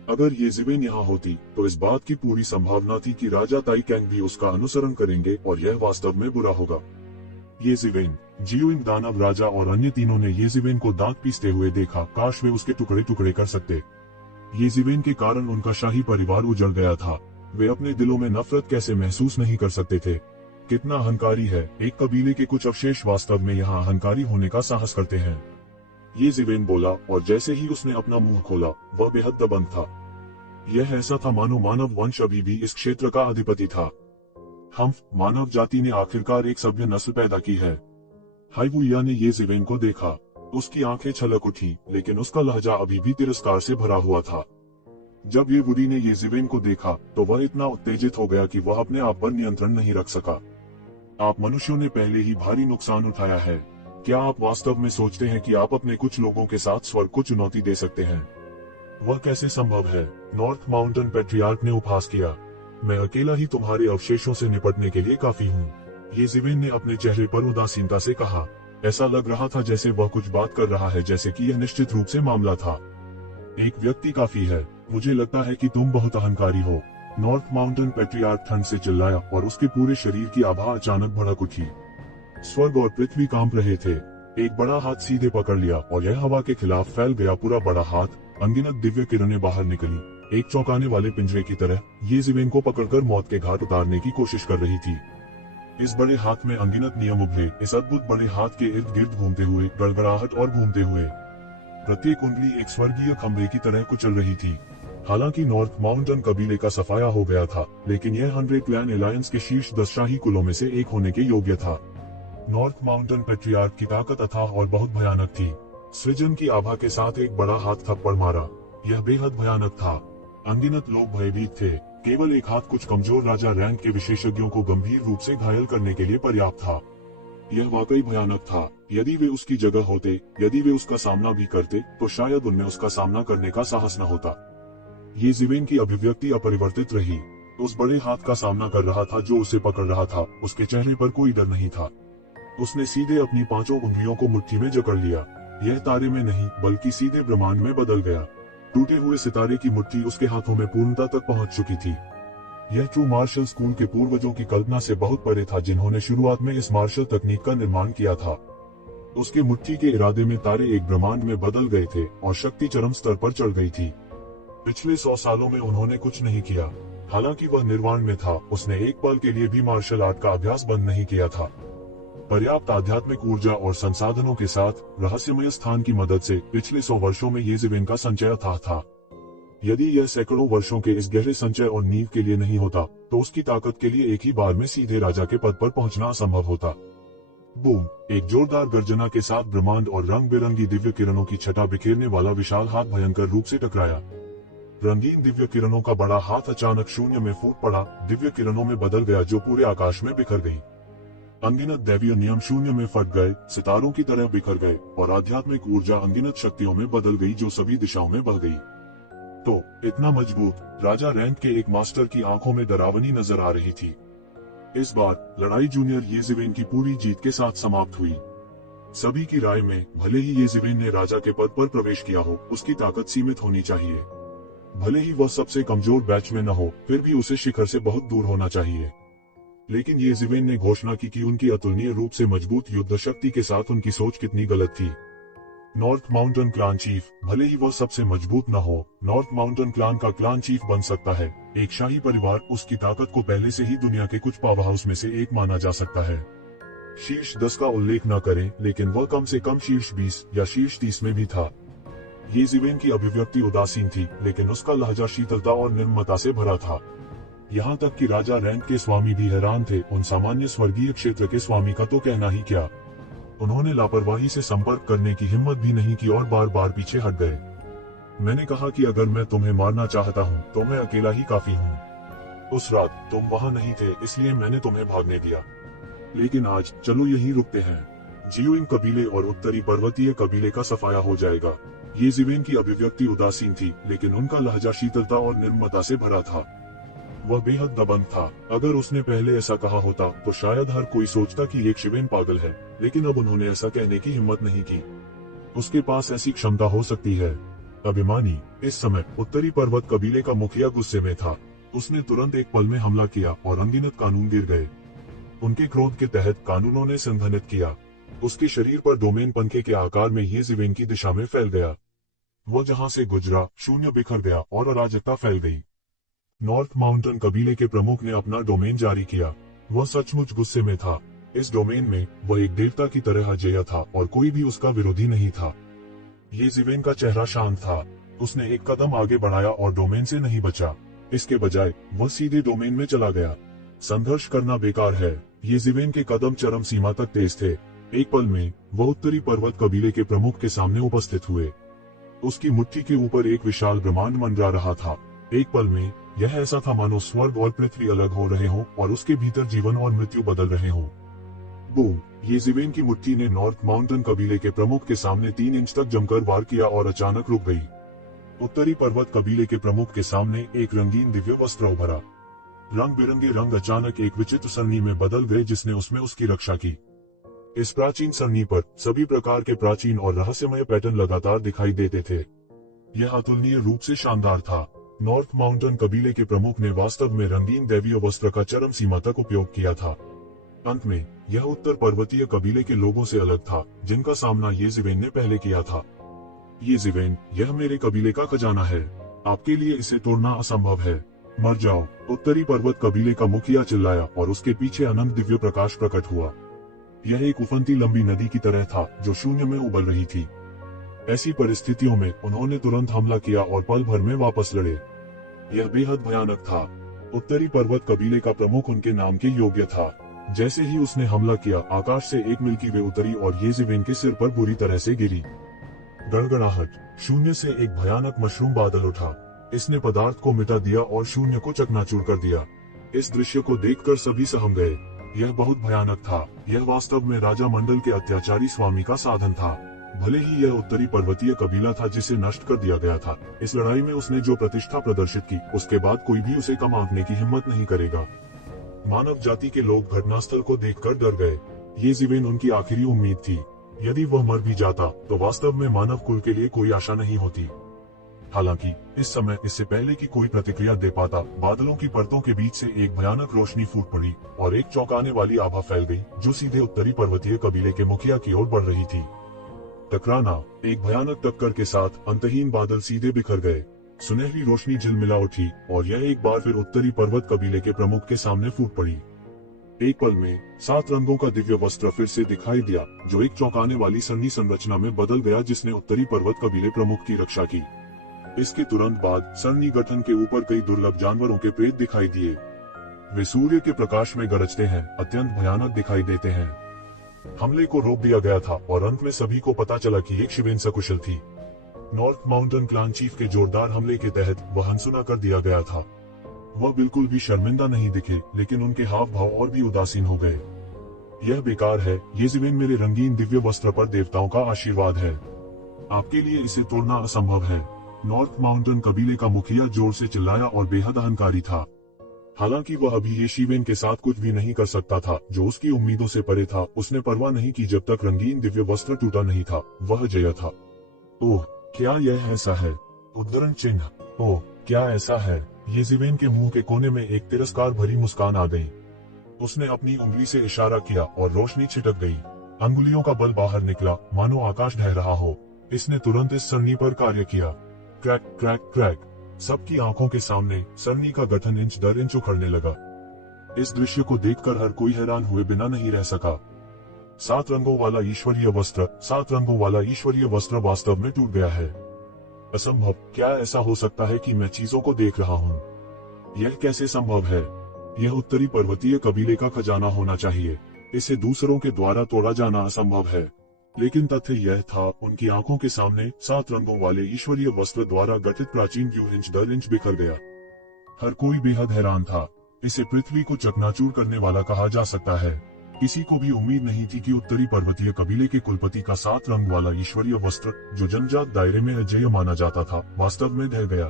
अगर ये ज़िवेन यहाँ होती तो इस बात की पूरी संभावना थी कि राजा ताइकांग भी उसका अनुसरण करेंगे और यह वास्तव में बुरा होगा। ये ज़िवेन, जियुइंग दानव राजा और अन्य तीनों ने ये ज़िवेन को दांत पीसते हुए देखा। काश वे उसके टुकड़े टुकड़े कर सकते। ये ज़िवेन के कारण उनका शाही परिवार उजड़ गया था। वे अपने दिलों में नफरत कैसे महसूस नहीं कर सकते थे। कितना अहंकारी है, एक कबीले के कुछ अवशेष वास्तव में यहाँ अहंकारी होने का साहस करते हैं। ये ज़िवेन बोला और जैसे ही उसने अपना मुंह खोला, वह बेहद दबंग था। यह ऐसा था मानो मानव वंश अभी भी इस क्षेत्र का अधिपति था। मानव जाति ने आखिरकार एक सभ्य नस्ल पैदा की है। हाइवुया ने ये ज़िवेन को देखा। उसकी आंखें छलक उठी, लेकिन उसका लहजा अभी भी तिरस्कार से भरा हुआ था। जब ये बुरी ने ये ज़िवेन को देखा तो वह इतना उत्तेजित हो गया कि वह अपने आप पर नियंत्रण नहीं रख सका। आप मनुष्यों ने पहले ही भारी नुकसान उठाया है। क्या आप वास्तव में सोचते हैं कि आप अपने कुछ लोगों के साथ स्वर्ग को चुनौती दे सकते हैं? वह कैसे संभव है? नॉर्थ माउंटेन पैट्रियार्क ने उपहास किया। मैं अकेला ही तुम्हारे अवशेषों से निपटने के लिए काफी हूँ। ये ज़िवेन ने अपने चेहरे पर उदासीनता से कहा। ऐसा लग रहा था जैसे वह कुछ बात कर रहा है, जैसे कि यह निश्चित रूप से मामला था। एक व्यक्ति काफी है। मुझे लगता है कि तुम बहुत अहंकारी हो। नॉर्थ माउंटेन पैट्रियार्क ठंड से चिल्लाया और उसके पूरे शरीर की आभा अचानक भड़क उठी। स्वर्ग और पृथ्वी कांप रहे थे। एक बड़ा हाथ सीधे पकड़ लिया और यह हवा के खिलाफ फैल गया। पूरा बड़ा हाथ, अनगिनत दिव्य किरणें बाहर निकली। एक चौंकाने वाले पिंजरे की तरह ये ज़िवेन को पकड़कर मौत के घाट उतारने की कोशिश कर रही थी। इस बड़े हाथ में अनगिनत नियम उभरे। इस अद्भुत बड़े हाथ के इर्द गिर्द घूमते हुए, गड़गड़ाहट और घूमते हुए, प्रत्येक उंगली एक स्वर्गीय खंभे की तरह कुचल रही थी। हालांकि नॉर्थ माउंटेन कबीले का सफाया हो गया था, लेकिन यह 100 क्लैन एलायंस के शीर्ष 10 शाही कुलों में से एक होने के योग्य था। नॉर्थ माउंटेन पैट्रियार्क की ताकत अथाह और बहुत भयानक थी। सृजन की आभा के साथ एक बड़ा हाथ थप्पड़ मारा। यह बेहद भयानक था। अनगिनत लोग भयभीत थे। केवल एक हाथ कुछ कमजोर राजा रैंक के विशेषज्ञों को गंभीर रूप से घायल करने के लिए पर्याप्त था। यह वाकई भयानक था। यदि वे उसकी जगह होते, यदि वे उसका सामना भी करते, तो शायद उनमें उसका सामना करने का साहस न होता। येज़ेवेन की अभिव्यक्ति अपरिवर्तित रही। उस बड़े हाथ का सामना कर रहा था जो उसे पकड़ रहा था। उसके चेहरे पर कोई डर नहीं था। उसने सीधे अपनी 5 उंगलियों को मुट्ठी में जकड़ लिया। यह तारे में नहीं बल्कि सीधे ब्रह्मांड में बदल गया। टूटे हुए सितारे की मुट्ठी उसके हाथों में पूर्णता तक पहुंच चुकी थी। यह ट्रू मार्शल स्कूल के पूर्वजों की कल्पना से बहुत परे था, जिन्होंने शुरुआत में इस मार्शल तकनीक का निर्माण किया था। उसके मुट्ठी के इरादे में तारे एक ब्रह्मांड में बदल गए थे और शक्ति चरम स्तर पर चढ़ गई थी। पिछले 100 सालों में उन्होंने कुछ नहीं किया। हालांकि वह निर्वाण में था, उसने एक पल के लिए भी मार्शल आर्ट का अभ्यास बंद नहीं किया था। पर्याप्त आध्यात्मिक ऊर्जा और संसाधनों के साथ रहस्यमय स्थान की मदद से पिछले 100 वर्षों में येज़ेवेन का संचय था। यदि यह सैकड़ों वर्षों के इस गहरे संचय और नींव के लिए नहीं होता, तो उसकी ताकत के लिए एक ही बार में सीधे राजा के पद पर पहुंचना असंभव होता। बूम! एक जोरदार गर्जना के साथ ब्रह्मांड और रंग बिरंगी दिव्य किरणों की छटा बिखेरने वाला विशाल हाथ भयंकर रूप से टकराया। रंगीन दिव्य किरणों का बड़ा हाथ अचानक शून्य में फूट पड़ा, दिव्य किरणों में बदल गया जो पूरे आकाश में बिखर गई। अनगिनत दैवीय नियम शून्य में फट गए, सितारों की तरह बिखर गए और आध्यात्मिक ऊर्जा अनगिनत शक्तियों में बदल गई जो सभी दिशाओं में बह गई। तो इतना मजबूत, राजा रैंक के एक मास्टर की आंखों में डरावनी नजर आ रही थी। इस बार लड़ाई जूनियर येज़ेवेन की पूरी जीत के साथ समाप्त हुई। सभी की राय में भले ही येज़ेवेन ने राजा के पद पर प्रवेश किया हो, उसकी ताकत सीमित होनी चाहिए। भले ही वह सबसे कमजोर बैच में न हो, फिर भी उसे शिखर से बहुत दूर होना चाहिए। लेकिन येज़ेवेन ने घोषणा की कि उनकी अतुलनीय रूप से मजबूत युद्ध शक्ति के साथ उनकी सोच कितनी गलत थी। नॉर्थ माउंटेन क्लान चीफ, भले ही वह सबसे मजबूत न हो, नॉर्थ माउंटेन क्लान का क्लान चीफ बन सकता है। एक शाही परिवार, उसकी ताकत को पहले से ही दुनिया के कुछ पावर हाउस में से एक माना जा सकता है। शीर्ष 10 का उल्लेख न करें, लेकिन वह कम से कम शीर्ष 20 या शीर्ष 30 में भी था। येज़ेवेन की अभिव्यक्ति उदासीन थी, लेकिन उसका लहजा शीतलता और निर्ममता से भरा था। यहाँ तक कि राजा रैंक के स्वामी भी हैरान थे। उन सामान्य स्वर्गीय क्षेत्र के स्वामी का तो कहना ही क्या। उन्होंने लापरवाही से संपर्क करने की हिम्मत भी नहीं की और बार बार पीछे हट गए। मैंने कहा कि अगर मैं तुम्हें मारना चाहता हूँ तो मैं अकेला ही काफी हूँ। उस रात तुम वहाँ नहीं थे, इसलिए मैंने तुम्हें भागने दिया। लेकिन आज चलो यहीं रुकते हैं। जियोइंग कबीले और उत्तरी पर्वतीय कबीले का सफाया हो जाएगा। येज़ेवेन की अभिव्यक्ति उदासीन थी, लेकिन उनका लहजा शीतलता और निर्ममता से भरा था। वह बेहद दबंग था। अगर उसने पहले ऐसा कहा होता तो शायद हर कोई सोचता कि येज़ेवेन पागल है, लेकिन अब उन्होंने ऐसा कहने की हिम्मत नहीं की। उसके पास ऐसी क्षमता हो सकती है। अभिमानी, इस समय उत्तरी पर्वत कबीले का मुखिया गुस्से में था। उसने तुरंत एक पल में हमला किया और अनगिनत कानून गिर गए। उनके क्रोध के तहत कानूनों ने संघनित किया। उसके शरीर पर डोमेन पंखे के आकार में येज़ेवेन की दिशा में फैल गया। वह जहां से गुजरा, शून्य बिखर गया और अराजकता फैल गई। नॉर्थ माउंटेन कबीले के प्रमुख ने अपना डोमेन जारी किया। वह सचमुच गुस्से में था। इस डोमेन में वह एक देवता की तरह अजेय था और कोई भी उसका विरोधी नहीं था। येज़ेवेन का चेहरा शांत था। उसने एक कदम आगे बढ़ाया और डोमेन से नहीं बचा। इसके बजाय वह सीधे डोमेन में चला गया। संघर्ष करना बेकार है। येज़ेवेन के कदम चरम सीमा तक तेज थे। एक पल में वह उत्तरी पर्वत कबीले के प्रमुख के सामने उपस्थित हुए। उसकी मुट्ठी के ऊपर एक विशाल ब्रह्मांड मंडरा रहा था। एक पल में यह ऐसा था मानो स्वर्ग और पृथ्वी अलग हो रहे हों और उसके भीतर जीवन और मृत्यु बदल रहे हों। बूम! येज़ेवेन की मुट्ठी ने नॉर्थ माउंटेन कबीले के प्रमुख के सामने 3 इंच तक जमकर वार किया और अचानक रुक गई। उत्तरी पर्वत कबीले के प्रमुख के सामने एक रंगीन दिव्य वस्त्र उभरा। रंग बिरंगे रंग अचानक एक विचित्र सरणी में बदल गए जिसने उसमें उसकी रक्षा की। इस प्राचीन सरणी पर सभी प्रकार के प्राचीन और रहस्यमय पैटर्न लगातार दिखाई देते थे। यह अतुलनीय रूप से शानदार था। नॉर्थ माउंटेन कबीले के प्रमुख ने वास्तव में रंगीन दैवीय वस्त्र का चरम सीमा तक उपयोग किया था। अंत में यह उत्तर पर्वतीय कबीले के लोगों से अलग था, जिनका सामना येज़ेवेन ने पहले किया था। येज़ेवेन, यह मेरे कबीले का खजाना है। आपके लिए इसे तोड़ना असंभव है। मर जाओ! उत्तरी पर्वत कबीले का मुखिया चिल्लाया और उसके पीछे अनंत दिव्य प्रकाश प्रकट हुआ। यह एक उफनती लंबी नदी की तरह था जो शून्य में उबल रही थी। ऐसी परिस्थितियों में उन्होंने तुरंत हमला किया और पल भर में वापस लड़े। यह बेहद भयानक था। उत्तरी पर्वत कबीले का प्रमुख उनके नाम के योग्य था। जैसे ही उसने हमला किया, आकाश से एक मिल्की वे उतरी और येज़ेवेन के सिर पर बुरी तरह से गिरी। गड़गड़ाहट! शून्य से एक भयानक मशरूम बादल उठा। इसने पदार्थ को मिटा दिया और शून्य को चकनाचूर कर दिया। इस दृश्य को देखकर सभी सहम गए। यह बहुत भयानक था। यह वास्तव में राजा मंडल के अत्याचारी स्वामी का साधन था। भले ही यह उत्तरी पर्वतीय कबीला था जिसे नष्ट कर दिया गया था, इस लड़ाई में उसने जो प्रतिष्ठा प्रदर्शित की, उसके बाद कोई भी उसे कम आंकने की हिम्मत नहीं करेगा। मानव जाति के लोग घटनास्थल को देखकर डर गए। येज़िवेन उनकी आखिरी उम्मीद थी। यदि वह मर भी जाता तो वास्तव में मानव कुल के लिए कोई आशा नहीं होती। हालांकि इस समय, इससे पहले कि कोई प्रतिक्रिया दे पाता, बादलों की परतों के बीच से एक भयानक रोशनी फूट पड़ी और एक चौंकाने वाली आभा फैल गई जो सीधे उत्तरी पर्वतीय कबीले के मुखिया की ओर बढ़ रही थी। टकराना। एक भयानक टक्कर के साथ अंतहीन बादल सीधे बिखर गए। सुनहरी रोशनी झिलमिला उठी और यह एक बार फिर उत्तरी पर्वत कबीले के प्रमुख के सामने फूट पड़ी। एक पल में 7 रंगों का दिव्य वस्त्र फिर से दिखाई दिया, जो एक चौंकाने वाली सन्नी संरचना में बदल गया जिसने उत्तरी पर्वत कबीले प्रमुख की रक्षा की। इसके तुरंत बाद सन्नी गठन के ऊपर कई दुर्लभ जानवरों के प्रेत दिखाई दिए। वे सूर्य के प्रकाश में गरजते हैं, अत्यंत भयानक दिखाई देते हैं। हमले को रोक दिया गया था और अंत में सभी को पता चला कि एक शिवेन सकुशल थी। नॉर्थ माउंटेन क्लान चीफ के जोरदार हमले के तहत वह अनसुना कर दिया गया था। वह बिल्कुल भी शर्मिंदा नहीं दिखे, लेकिन उनके हाव भाव और भी उदासीन हो गए। यह बेकार है। येज़िवेन मेरे रंगीन दिव्य वस्त्र पर देवताओं का आशीर्वाद है। आपके लिए इसे तोड़ना असंभव है। नॉर्थ माउंटेन कबीले का मुखिया जोर से चिल्लाया और बेहद अहंकारी था। हालांकि वह अभी येज़िवेन के साथ कुछ भी नहीं कर सकता था, जो उसकी उम्मीदों से परे था। उसने परवाह नहीं की जब तक रंगीन दिव्य वस्त्र टूटा नहीं था। वह जय था। ओह, क्या यह ऐसा है? उद्धरण चिन्ह। ओह, क्या ऐसा है? येज़िवेन के मुंह के कोने में एक तिरस्कार भरी मुस्कान आ गई। उसने अपनी उंगली से इशारा किया और रोशनी छिटक गई। अंगुलियों का बल बाहर निकला, मानो आकाश ढह रहा हो। इसने तुरंत इस सरनी पर कार्य किया। Crack crack crack. सबकी आंखों के सामने सरनी का गठन इंच दर इंच उखड़ने लगा। इस दृश्य को देखकर हर कोई हैरान हुए बिना नहीं रह सका। 7 रंगों वाला ईश्वरीय वस्त्र, 7 रंगों वाला ईश्वरीय वस्त्र वास्तव में टूट गया है। असंभव। क्या ऐसा हो सकता है कि मैं चीजों को देख रहा हूँ? यह कैसे संभव है? यह उत्तरी पर्वतीय कबीले का खजाना होना चाहिए। इसे दूसरों के द्वारा तोड़ा जाना असंभव है। लेकिन तथ्य यह था, उनकी आंखों के सामने 7 रंगों वाले ईश्वरीय वस्त्र द्वारा गठित प्राचीन व्यूह इंच दर इंच बिखर गया। हर कोई बेहद हैरान था। इसे पृथ्वी को चकनाचूर करने वाला कहा जा सकता है। किसी को भी उम्मीद नहीं थी कि उत्तरी पर्वतीय कबीले के कुलपति का 7 रंग वाला ईश्वरीय वस्त्र, जो जनजात दायरे में अजेय माना जाता था, वास्तव में ढह गया।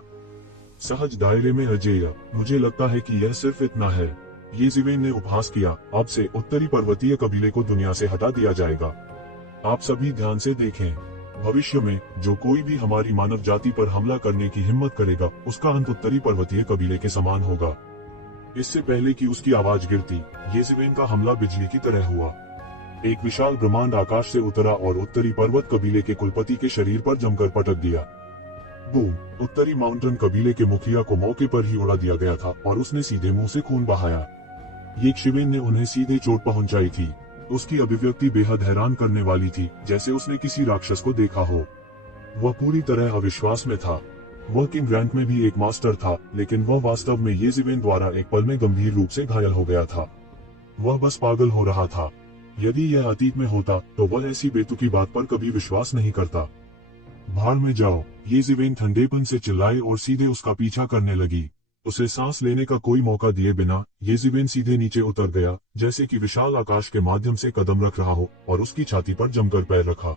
सहज दायरे में अजेय। मुझे लगता है कि यह सिर्फ इतना है। येज़िवेन ने उपहास किया। अब से उत्तरी पर्वतीय कबीले को दुनिया से हटा दिया जाएगा। आप सभी ध्यान से देखें। भविष्य में जो कोई भी हमारी मानव जाति पर हमला करने की हिम्मत करेगा, उसका अंत उत्तरी पर्वतीय कबीले के समान होगा। इससे पहले कि उसकी आवाज गिरती, येज़िवेन का हमला बिजली की तरह हुआ। एक विशाल ब्रह्मांड आकाश से उतरा और उत्तरी पर्वत कबीले के कुलपति के शरीर पर जमकर पटक दिया। बूम! उत्तरी माउंटेन कबीले के मुखिया को मौके पर ही उड़ा दिया गया था और उसने सीधे मुंह से खून बहाया। येज़िवेन ने उन्हें सीधे चोट पहुंचाई थी। उसकी अभिव्यक्ति बेहद हैरान करने वाली थी, जैसे उसने किसी राक्षस को देखा हो। वह पूरी तरह अविश्वास में था। वह किंग रैंक में भी एक मास्टर था, लेकिन वह वास्तव में येज़िवेन द्वारा एक पल में गंभीर रूप से घायल हो गया था। वह बस पागल हो रहा था। यदि यह अतीत में होता तो वह ऐसी बेतुकी बात पर कभी विश्वास नहीं करता। भाड़ में जाओ! येज़िवेन ठंडेपन से चिल्लाए और सीधे उसका पीछा करने लगी। उसे सांस लेने का कोई मौका दिए बिना येज़िवेन सीधे नीचे उतर गया, जैसे कि विशाल आकाश के माध्यम से कदम रख रहा हो, और उसकी छाती पर जमकर पैर रखा।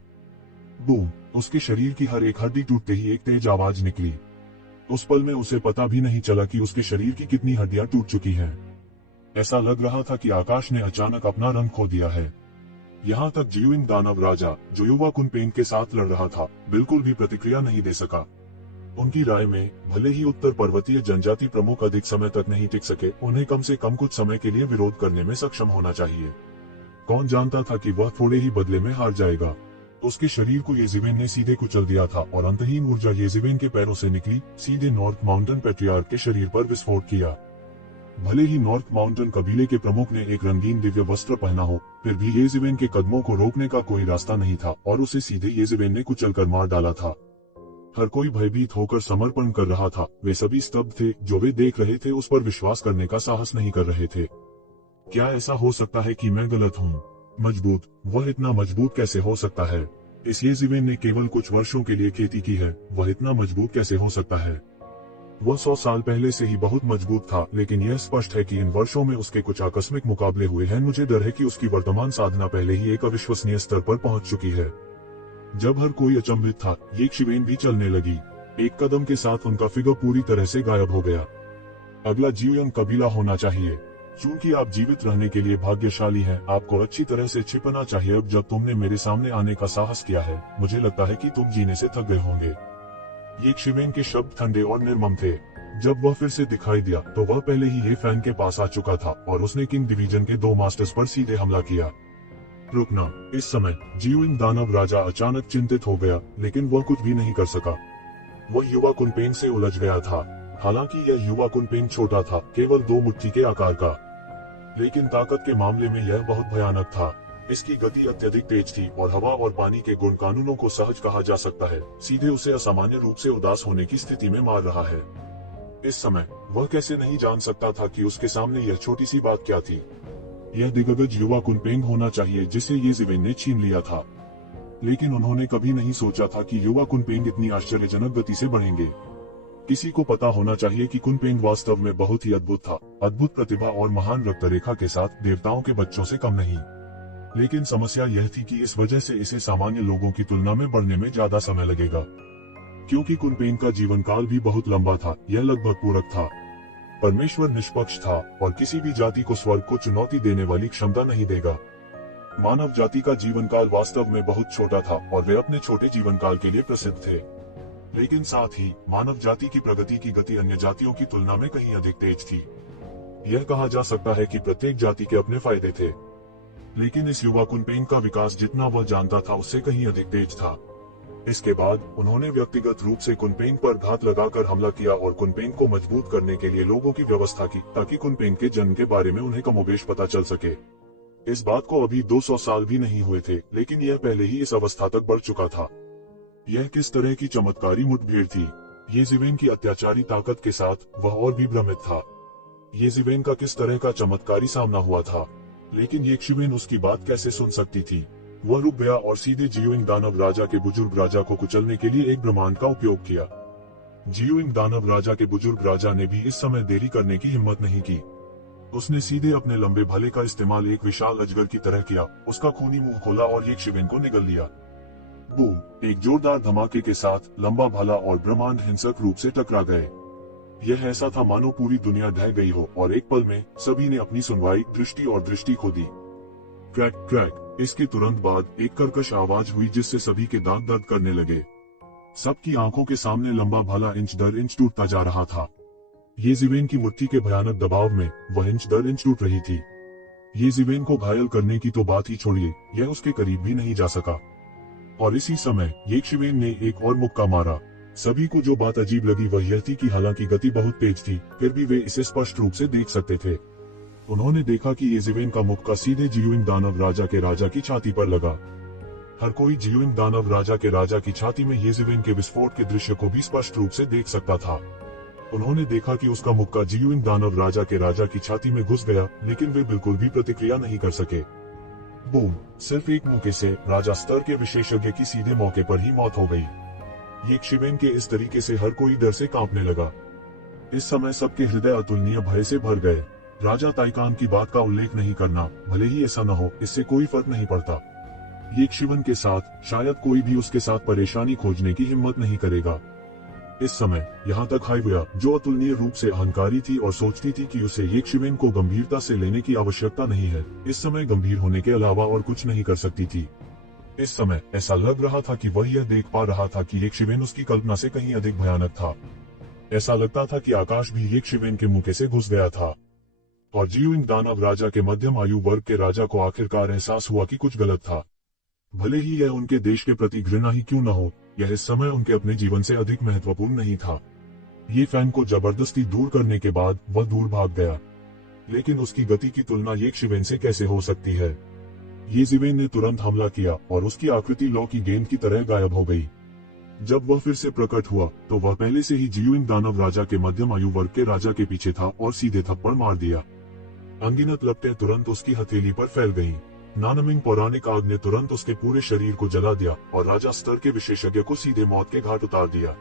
बूम! उसके शरीर की हर एक हड्डी टूटते ही एक तेज आवाज निकली। उस पल में उसे पता भी नहीं चला कि उसके शरीर की कितनी हड्डियां टूट चुकी हैं। ऐसा लग रहा था कि आकाश ने अचानक अपना रंग खो दिया है। यहाँ तक जियुइंग दानव राजा, जो युवा कुनपेन के साथ लड़ रहा था, बिल्कुल भी प्रतिक्रिया नहीं दे सका। उनकी राय में, भले ही उत्तर पर्वतीय जनजाति प्रमुख अधिक समय तक नहीं टिक सके, उन्हें कम से कम कुछ समय के लिए विरोध करने में सक्षम होना चाहिए। कौन जानता था कि वह थोड़े ही बदले में हार जाएगा। उसके शरीर को येज़िवेन ने सीधे कुचल दिया था और अंतहीन ऊर्जा येज़िवेन के पैरों से निकली, सीधे नॉर्थ माउंटेन पैट्रियार्क के शरीर पर विस्फोट किया। भले ही नॉर्थ माउंटेन कबीले के प्रमुख ने एक रंगीन दिव्य वस्त्र पहना हो, फिर भी येज़िवेन के कदमों को रोकने का कोई रास्ता नहीं था और उसे सीधे येज़िवेन ने कुचलकर मार डाला था। हर कोई भयभीत होकर समर्पण कर रहा था। वे सभी स्तब्ध थे। जो वे देख रहे थे उस पर विश्वास करने का साहस नहीं कर रहे थे। क्या ऐसा हो सकता है कि मैं गलत हूँ? मजबूत? वह इतना मजबूत कैसे हो सकता है? इस येज़िवेन ने केवल कुछ वर्षों के लिए खेती की है, वह इतना मजबूत कैसे हो सकता है? वह 100 साल पहले से ही बहुत मजबूत था, लेकिन यह स्पष्ट है कि इन वर्षों में उसके कुछ आकस्मिक मुकाबले हुए हैं। मुझे डर है कि उसकी वर्तमान साधना पहले ही एक अविश्वसनीय स्तर पर पहुंच चुकी है। जब हर कोई अचंभित था, ये शिवेन भी चलने लगी। एक कदम के साथ उनका फिगर पूरी तरह से गायब हो गया। अगला जियोंग कबीला होना चाहिए। चूंकि आप जीवित रहने के लिए भाग्यशाली हैं, आपको अच्छी तरह से छिपना चाहिए। अब जब तुमने मेरे सामने आने का साहस किया है, मुझे लगता है कि तुम जीने से थक गए होंगे। ये शिवेन के शब्द ठंडे और निर्मम थे। जब वह फिर से दिखाई दिया तो वह पहले ही ये फैन के पास आ चुका था और उसने किंग डिवीजन के 2 मास्टर्स पर सीधे हमला किया। रुकना। इस समय जियोंग दानव राजा अचानक चिंतित हो गया, लेकिन वह कुछ भी नहीं कर सका। वह युवा कुनपेंग से उलझ गया था। हालांकि यह युवा कुनपेंग छोटा था, केवल 2 मुट्ठी के आकार का, लेकिन ताकत के मामले में यह बहुत भयानक था। इसकी गति अत्यधिक तेज थी और हवा और पानी के गुण कानूनों को सहज कहा जा सकता है सीधे उसे असामान्य रूप से उदास होने की स्थिति में मार रहा है। इस समय वह कैसे नहीं जान सकता था कि उसके सामने यह छोटी सी बात क्या थी। यह दिग्गज युवा कुनपेंग होना चाहिए जिसे ये जिवेन ने छीन लिया था, लेकिन उन्होंने कभी नहीं सोचा था कि युवा कुनपेंग इतनी आश्चर्यजनक गति से बढ़ेंगे। किसी को पता होना चाहिए कि कुनपेंग वास्तव में बहुत ही अद्भुत था, अद्भुत प्रतिभा और महान रक्तरेखा के साथ देवताओं के बच्चों से कम नहीं। लेकिन समस्या यह थी कि इस वजह से इसे सामान्य लोगों की तुलना में बढ़ने में ज्यादा समय लगेगा, क्योंकि कुनपेंग का जीवन काल भी बहुत लंबा था। यह लगभग पूरक था। परमेश्वर निष्पक्ष था और किसी भी जाति को स्वर्ग को चुनौती देने वाली क्षमता नहीं देगा। मानव जाति का जीवन काल वास्तव में बहुत छोटा था और वे अपने छोटे जीवन काल के लिए प्रसिद्ध थे, लेकिन साथ ही मानव जाति की प्रगति की गति अन्य जातियों की तुलना में कहीं अधिक तेज थी। यह कहा जा सकता है कि प्रत्येक जाति के अपने फायदे थे, लेकिन इस युवा कुनपेंग का विकास जितना वह जानता था उससे कहीं अधिक तेज था। इसके बाद उन्होंने व्यक्तिगत रूप से कुनपेंग पर घात लगाकर हमला किया और कुनपेंग को मजबूत करने के लिए लोगों की व्यवस्था की, ताकि कुनपेंग के जन्म के बारे में उन्हें कमोबेश पता चल सके। इस बात को अभी 200 साल भी नहीं हुए थे, लेकिन यह पहले ही इस अवस्था तक बढ़ चुका था। यह किस तरह की चमत्कारी मुठभेड़ थी। ये जिवेन की अत्याचारी ताकत के साथ वह और भी भ्रमित था। ये जिवेन का किस तरह का चमत्कारी सामना हुआ था, लेकिन ये शिवेन उसकी बात कैसे सुन सकती थी। वह रुक गया और सीधे जियोंग दानव राजा के बुजुर्ग राजा को कुचलने के लिए एक ब्रह्मांड का उपयोग किया। जियोंग दानव राजा के बुजुर्ग राजा ने भी इस समय देरी करने की हिम्मत नहीं की। उसने सीधे अपने लंबे भाले का इस्तेमाल एक विशाल अजगर की तरह किया, उसका खूनी मुंह खोला और ये शिवेन को निगल लिया। बूम! एक जोरदार धमाके के साथ लंबा भाला और ब्रह्मांड हिंसक रूप से टकरा गए। यह ऐसा था मानो पूरी दुनिया ढह गई हो और एक पल में सभी ने अपनी सुनवाई, दृष्टि और दृष्टि खो दी। Crack crack! इसके तुरंत बाद एक कर्कश आवाज हुई जिससे सभी के दांत दर्द करने लगे। सबकी आंखों के सामने लंबा भाला इंच दर इंच टूटता जा रहा था। ये जिवेन की मुट्ठी के भयानक दबाव में वह इंच दर इंच टूट रही थी। ये जिवेन को घायल करने की तो बात ही छोड़िए, यह उसके करीब भी नहीं जा सका। और इसी समय ये शिवेन ने एक और मुक्का मारा। सभी को जो बात अजीब लगी वह यह थी कि हालांकि गति बहुत तेज थी, फिर भी वे इसे स्पष्ट रूप से देख सकते थे। उन्होंने देखा कि ये जिवेन का मुक्का सीधे जियोंग दानव राजा के राजा की छाती पर लगा। हर कोई जियोंग दानव राजा के राजा की छाती में ये जिवेन के विस्फोट के दृश्य को भी स्पष्ट रूप से देख सकता था। उन्होंने देखा कि उसका मुक्का जियोंग दानव राजा के राजा की छाती में घुस गया, लेकिन वे बिल्कुल भी प्रतिक्रिया नहीं कर सके। बूम! सिर्फ एक मुक्के से राजा स्तर के विशेषज्ञ की सीधे मौके पर ही मौत हो गई। ये शिवेन के इस तरीके से हर कोई डर से कांपने लगा। इस समय सबके हृदय अतुलनीय भय से भर गए। राजा ताइकान की बात का उल्लेख नहीं करना, भले ही ऐसा न हो, इससे कोई फर्क नहीं पड़ता। ये शिवेन के साथ शायद कोई भी उसके साथ परेशानी खोजने की हिम्मत नहीं करेगा। इस समय यहाँ तक हाइवुया, जो अतुलनीय रूप से अहंकारी थी और सोचती थी कि उसे ये शिवेन को गंभीरता से लेने की आवश्यकता नहीं है, इस समय गंभीर होने के अलावा और कुछ नहीं कर सकती थी। इस समय ऐसा लग रहा था कि वह यह देख पा रहा था कि ये शिवेन उसकी कल्पना से कहीं अधिक भयानक था। ऐसा लगता था कि आकाश भी ये शिवेन के मुक्के से घुस गया था। और जियोंग दानव राजा के मध्यम आयु वर्ग के राजा को आखिरकार एहसास हुआ कि कुछ गलत था। भले ही यह उनके देश के प्रति घृणा ही क्यों न हो, यह इस समय उनके अपने जीवन से अधिक महत्वपूर्ण नहीं था। ये फैन को जबरदस्ती दूर करने के बाद वह दूर भाग गया, लेकिन उसकी गति की तुलना ये शिवेन से कैसे हो सकती है। ये जिवेन ने तुरंत हमला किया और उसकी आकृति लौ की गेंद की तरह गायब हो गई। जब वह फिर से प्रकट हुआ तो वह पहले से ही जियोंग दानव राजा के मध्यम आयु वर्ग के राजा के पीछे था और सीधे थप्पड़ मार दिया। अनगिनत लपटें तुरंत उसकी हथेली पर फैल गईं। नानमिंग पौराणिक आग ने तुरंत उसके पूरे शरीर को जला दिया और राजा स्तर के विशेषज्ञ को सीधे मौत के घाट उतार दिया।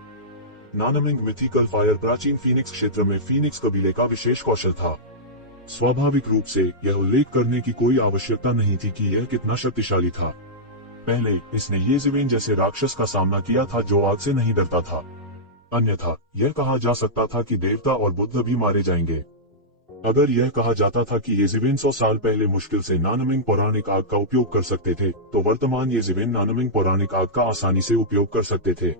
नानमिंग मिथिकल फायर प्राचीन फीनिक्स क्षेत्र में फीनिक्स कबीले का विशेष कौशल था। स्वाभाविक रूप से यह उल्लेख करने की कोई आवश्यकता नहीं थी कि यह कितना शक्तिशाली था। पहले इसने येज़ेवेन जैसे राक्षस का सामना किया था जो आग से नहीं डरता था। अन्यथा यह कहा जा सकता था कि देवता और बुद्ध भी मारे जाएंगे। अगर यह कहा जाता था कि येज़ेवेन 100 साल पहले मुश्किल से नानमिंग पौराणिक आग का उपयोग कर सकते थे, तो वर्तमान येज़ेवेन नानमिंग पौराणिक आग का आसानी से उपयोग कर सकते थे।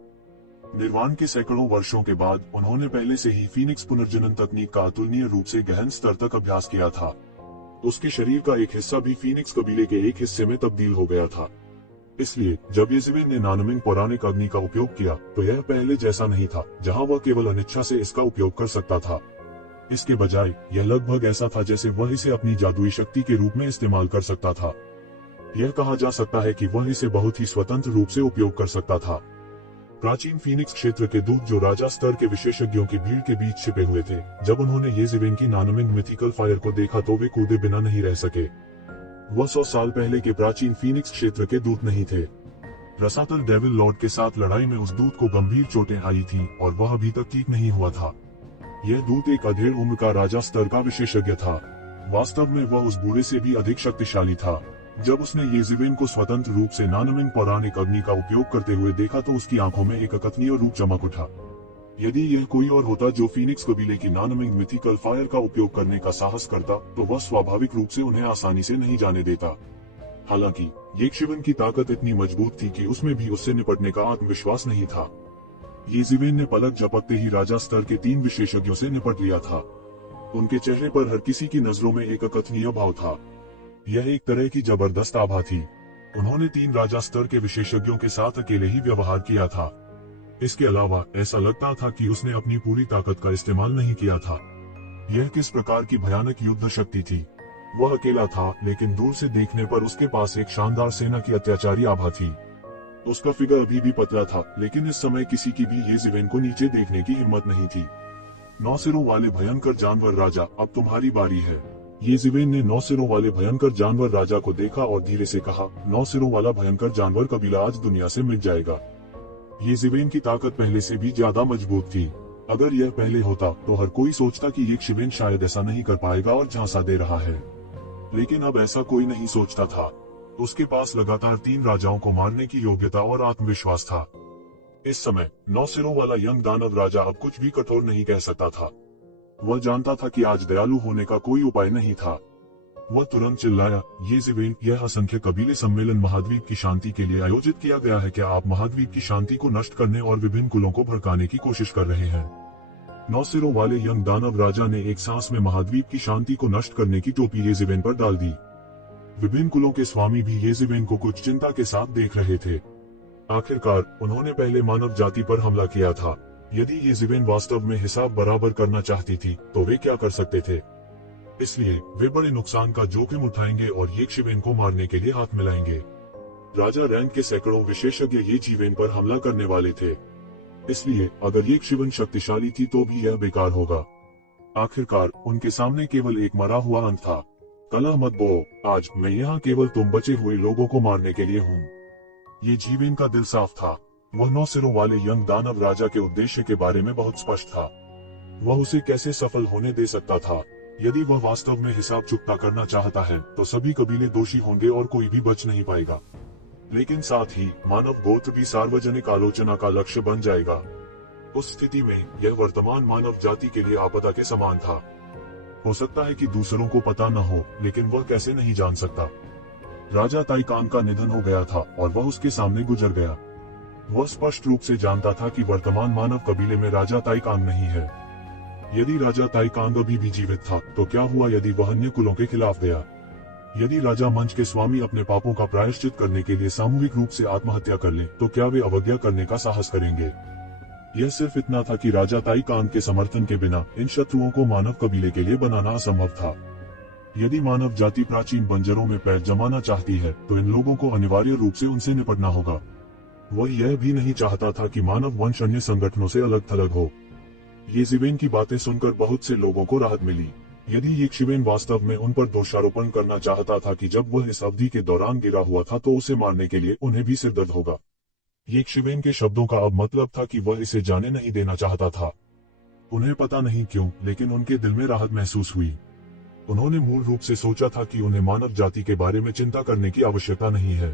निर्वाण के सैकड़ों वर्षों के बाद उन्होंने पहले से ही फीनिक्स पुनर्जनन तकनीक का अतुलनीय रूप से गहन स्तर तक अभ्यास किया था। उसके शरीर का एक हिस्सा भी फीनिक्स कबीले के एक हिस्से में तब्दील हो गया था। इसलिए जब येज़ेवेन ने नानमिंग पौराणिक अग्नि का उपयोग किया तो यह पहले जैसा नहीं था, जहां वह केवल अनिच्छा से इसका उपयोग कर सकता था। इसके बजाय यह लगभग ऐसा था जैसे वह इसे अपनी जादुई शक्ति के रूप में इस्तेमाल कर सकता था। यह कहा जा सकता है कि वह इसे बहुत ही स्वतंत्र रूप से उपयोग कर सकता था। प्राचीन फीनिक्स क्षेत्र के दूत जो राजा स्तर के विशेषज्ञों की भीड़ के बीच छिपे हुए थे, जब उन्होंने येज़ेवेन की नानमिंग मिथिकल फायर को देखा तो वे कूदे बिना नहीं रह सके। वह 100 साल पहले के प्राचीन फीनिक्स क्षेत्र के दूत नहीं थे। रसातल डेविल लॉर्ड के साथ लड़ाई में उस दूत को गंभीर चोटें आई थीं और वह अभी तक ठीक नहीं हुआ था। यह दूत एक अधेड़ उम्र का राजा स्तर का विशेषज्ञ था। वास्तव में वह उस बूढ़े से भी अधिक शक्तिशाली था। जब उसने येज़ेवेन को स्वतंत्र रूप से नानमिंग पौराणिक अग्नि का उपयोग करते हुए देखा तो उसकी आंखों में एक अकथनीय रूप चमक उठा। यदि यह कोई और होता जो फीनिक्स कबीले की नानमिंग मिथिकल फायर का उपयोग करने का साहस करता, तो वह स्वाभाविक रूप से उन्हें आसानी से नहीं जाने देता। हालांकि येज़ेवेन की ताकत इतनी मजबूत थी कि उसमें भी उससे निपटने का आत्मविश्वास नहीं था। येज़ेवेन ने पलक झपकते ही राजा स्तर के 3 विशेषज्ञों से निपट लिया था। उनके चेहरे पर हर किसी की नजरों में एक अकथनीय भाव था। यह एक तरह की जबरदस्त आभा थी। उन्होंने 3 राजा स्तर के विशेषज्ञों के साथ अकेले ही व्यवहार किया था। इसके अलावा ऐसा लगता था कि उसने अपनी पूरी ताकत का इस्तेमाल नहीं किया था। यह किस प्रकार की भयानक युद्ध शक्ति थी। वह अकेला था, लेकिन दूर से देखने पर उसके पास एक शानदार सेना की अत्याचारी आभा थी। उसका फिगर अभी भी पतला था, लेकिन इस समय किसी की भी येज़ेवेन को नीचे देखने की हिम्मत नहीं थी। 9 सिरों वाले भयंकर जानवर राजा, अब तुम्हारी बारी है। येज़ेवेन ने 9 सिरों वाले भयंकर जानवर राजा को देखा और धीरे से कहा, 9 सिरों वाला भयंकर जानवर कबीला आज दुनिया से मिट जाएगा। येज़ेवेन की ताकत पहले से भी ज्यादा मजबूत थी। अगर यह पहले होता तो हर कोई सोचता कि येज़ेवेन शायद ऐसा नहीं कर पाएगा और झांसा दे रहा है, लेकिन अब ऐसा कोई नहीं सोचता था। उसके पास लगातार 3 राजाओं को मारने की योग्यता और आत्मविश्वास था। इस समय 9 सिरों वाला यंग दानव राजा अब कुछ भी कठोर नहीं कह सकता था। वह जानता था कि आज दयालु होने का कोई उपाय नहीं था। वह तुरंत चिल्लाया, येज़ेवेन, यह असंख्य कबीले सम्मेलन महाद्वीप की शांति के लिए आयोजित किया गया है। क्या आप महाद्वीप की शांति को नष्ट करने और विभिन्न कुलों को भड़काने की कोशिश कर रहे हैं? 9 सिरों वाले यंग दानव राजा ने एक सांस में महाद्वीप की शांति को नष्ट करने की टोपी येज़ेवेन पर डाल दी। विभिन्न कुलों के स्वामी भी येज़ेवेन को कुछ चिंता के साथ देख रहे थे। आखिरकार उन्होंने पहले मानव जाति पर हमला किया था। यदि येज़ेवेन वास्तव में हिसाब बराबर करना चाहती थी तो वे क्या कर सकते थे? इसलिए वे बड़े नुकसान का जोखिम उठाएंगे और येज़ेवेन को मारने के लिए हाथ मिलाएंगे। राजा रैंक के सैकड़ों विशेषज्ञ येज़ेवेन पर हमला करने वाले थे। इसलिए अगर येज़ेवेन शक्तिशाली थी तो भी यह बेकार होगा। आखिरकार उनके सामने केवल एक मरा हुआ अंत था। कलह मत बो, आज मैं यहाँ केवल तुम बचे हुए लोगों को मारने के लिए हूँ। येज़ेवेन का दिल साफ था। वह 9 सिरों वाले यंग दानव राजा के उद्देश्य के बारे में बहुत स्पष्ट था। वह उसे कैसे सफल होने दे सकता था। यदि वह वास्तव में हिसाब चुकता करना चाहता है तो सभी कबीले दोषी होंगे और कोई भी बच नहीं पाएगा। लेकिन साथ ही मानव गोत्र भी सार्वजनिक आलोचना का लक्ष्य बन जाएगा। उस स्थिति में यह वर्तमान मानव जाति के लिए आपदा के समान था। हो सकता है कि दूसरों को पता न हो, लेकिन वह कैसे नहीं जान सकता। राजा ताइकान का निधन हो गया था और वह उसके सामने गुजर गया। वह स्पष्ट रूप से जानता था कि वर्तमान मानव कबीले में राजा ताइकान नहीं है। यदि राजा ताइकान अभी भी जीवित था तो क्या हुआ यदि वह अन्य कुलों के खिलाफ गया? यदि राजा मंच के स्वामी अपने पापों का प्रायश्चित करने के लिए सामूहिक रूप से आत्महत्या कर लें तो क्या वे अवज्ञा करने का साहस करेंगे? यह सिर्फ इतना था कि राजा ताइकान के समर्थन के बिना इन शत्रुओं को मानव कबीले के लिए बनाना असंभव था। यदि मानव जाति प्राचीन बंजरों में पैर जमाना चाहती है तो इन लोगों को अनिवार्य रूप से उनसे निपटना होगा। वह यह भी नहीं चाहता था कि मानव वंश अन्य संगठनों से अलग थलग हो। येज़ेवेन की बातें सुनकर बहुत से लोगों को राहत मिली। यदि येज़ेवेन वास्तव में उन पर दोषारोपण करना चाहता था कि जब वह इस अवधि के दौरान गिरा हुआ था तो उसे मारने के लिए उन्हें भी सिरदर्द होगा। ये शिवेन के शब्दों का अब मतलब था कि वह इसे जाने नहीं देना चाहता था। उन्हें पता नहीं क्यों, लेकिन उनके दिल में राहत महसूस हुई। उन्होंने मूल रूप से सोचा था कि उन्हें मानव जाति के बारे में चिंता करने की आवश्यकता नहीं है।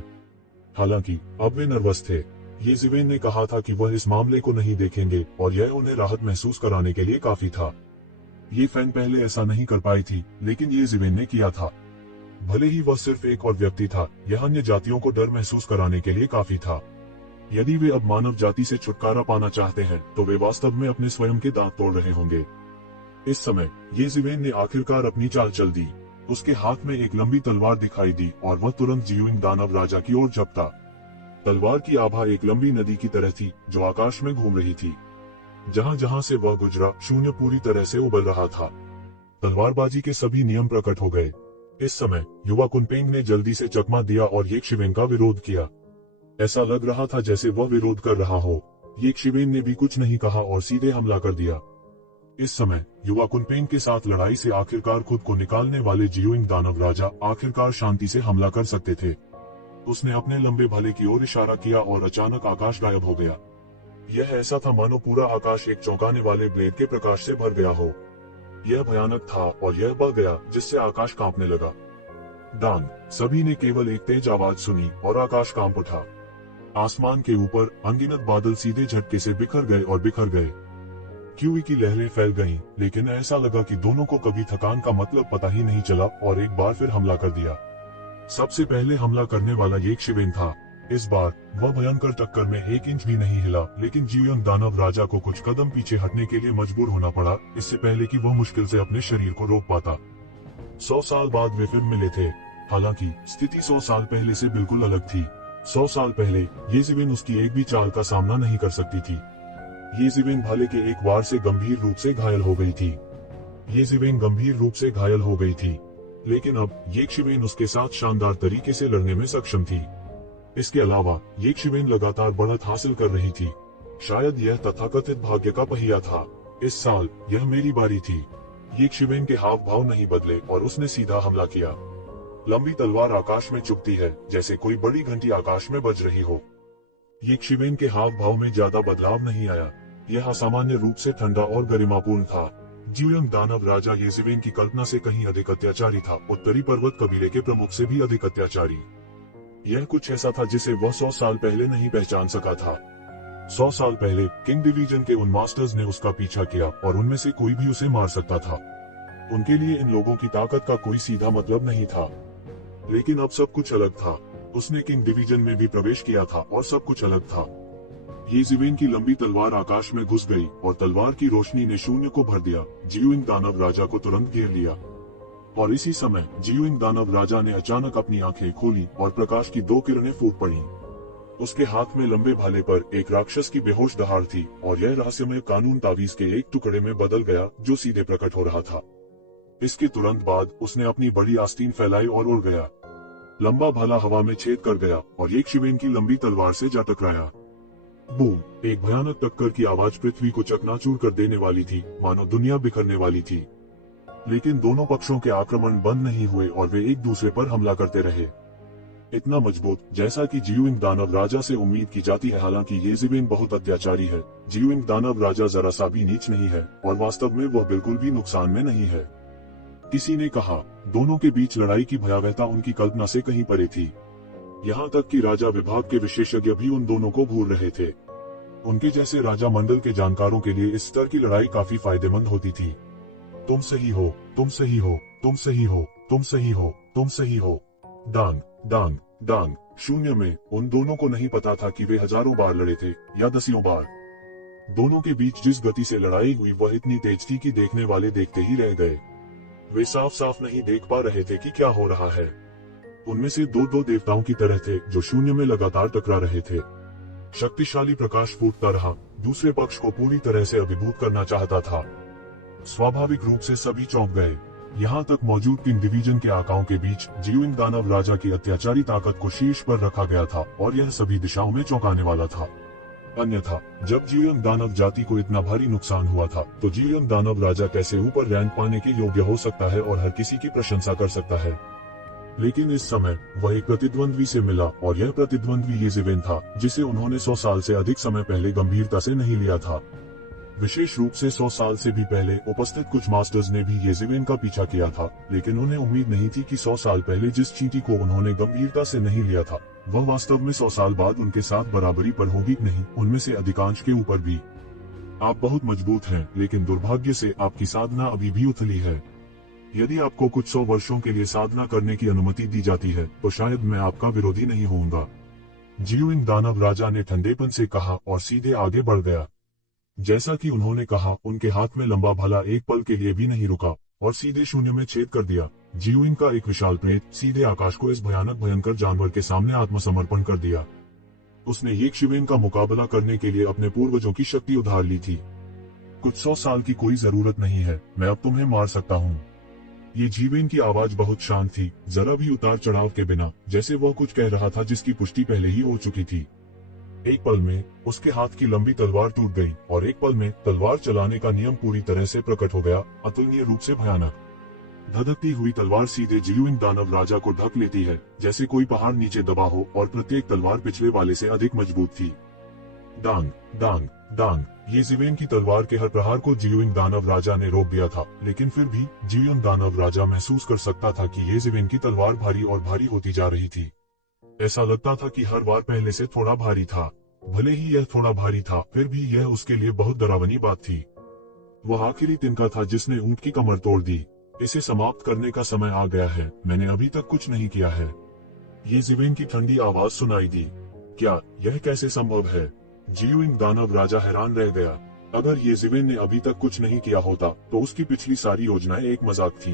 हालांकि अब वे नर्वस थे। ये जिवेन ने कहा था कि वह इस मामले को नहीं देखेंगे और यह उन्हें राहत महसूस कराने के लिए काफी था। ये फैन पहले ऐसा नहीं कर पाई थी, लेकिन ये जिवेन ने किया था। भले ही वह सिर्फ एक और व्यक्ति था, यह अन्य जातियों को डर महसूस कराने के लिए काफी था। यदि वे अब मानव जाति से छुटकारा पाना चाहते हैं, तो वे वास्तव में अपने स्वयं के दांत तोड़ रहे होंगे। इस समय ये जिवेन ने आखिरकार अपनी चाल चल दी। उसके हाथ में एक लंबी तलवार दिखाई दी और वह तुरंत जियुइंग दानव राजा की ओर झपटा। तलवार की आभा एक लंबी नदी की तरह थी जो आकाश में घूम रही थी। जहां जहां से वह गुजरा, शून्य पूरी तरह से उबल रहा था। तलवारबाजी के सभी नियम प्रकट हो गए। इस समय युवा कुनपेंग ने जल्दी से चकमा दिया और ये शिवेन का विरोध किया। ऐसा लग रहा था जैसे वह विरोध कर रहा हो। ये शिवेन ने भी कुछ नहीं कहा और सीधे हमला कर दिया। इस समय युवा कुनपेंग के साथ लड़ाई से आखिरकार खुद को निकालने वाले जियुइंग दानव राजा आखिरकार शांति से हमला कर सकते थे। उसने अपने लंबे भाले की ओर इशारा किया और अचानक आकाश गायब हो गया। यह ऐसा था मानो पूरा आकाश एक चौंकाने वाले ब्लेड के प्रकाश से भर गया हो। यह भयानक था और यह बढ़ गया, जिससे आकाश कांपने लगा। डांग, सभी ने केवल एक तेज आवाज सुनी और आकाश कांप उठा। आसमान के ऊपर अनगिनत बादल सीधे झटके से बिखर गए और बिखर गए। क्यूई की लहरें फैल गईं, लेकिन ऐसा लगा कि दोनों को कभी थकान का मतलब पता ही नहीं चला और एक बार फिर हमला कर दिया। सबसे पहले हमला करने वाला ये शिवेन था। इस बार वह भयंकर टक्कर में 1 इंच भी नहीं हिला, लेकिन जियुइंग दानव राजा को कुछ कदम पीछे हटने के लिए मजबूर होना पड़ा, इससे पहले कि वह मुश्किल से अपने शरीर को रोक पाता। 100 साल बाद वे फिर मिले थे। हालांकि स्थिति 100 साल पहले से बिल्कुल अलग थी। 100 साल पहले ये जिवेन उसकी एक भी चाल का सामना नहीं कर सकती थी। ये जिवेन भाले के एक वार से गंभीर रूप से घायल हो गई थी। ये जिवेन गंभीर रूप से घायल हो गई थी, लेकिन अब ये शिवेन उसके साथ शानदार तरीके से लड़ने में सक्षम थी। इसके अलावा ये शिवेन लगातार बढ़त हासिल कर रही थी। शायद यह तथाकथित भाग्य का पहिया था। इस साल यह मेरी बारी थी। ये शिवेन के हाव भाव नहीं बदले और उसने सीधा हमला किया। लंबी तलवार आकाश में चुभती है, जैसे कोई बड़ी घंटी आकाश में बज रही हो। ये शिवेन के हाव भाव में ज्यादा बदलाव नहीं आया। यह असामान्य रूप से ठंडा और गरिमापूर्ण था। जियुइंग दानव राजा ये जिवेन की कल्पना से कहीं अधिक अत्याचारी था, उत्तरी पर्वत कबीले के प्रमुख से भी अधिक अत्याचारी। यह कुछ ऐसा था जिसे वह 100 साल पहले नहीं पहचान सका था। 100 साल पहले किंग डिवीजन के उन मास्टर्स ने उसका पीछा किया और उनमें से कोई भी उसे मार सकता था। उनके लिए इन लोगों की ताकत का कोई सीधा मतलब नहीं था। लेकिन अब सब कुछ अलग था। उसने किंग डिवीजन में भी प्रवेश किया था और सब कुछ अलग था। ये जिवेन की लंबी तलवार आकाश में घुस गई और तलवार की रोशनी ने शून्य को भर दिया। जियुइंग दानव राजा को तुरंत घेर लिया और इसी समय जियुइंग दानव राजा ने अचानक अपनी आंखें खोली और प्रकाश की 2 किरणें फूट पड़ी। उसके हाथ में लंबे भाले पर एक राक्षस की बेहोश दहाड़ थी और यह रहस्यमय कानून तावीज के एक टुकड़े में बदल गया जो सीधे प्रकट हो रहा था। इसके तुरंत बाद उसने अपनी बड़ी आस्तीन फैलाई और उड़ गया। लंबा भाला हवा में छेद कर गया और एक शिवेन की लंबी तलवार से जा टकराया। बूम! एक भयानक टक्कर की आवाज पृथ्वी को चकनाचूर कर देने वाली थी, मानो दुनिया बिखरने वाली थी। लेकिन दोनों पक्षों के आक्रमण बंद नहीं हुए और वे एक दूसरे पर हमला करते रहे। इतना मजबूत जैसा कि जियुइंग दानव राजा से उम्मीद की जाती है। हालांकि ये जिवेन बहुत अत्याचारी है। जियुइंग दानव राजा जरा सा भी नीच नहीं है और वास्तव में वह बिल्कुल भी नुकसान में नहीं है। किसी ने कहा, दोनों के बीच लड़ाई की भयावहता उनकी कल्पना से कहीं परे थी। यहाँ तक कि राजा विभाग के विशेषज्ञ भी उन दोनों को भूल रहे थे। उनके जैसे राजा मंडल के जानकारों के लिए इस स्तर की लड़ाई काफी फायदेमंद होती थी। तुम सही हो, तुम सही हो, तुम सही हो, तुम सही हो, तुम सही हो। डांग, डांग, डांग। शून्य में उन दोनों को नहीं पता था कि वे हजारों बार लड़े थे या दसियों बार। दोनों के बीच जिस गति से लड़ाई हुई वह इतनी तेज थी कि देखने वाले देखते ही रह गए। वे साफ साफ नहीं देख पा रहे थे कि क्या हो रहा है। उनमें से दो देवताओं की तरह थे जो शून्य में लगातार टकरा रहे थे। शक्तिशाली प्रकाश फूटता रहा, दूसरे पक्ष को पूरी तरह से अभिभूत करना चाहता था। स्वाभाविक रूप से सभी चौंक गए। यहाँ तक मौजूद किंग डिवीजन के आकाओं के बीच जियुइंग दानव राजा की अत्याचारी ताकत को शीर्ष पर रखा गया था और यह सभी दिशाओं में चौंकाने वाला था। अन्यथा जब जियुइंग दानव जाति को इतना भारी नुकसान हुआ था, तो जियुइंग दानव राजा कैसे ऊपर रैंक पाने के योग्य हो सकता है और हर किसी की प्रशंसा कर सकता है। लेकिन इस समय वह एक प्रतिद्वंद्वी से मिला और यह प्रतिद्वंद्वी येज़ेवेन था, जिसे उन्होंने 100 साल से अधिक समय पहले गंभीरता से नहीं लिया था। विशेष रूप से 100 साल से भी पहले उपस्थित कुछ मास्टर्स ने भी येज़ेवेन का पीछा किया था, लेकिन उन्हें उम्मीद नहीं थी कि 100 साल पहले जिस चींटी को उन्होंने गंभीरता से नहीं लिया था, वह वास्तव में 100 साल बाद उनके साथ बराबरी पर होगी। नहीं, उनमें से अधिकांश के ऊपर भी। आप बहुत मजबूत हैं, लेकिन दुर्भाग्य से आपकी साधना अभी भी उथली है। यदि आपको कुछ 100 वर्षों के लिए साधना करने की अनुमति दी जाती है, तो शायद मैं आपका विरोधी नहीं होऊंगा। जियुइंग दानव राजा ने ठंडेपन से कहा और सीधे आगे बढ़ गया। जैसा कि उन्होंने कहा, उनके हाथ में लंबा भाला एक पल के लिए भी नहीं रुका और सीधे शून्य में छेद कर दिया। जियुइंग का एक विशाल प्रेत सीधे आकाश को इस भयंकर जानवर के सामने आत्मसमर्पण कर दिया। उसने ये शिवेन का मुकाबला करने के लिए अपने पूर्वजों की शक्ति उधार ली थी। कुछ 100 साल की कोई जरूरत नहीं है, मैं अब तुम्हें मार सकता हूँ। ये जीवेन की आवाज बहुत शांत थी, जरा भी उतार चढ़ाव के बिना, जैसे वह कुछ कह रहा था जिसकी पुष्टि पहले ही हो चुकी थी। एक पल में उसके हाथ की लंबी तलवार टूट गई और एक पल में तलवार चलाने का नियम पूरी तरह से प्रकट हो गया, अतुलनीय रूप से भयानक। धधकती हुई तलवार सीधे जियुइंग दानव राजा को ढक लेती है, जैसे कोई पहाड़ नीचे दबा हो, और प्रत्येक तलवार पिछले वाले से अधिक मजबूत थी। डांग डांग डांग, येज़ेवेन की तलवार के हर प्रहार को जियुइंग दानव राजा ने रोक दिया था, लेकिन फिर भी जियुइंग दानव राजा महसूस कर सकता था कि येज़ेवेन की तलवार भारी और भारी होती जा रही थी। ऐसा लगता था कि हर बार पहले से थोड़ा भारी था। भले ही यह थोड़ा भारी था, फिर भी यह उसके लिए बहुत डरावनी बात थी। वह आखिरी तिनका था जिसने ऊंट की कमर तोड़ दी। इसे समाप्त करने का समय आ गया है, मैंने अभी तक कुछ नहीं किया है। येज़ेवेन की ठंडी आवाज सुनाई दी। क्या यह कैसे संभव है? जियुइंग दानव राजा हैरान रह गया। अगर येज़ेवेन ने अभी तक कुछ नहीं किया होता, तो उसकी पिछली सारी योजनाएं एक मजाक थी।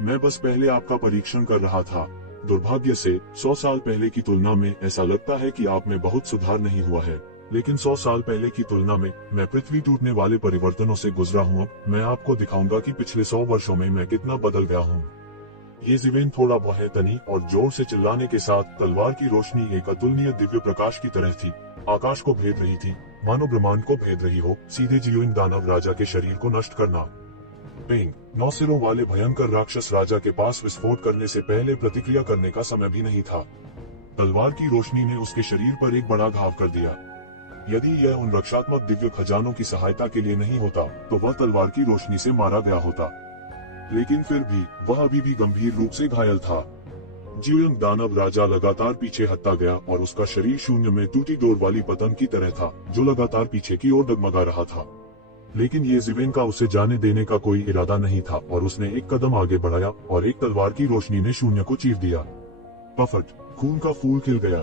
मैं बस पहले आपका परीक्षण कर रहा था। दुर्भाग्य से 100 साल पहले की तुलना में ऐसा लगता है कि आप में बहुत सुधार नहीं हुआ है, लेकिन 100 साल पहले की तुलना में मैं पृथ्वी टूटने वाले परिवर्तनों से गुजरा हूँ। मैं आपको दिखाऊंगा कि पिछले 100 वर्षों में मैं कितना बदल गया हूँ। येज़ेवेन थोड़ा भयतनी और जोर से चिल्लाने के साथ तलवार की रोशनी एक अतुलनीय दिव्य प्रकाश की तरह थी, आकाश को भेद रही थी, मानो ब्रह्मांड को भेद रही हो। सीधे जियुइंग दानव राजा के शरीर को नष्ट करना। पेंग, 9 सिरों वाले भयंकर राक्षस राजा के पास विस्फोट करने से पहले प्रतिक्रिया करने का समय भी नहीं था। तलवार की रोशनी ने उसके शरीर पर एक बड़ा घाव कर दिया। यदि यह उन रक्षात्मक दिव्य खजानों की सहायता के लिए नहीं होता, तो वह तलवार की रोशनी से मारा गया होता। लेकिन फिर भी वह अभी भी गंभीर रूप से घायल था। जियुइंग दानव राजा लगातार पीछे हटता गया और उसका शरीर शून्य में टूटी डोर वाली पतंग की तरह था, जो लगातार पीछे की ओर डगमगा रहा था। लेकिन येज़ेवेन का उसे जाने देने का कोई इरादा नहीं था और उसने एक कदम आगे बढ़ाया और एक तलवार की रोशनी ने शून्य को चीर दिया। पफट, खून का फूल खिल गया।